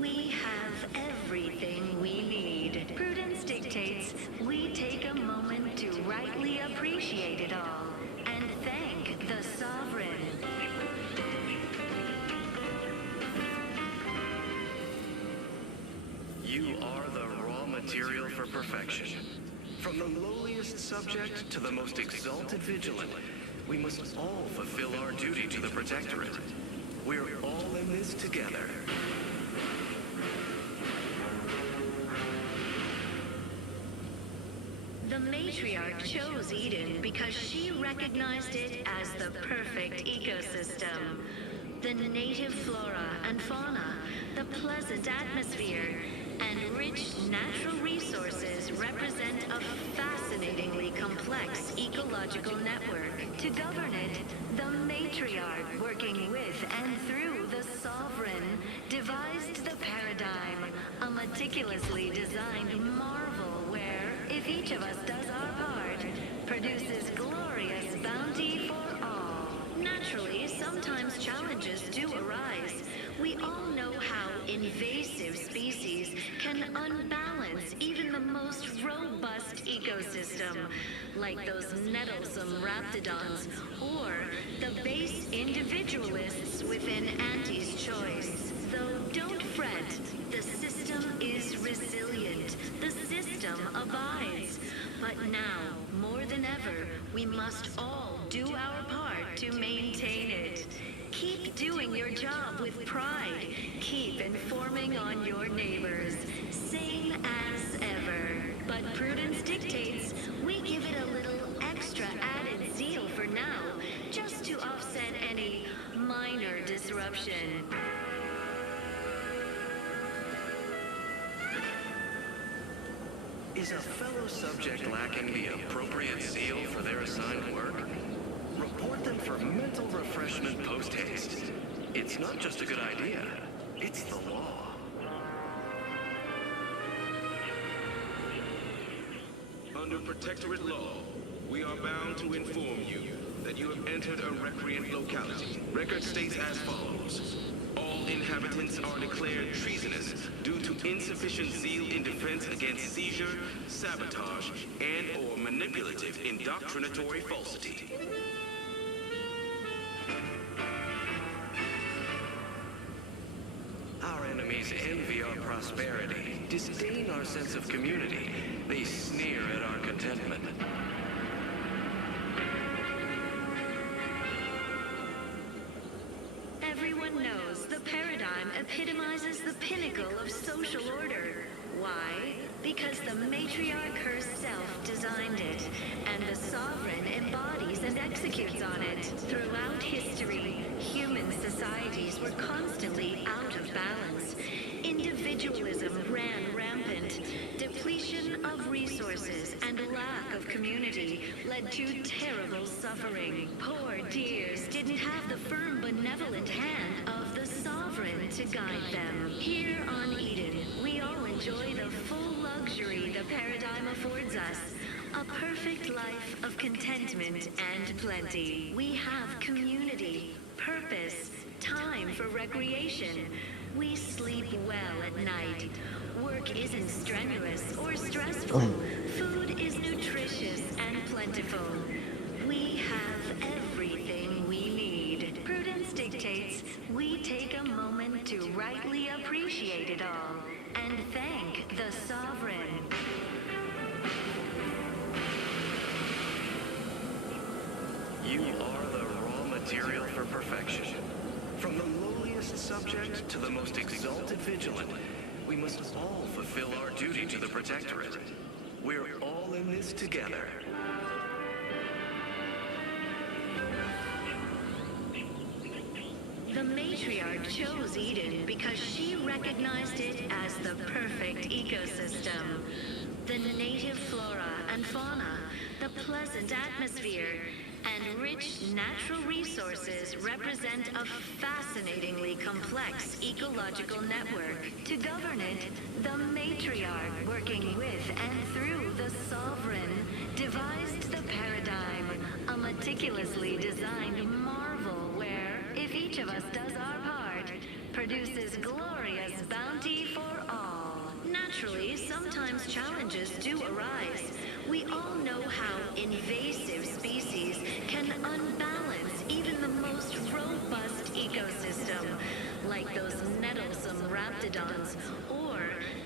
We have everything we need. Prudence dictates we take a moment to rightly appreciate it all and thank the sovereign. are the raw material for perfection. From the lowliest subject to the most exalted vigilant, we must all fulfill our duty to the Protectorate. We're all in this together. The matriarch chose Eden because she recognized it as the perfect ecosystem. The native flora and fauna, the pleasant atmosphere, and rich natural resources represent a fascinatingly complex ecological network. To govern it, the matriarch, working with and through the sovereign, devised the paradigm, a meticulously designed marvel where, if each of us does our part, produces glorious bounty for all. Naturally, sometimes challenges do arise. We all know how invasive species can unbalance even the most robust ecosystem, like those nettlesome raptidons, or the base individualists within Auntie's choice. Though don't fret, the system is resilient. The system abides. But now, more than ever, we must all do our part to maintain it. Keep doing your job with pride. Keep informing on your neighbors. Same as ever. But prudence dictates we give it a little extra added zeal for now, just to offset any minor disruption. Is a fellow subject lacking the appropriate zeal for their assigned work? Report them for mental refreshment post-haste. It's not just a good idea, it's the law. Under Protectorate law, we are bound to inform you that you have entered a recreant locality. Record states as follows. All inhabitants are declared treasonous due to insufficient zeal in defense against seizure, sabotage, and/or manipulative indoctrinatory falsity. Our enemies envy our prosperity, disdain our sense of community. They sneer at our contentment. Everyone knows the paradigm epitomizes the pinnacle of social order. Why? Because the matriarch herself designed it, and the sovereign embodies and executes on it. Throughout history, human societies were constantly out of balance. Individualism ran rampant. Depletion of resources and lack of community led to terrible suffering. Poor dears didn't have the firm, benevolent hand of the sovereign to guide them. Here on Eden, we all enjoy the full luxury the paradigm affords us. A perfect life of contentment and plenty. We have community, purpose, time for recreation. We sleep well at night. Work isn't strenuous or stressful. Food is nutritious and plentiful. We have everything we need. Prudence dictates we take a moment to rightly appreciate it all and thank the sovereign. You are the raw material for perfection. From the lowliest subject to the most exalted vigilant, we must all fulfill our duty to the Protectorate. We're all in this together. The matriarch chose Eden because she recognized it as the perfect ecosystem. The native flora and fauna, the pleasant atmosphere, and rich natural resources represent a fascinatingly complex ecological network. To govern it, the matriarch, working with and through the sovereign, devised the paradigm, a meticulously designed marvel where, if each of us does our part, produces glorious bounty for all. Naturally, sometimes challenges do arise. We all know how invasive species can unbalance even the most robust ecosystem, like those nettlesome raptidons, or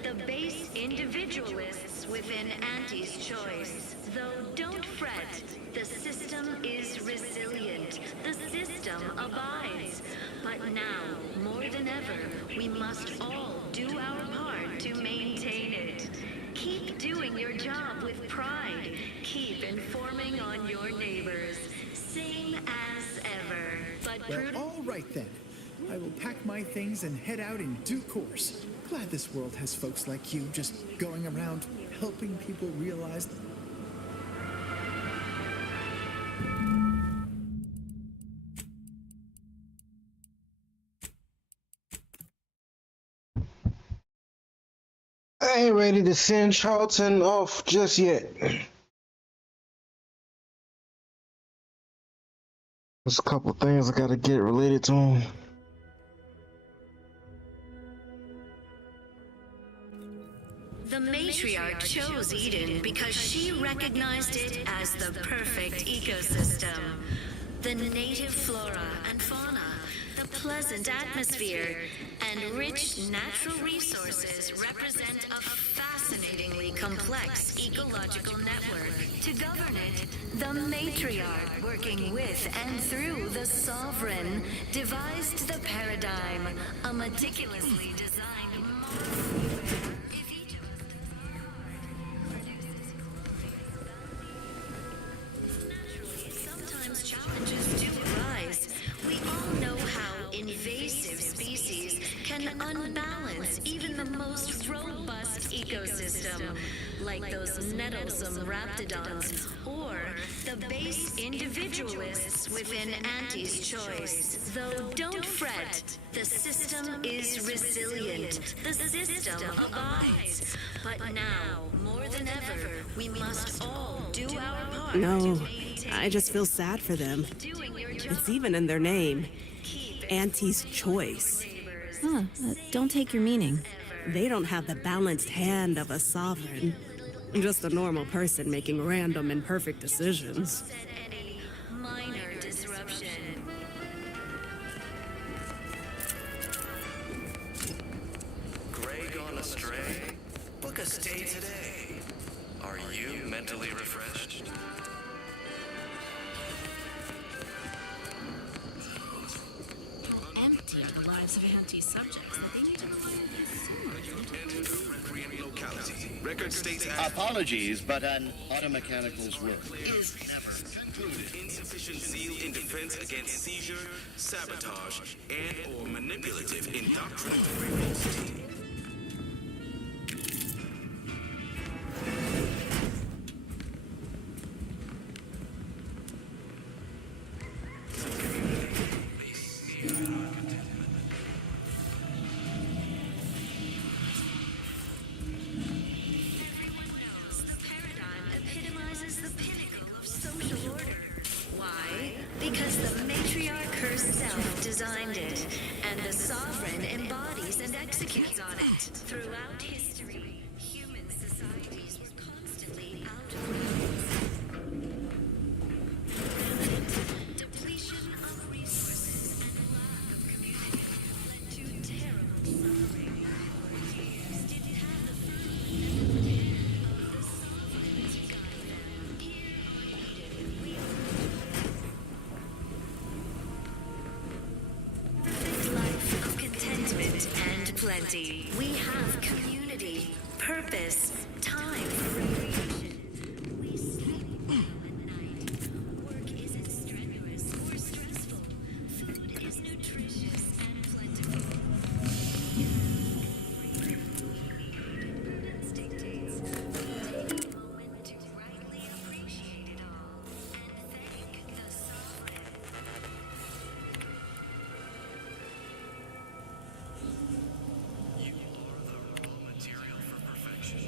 the base individualists within Auntie's choice. Though don't fret, the system is resilient. The system abides. But now, more than ever, we must all do our part to maintain it. Keep doing your job with pride. Keep informing on your neighbors. Same as ever. But Well, all right then. I will pack my things and head out in due course. Glad this world has folks like you just going around helping people realize. I ain't ready to send Charlton off just yet. There's a couple things I gotta get related to him. The matriarch chose Eden because she recognized it as the perfect ecosystem. The native flora and fauna, the pleasant atmosphere, and rich natural resources represent a fascinatingly complex ecological network. To govern it, the matriarch, working with and through the sovereign, devised the paradigm, a meticulously designed model. Sometimes challenges do arise. We all know how invasive species can unbalance even the most robust ecosystem, like those nettlesome raptidons, or the base individualists within Auntie's choice. Though don't fret, the system is resilient. The system abides. But now, more than ever, we must all do our part. No, I just feel sad for them. It's even in their name. Auntie's choice. Huh, don't take your meaning. They don't have the balanced hand of a sovereign. Just a normal person making random imperfect decisions. Minor disruption. Gray gone astray? Book a stay today. Are you mentally refreshed? Emptied the lives of anti-subjects. They need to Record states Apologies, but an automechanical's work is included insufficient zeal in defense against seizure, sabotage, and/or manipulative indoctrinatory falsity. Epitomizes the pinnacle of social order. Why? Because the matriarch herself designed it, and the sovereign embodies and executes on it. Throughout history, human societies were constantly out of balance. Depletion of resources and lack of community led to terrible suffering. Warriors didn't have the life of contentment and plenty. We have community, purpose, time for recreation. We sleep well at night. Work isn't strenuous or stressful. Food is nutritious and plentiful. Prudence dictates. Take a moment to rightly appreciate it all and thank the sovereign. You are the raw material for perfection.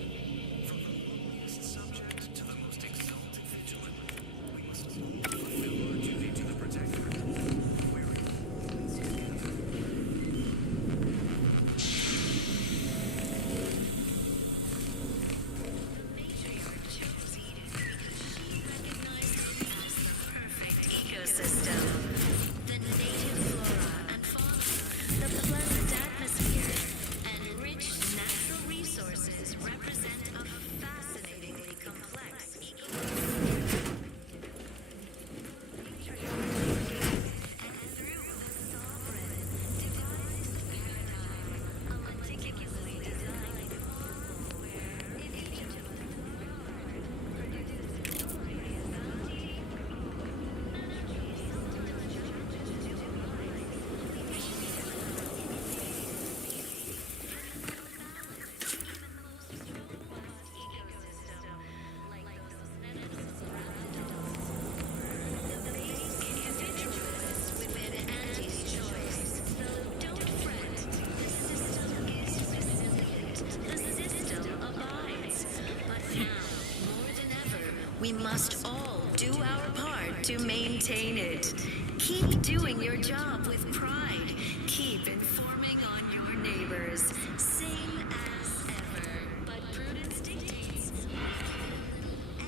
to maintain it. Keep doing your job with pride. Keep informing on your neighbors. Same as ever. But prudence dictates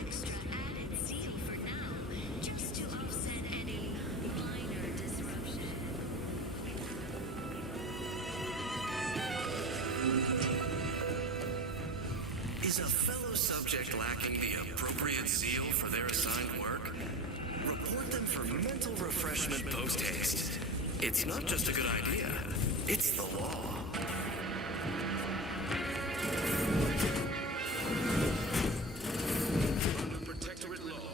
extra added zeal for now, just to offset any minor disruption. Is a fellow subject lacking the appropriate zeal for their assigned work? Report them for mental refreshment post-haste. It's not just a good idea, it's the law. Under Protectorate law,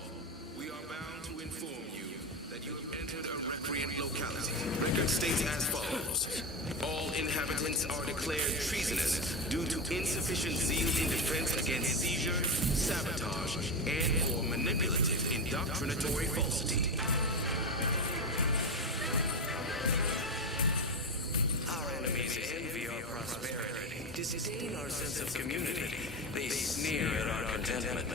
we are bound to inform you that you have entered a recreant locality. Record states as follows. All inhabitants are declared treasonous due to insufficient zeal in defense against seizure, sabotage, and/or manipulative indoctrinatory falsity. Our enemies envy our prosperity, disdain our sense of community. They sneer at our contentment.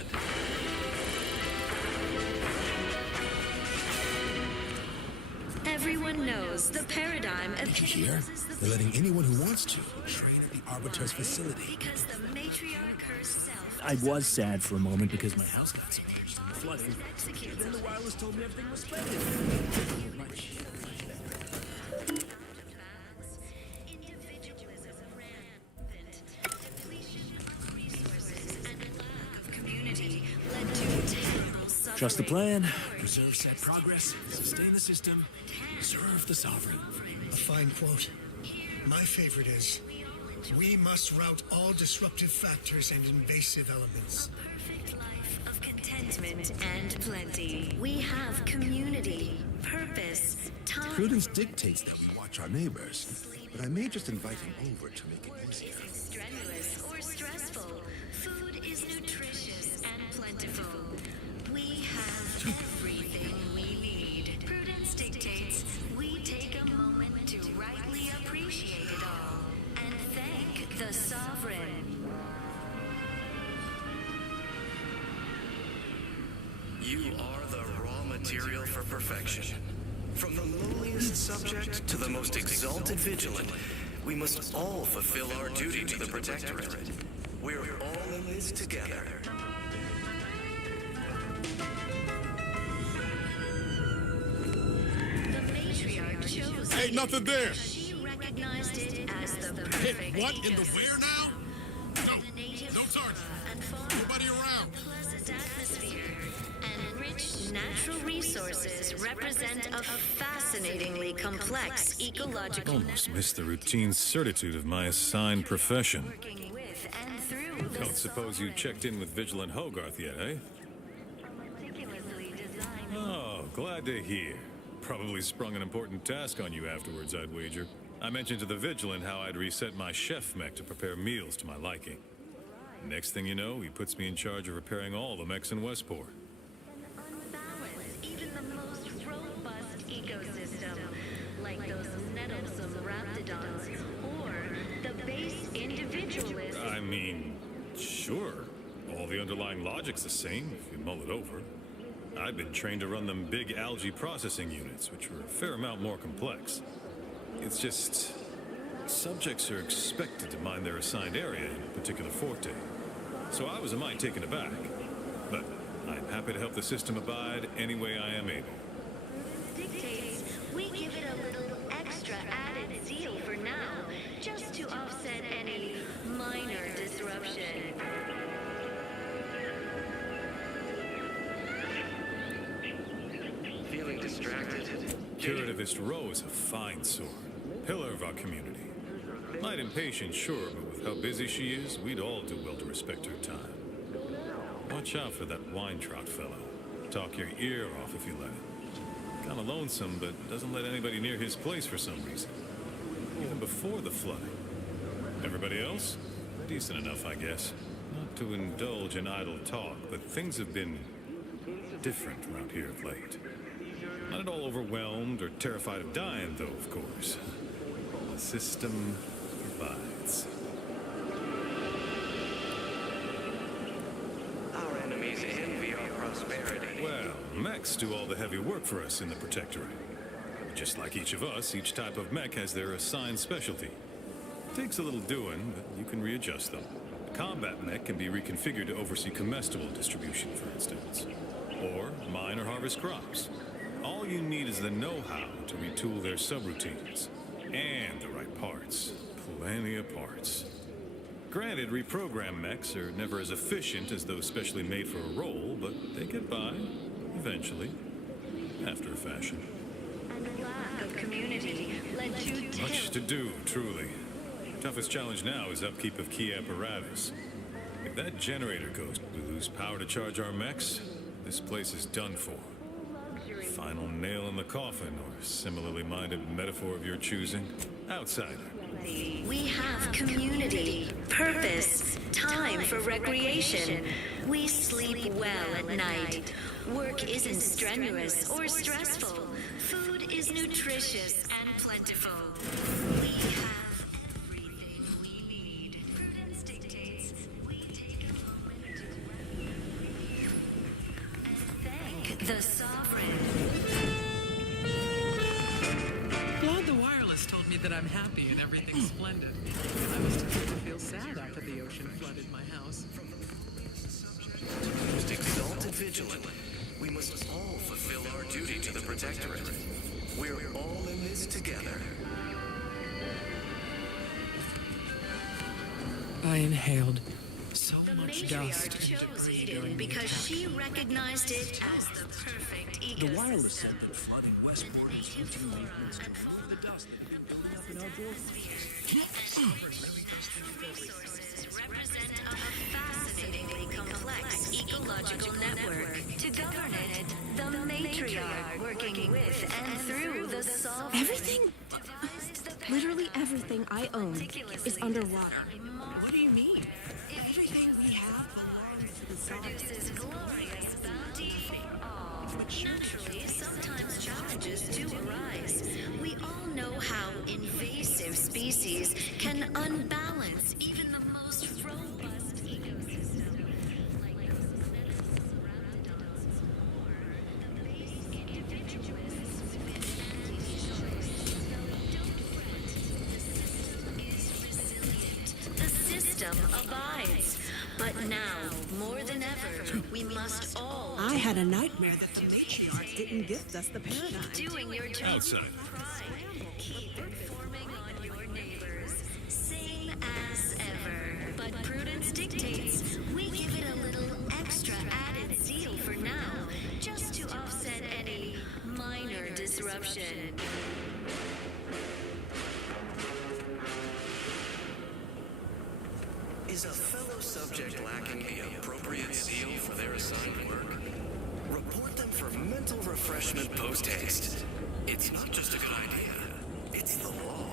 Everyone knows the paradigm Did you hear? They're letting anyone who wants to train at the Arbiter's facility. because the matriarch herself I was sad for a moment because my house got smashed in the flooding. Then the wireless told me everything was splendid. Trust the plan, preserve set progress, sustain the system, serve the sovereign. A fine quote. My favorite is, we must rout all disruptive factors and invasive elements. perfect life of contentment and plenty. We have community, purpose, time. Prudence dictates that we watch our neighbors, but I may just invite him over to make it easier. Strenuous or stressful, food is nutritious and plentiful. We have everything we need. Prudence dictates we take a moment to rightly appreciate it all and thank the sovereign. You are the raw material for perfection. From the lowliest subject to the most exalted vigilant, we must all fulfill our duty to the Protectorate. We're all in this together. The matriarch chose Ain't nothing there. She recognized it as the perfect Hit what in the where now? No, no target. Nobody around. pleasant atmosphere and rich natural resources represent a fascinatingly complex ecological Almost missed the routine certitude of my assigned profession. working with and through the Don't suppose you checked in with Vigilant Hogarth yet, eh? meticulously designed. Oh, glad to hear. Probably sprung an important task on you afterwards, I'd wager. I mentioned to the Vigilant how I'd reset my chef mech to prepare meals to my liking. Next thing you know, he puts me in charge of repairing all the mechs in Westport. Unbalanced, even the most robust ecosystem, like those nettlesome raptidons, or the base individualist. I mean, sure. All the underlying logic's the same if you mull it over. I've been trained to run them big algae processing units, which are a fair amount more complex. It's just, subjects are expected to mind their assigned area in a particular forte. So I was a mite taken aback. But I'm happy to help the system abide any way I am able. Dictates we give it a little extra added zeal for now, just to offset any minor disruption. Feeling distracted? Curativist Row is a fine sort. Pillar of our community. Might impatient, sure, but with how busy she is, we'd all do well to respect her time. Watch out for that Weintraut fellow. Talk your ear off if you let him. Kinda lonesome, but doesn't let anybody near his place for some reason. Even before the flooding. Everybody else? Decent enough, I guess. Not to indulge in idle talk, but things have been different around here of late. Not at all overwhelmed or terrified of dying, though, of course. The system provides. Our enemies envy our prosperity. Well, mech mechs do all the heavy work for us in the Protectorate. Just like each of us, each type of mech has their assigned specialty. Takes a little doing, but you can readjust them. A combat mech can be reconfigured to oversee comestible distribution, for instance. Or mine or harvest crops. All you need is the know-how to retool their subroutines. And the right parts. Plenty of parts. Granted, reprogrammed mechs are never as efficient as those specially made for a role, but they get by, eventually, after a fashion. Lack of community led to Much to do, truly. Toughest challenge now is upkeep of key apparatus. If that generator goes, we lose power to charge our mechs, this place is done for. Final nail in the coffin, or similarly minded metaphor of your choosing, outsider. We have community, purpose, time for recreation. We sleep well at night. Work isn't strenuous or stressful. Food is nutritious and plentiful. We have everything we need. Prudence dictates we take a moment and thank the sovereign. Glad the wireless told me that I'm happy and everything's splendid. I must have to feel sad after the ocean flooded my house. Most exalted vigilant. We must all fulfill our duty to the Protectorate. We're all in this together. I inhaled so much Matriarch dust. chose Eden because she recognized it as the perfect ecosystem. The wireless said that flooding Westport is routine maintenance control of the dust building up in our doorways. Resources represent a fascinatingly complex ecological network. To govern it, the matriarch working with and through the sovereign. Everything, literally everything I own is underwater. What do you mean? Everything we have Produces glorious bounty for all. Naturally, sometimes challenges do arise. We all know how invasive species can unbalance even the most robust ecosystem. Like those menaces surrounded us, or the base individualists within anti-choice. Don't fret, the system abides. But now, more than ever, we must all I had a nightmare that the matriarch didn't gift us the paradigm. doing your job. Outside. Keep informing on your neighbors, same as ever. But prudence dictates we give it a little extra added zeal for now, just to offset any minor disruption. Is a fellow subject lacking the appropriate zeal for their assigned work? Report them for mental refreshment post-haste. It's not just a good idea, it's the law.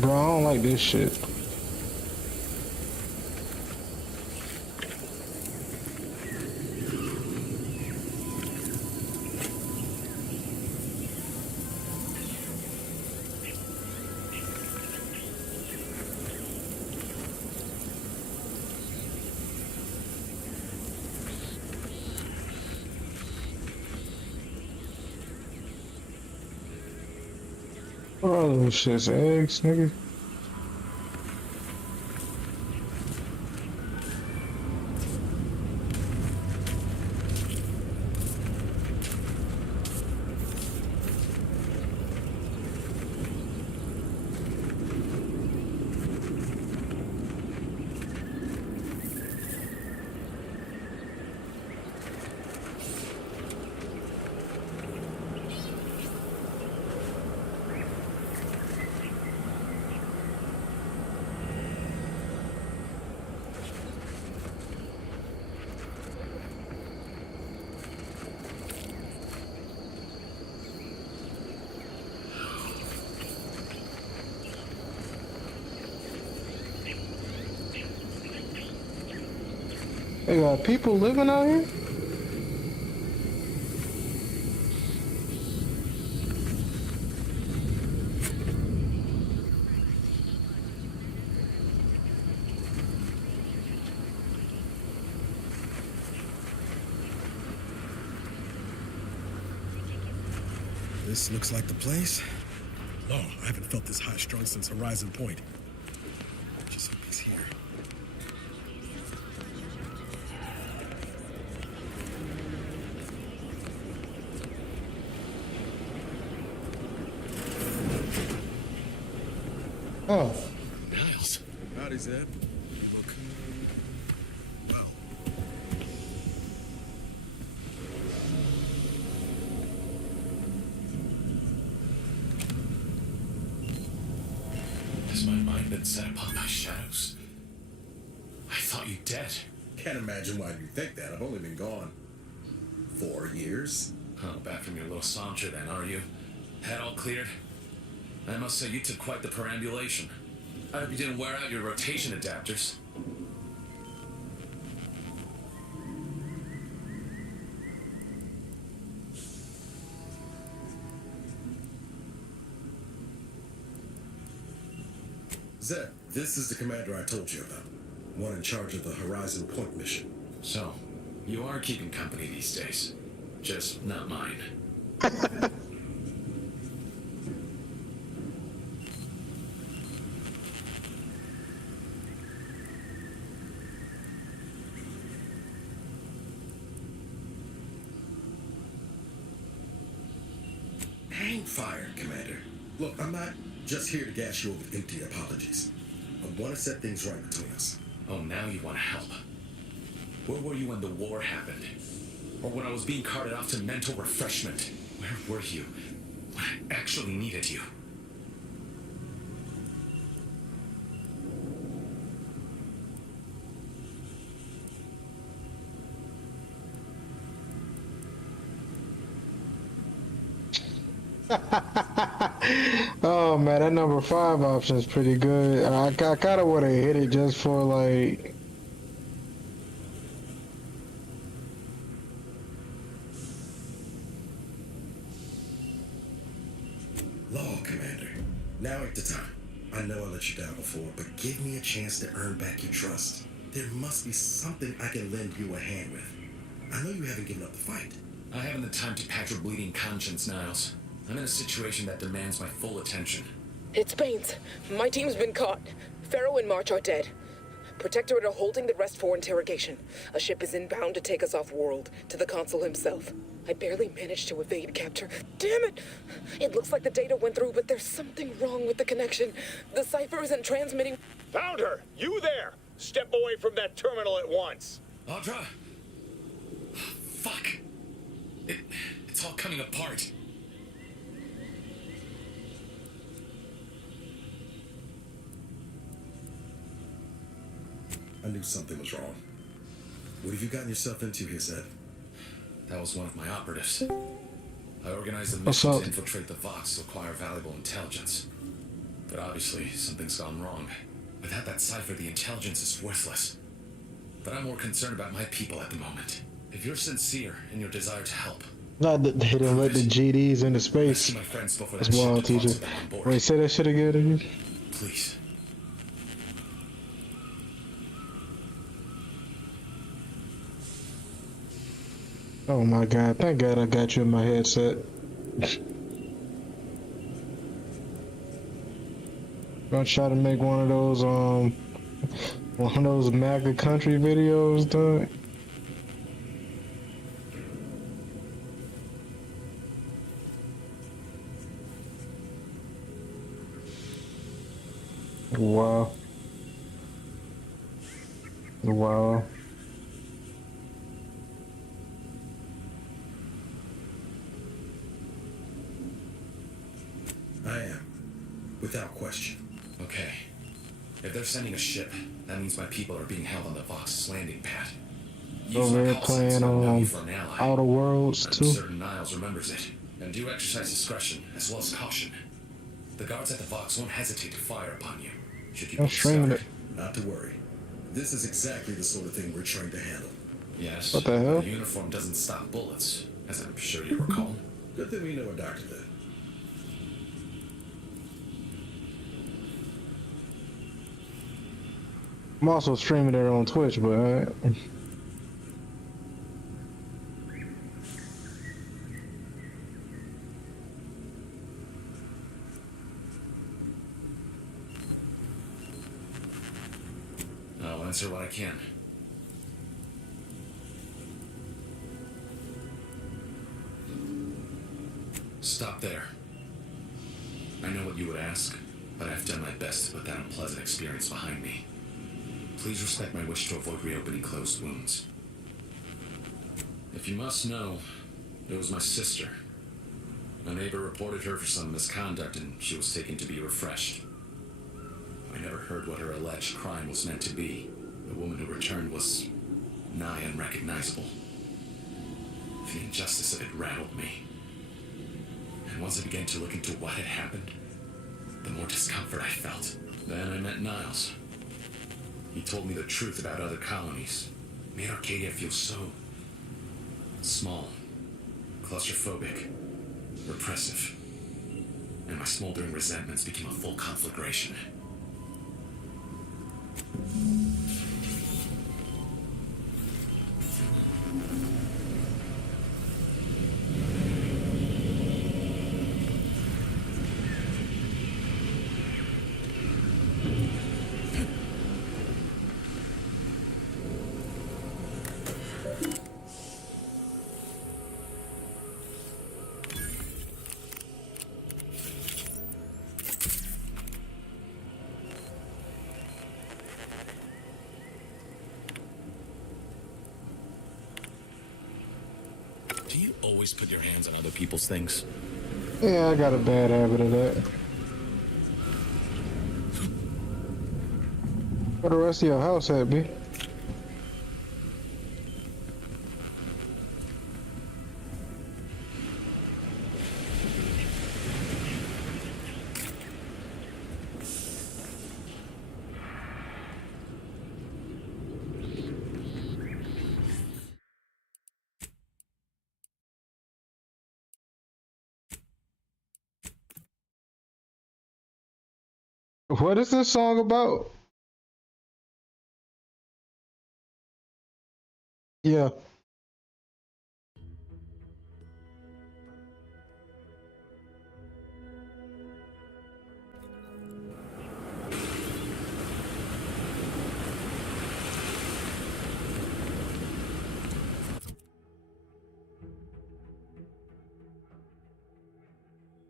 Bro, I don't like this shit. What are those shits? Eggs, nigga? They got people living out here? This looks like the place. Oh, I haven't felt this high strung since Horizon Point. Just hope he's here. Oh. Niles. Howdy, Zed. Look. Well. Has my mind been set upon my shadows? I thought you dead. Can't imagine why you think that. I've only been gone 4 years. Oh, back from your little saunter then, are you? Head all cleared? I must say you took quite the perambulation. I hope you didn't wear out your rotation adapters. Zed, this is the commander I told you about. One in charge of the Horizon Point mission. So, you are keeping company these days. Just not mine. Hang fire, Commander. Look, I'm not just here to gas you over with empty apologies. I want to set things right between us. Oh, now you want to help. Where were you when the war happened? Or when I was being carted off to mental refreshment? Where were you when I actually needed you? Oh man, that number 5 option is pretty good. I kind of want to hit it just for like. Law, Commander. Now ain't the time. I know I let you down before, but give me a chance to earn back your trust. There must be something I can lend you a hand with. I know you haven't given up the fight. I haven't the time to patch your bleeding conscience, Niles. I'm in a situation that demands my full attention. It's Baines. My team's been caught. Pharaoh and March are dead. Protectorate are holding the rest for interrogation. A ship is inbound to take us off-world, to the consul himself. I barely managed to evade capture. Damn it! It looks like the data went through, but there's something wrong with the connection. The cipher isn't transmitting. Found her! You there! Step away from that terminal at once! Audra! Fuck! It's all coming apart. I knew something was wrong. What have you gotten yourself into here, Zed? That was one of my operatives. I organized a mission to infiltrate the Vox to acquire valuable intelligence. But obviously, something's gone wrong. Without that cipher, the intelligence is worthless. But I'm more concerned about my people at the moment. If you're sincere in your desire to help, Not that they didn't let the GDs into rescue space. my friends before That's that ship wild, departs teacher. with them on board. Wait, say that shit again. Please. Oh my god, thank god I got you in my headset. Gonna try to make one of those MAGA country videos, dog. Wow. Wow. I am, without question. Okay. If they're sending a ship, that means my people are being held on the Vox's landing pad. Use Over my there call signs playing to know on you for an ally. Outer Worlds I'm too. certain Niles remembers it. And do exercise discretion, as well as caution. The guards at the Vox won't hesitate to fire upon you, should you I'm be streaming discovered. it. Not to worry. This is exactly the sort of thing we're trained to handle. Yes. What the hell? The uniform doesn't stop bullets, as I'm sure you recall. Good thing we know a doctor then. I'm also streaming it on Twitch, but alright. I'll answer what I can. Stop there. I know what you would ask, but I've done my best to put that unpleasant experience behind me. Please respect my wish to avoid reopening closed wounds. If you must know, it was my sister. A neighbor reported her for some misconduct and she was taken to be refreshed. I never heard what her alleged crime was meant to be. The woman who returned was nigh unrecognizable. The injustice of it rattled me. And once I began to look into what had happened, the more discomfort I felt. Then I met Niles. He told me the truth about other colonies. Made Arcadia feel so small, claustrophobic, repressive. And my smoldering resentments became a full conflagration. Do you always put your hands on other people's things? Yeah, I got a bad habit of that. Where the rest of your house at, B? What is this song about? Yeah.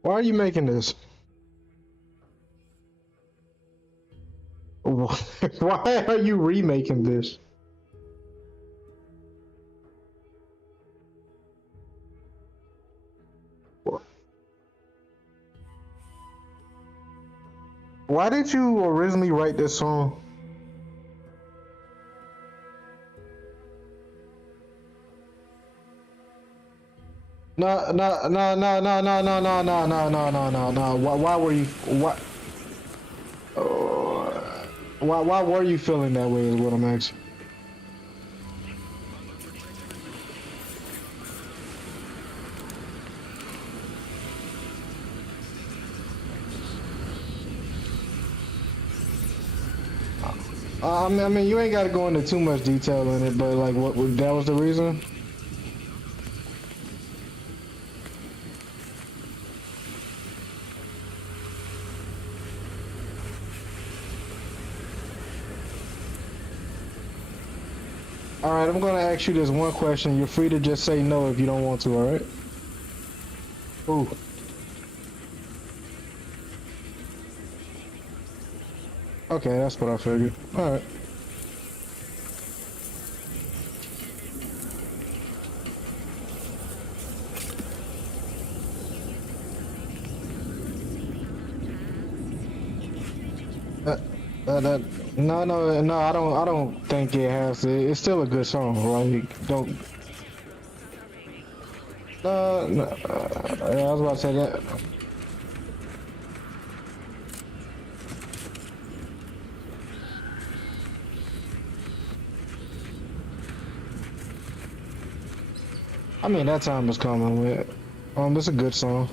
Why are you making this? Why are you remaking this? Why did you originally write this song? No. Why were you? What? Why were you feeling that way? Is what I'm asking. I mean, you ain't got to go into too much detail in it, but like, what that was the reason? All right, I'm gonna ask you this one question. You're free to just say no if you don't want to. All right? Ooh. Okay, that's what I figured. All right. No, I don't think it has to. It's still a good song. Like, don't. No, I was about to say that. I mean, that time is coming with. It's a good song.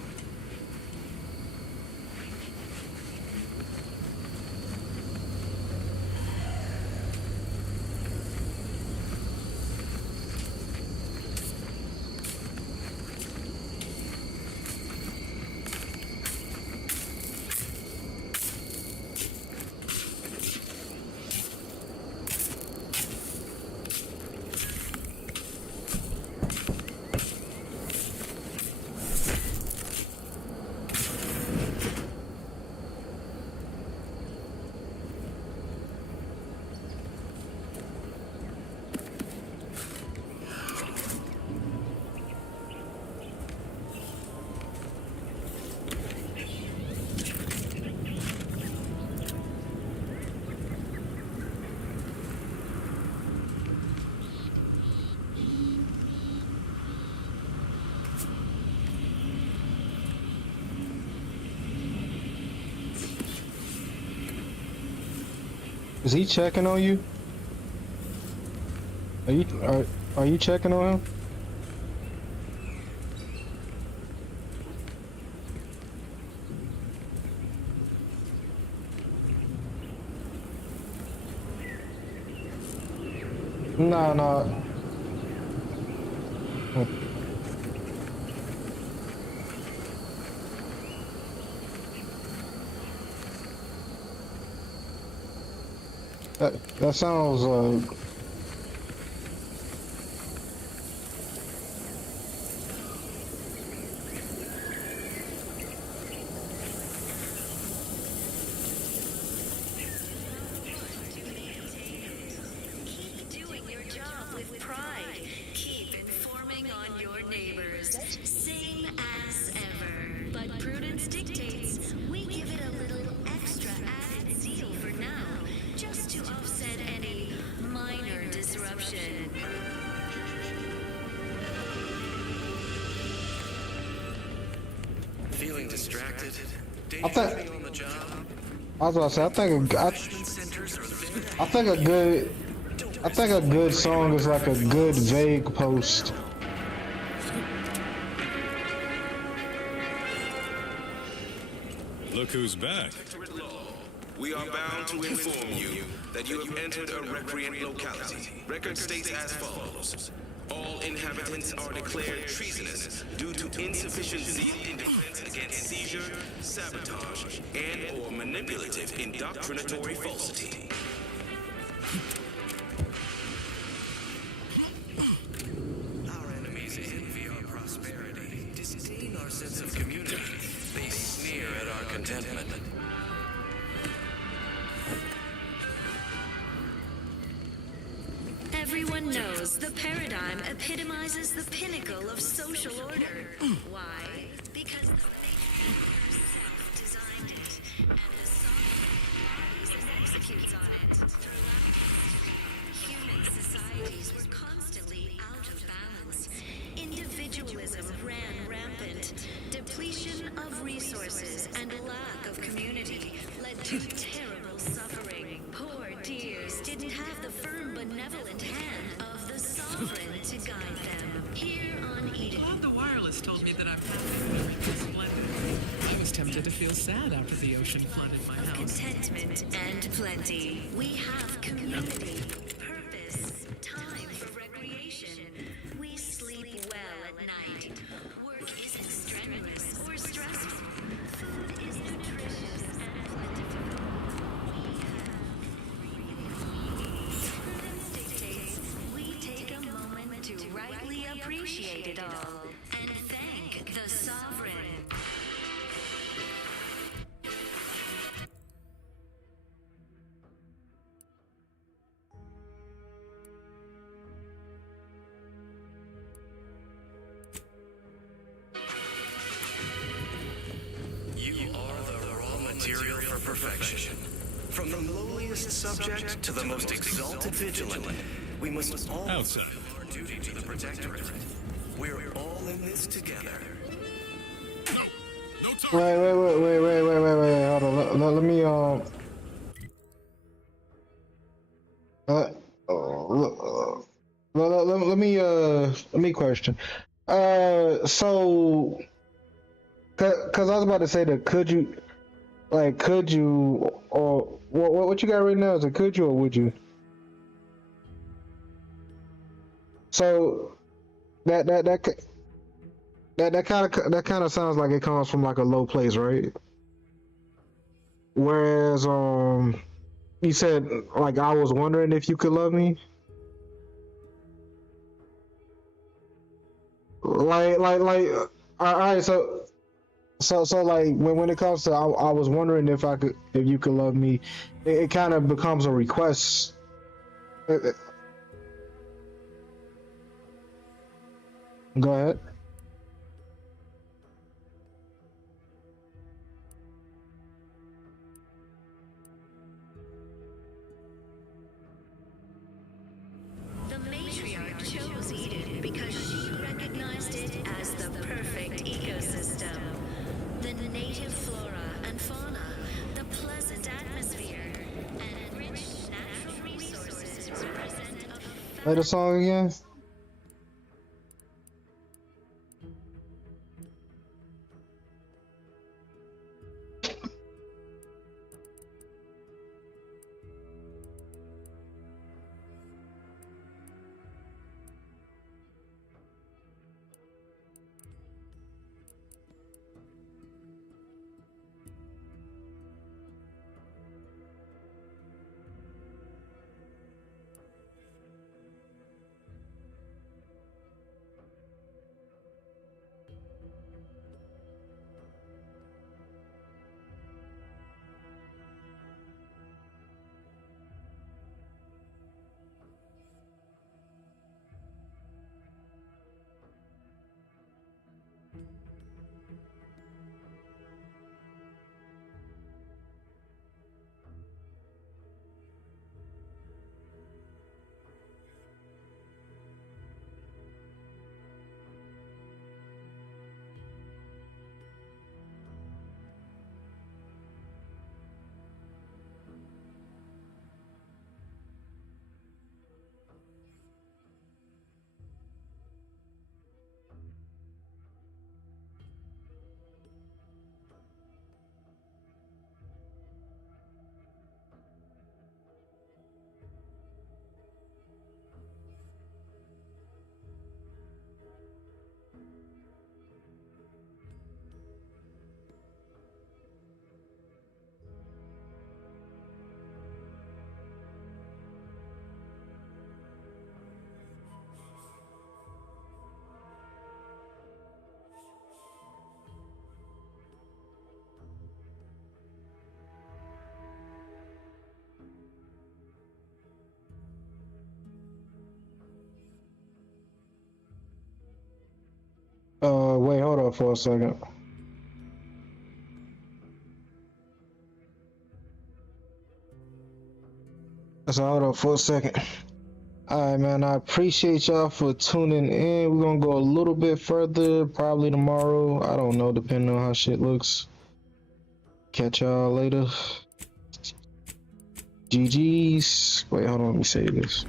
Is he checking on you? Are you checking on him? No. That sounds Keep doing your job with pride. Keep informing on your neighbors. Same as ever. But prudence dictates we give it a little extra added zeal for now, just to offset any minor disruption. Feeling distracted? I think. On the job? I was about to say. I think a good song is like a good vague post. Look who's back. We are bound to inform you that you have entered a recreant locality. Record states as follows. All inhabitants are declared treasonous due to insufficient zeal in defense against seizure, sabotage, and/or manipulative indoctrinatory falsity. Our enemies envy our prosperity, disdain our sense of community. They sneer at our contentment. Everyone knows the paradigm epitomizes the pinnacle of social order. Why? Because the maker herself designed it and has sought and executes on it. Throughout human societies were constantly out of balance. Individualism ran rampant. Depletion of resources and lack of community led to terrible suffering. Poor to guide them. Here on Eden. Glad the wireless told me that I'm happy and everything's splendid. I was tempted to feel sad after the ocean flood in my house. Contentment and plenty. We have community, purpose, time for recreation. We sleep well at night. Work isn't strenuous or stressful. Food is nutritious and plentiful. Prudence dictates we take a moment to rightly appreciate it all and thank the sovereign. You are the raw material for perfection. From the lowliest subject to the most exalted vigilant, we must all Outside. fulfill our duty to the Protectorate. We're all in this together. Wait. Hold on. Let me let me question. So, cause I was about to say that could you, or what you got right now? Is it could you or would you? So that kind of sounds like it comes from like a low place, right? Whereas you said like I was wondering if you could love me. All right, so like when it comes to I was wondering if you could love me, it kind of becomes a request. Go ahead. The matriarch chose Eden because she recognized it as the perfect ecosystem. The native flora and fauna, the pleasant atmosphere, and rich natural resources represent a Play the song again. Wait, hold on for a second. So hold on for a second. Alright, man, I appreciate y'all for tuning in. We're gonna go a little bit further, probably tomorrow. I don't know, depending on how shit looks. Catch y'all later. GG's. Wait, hold on, let me say this.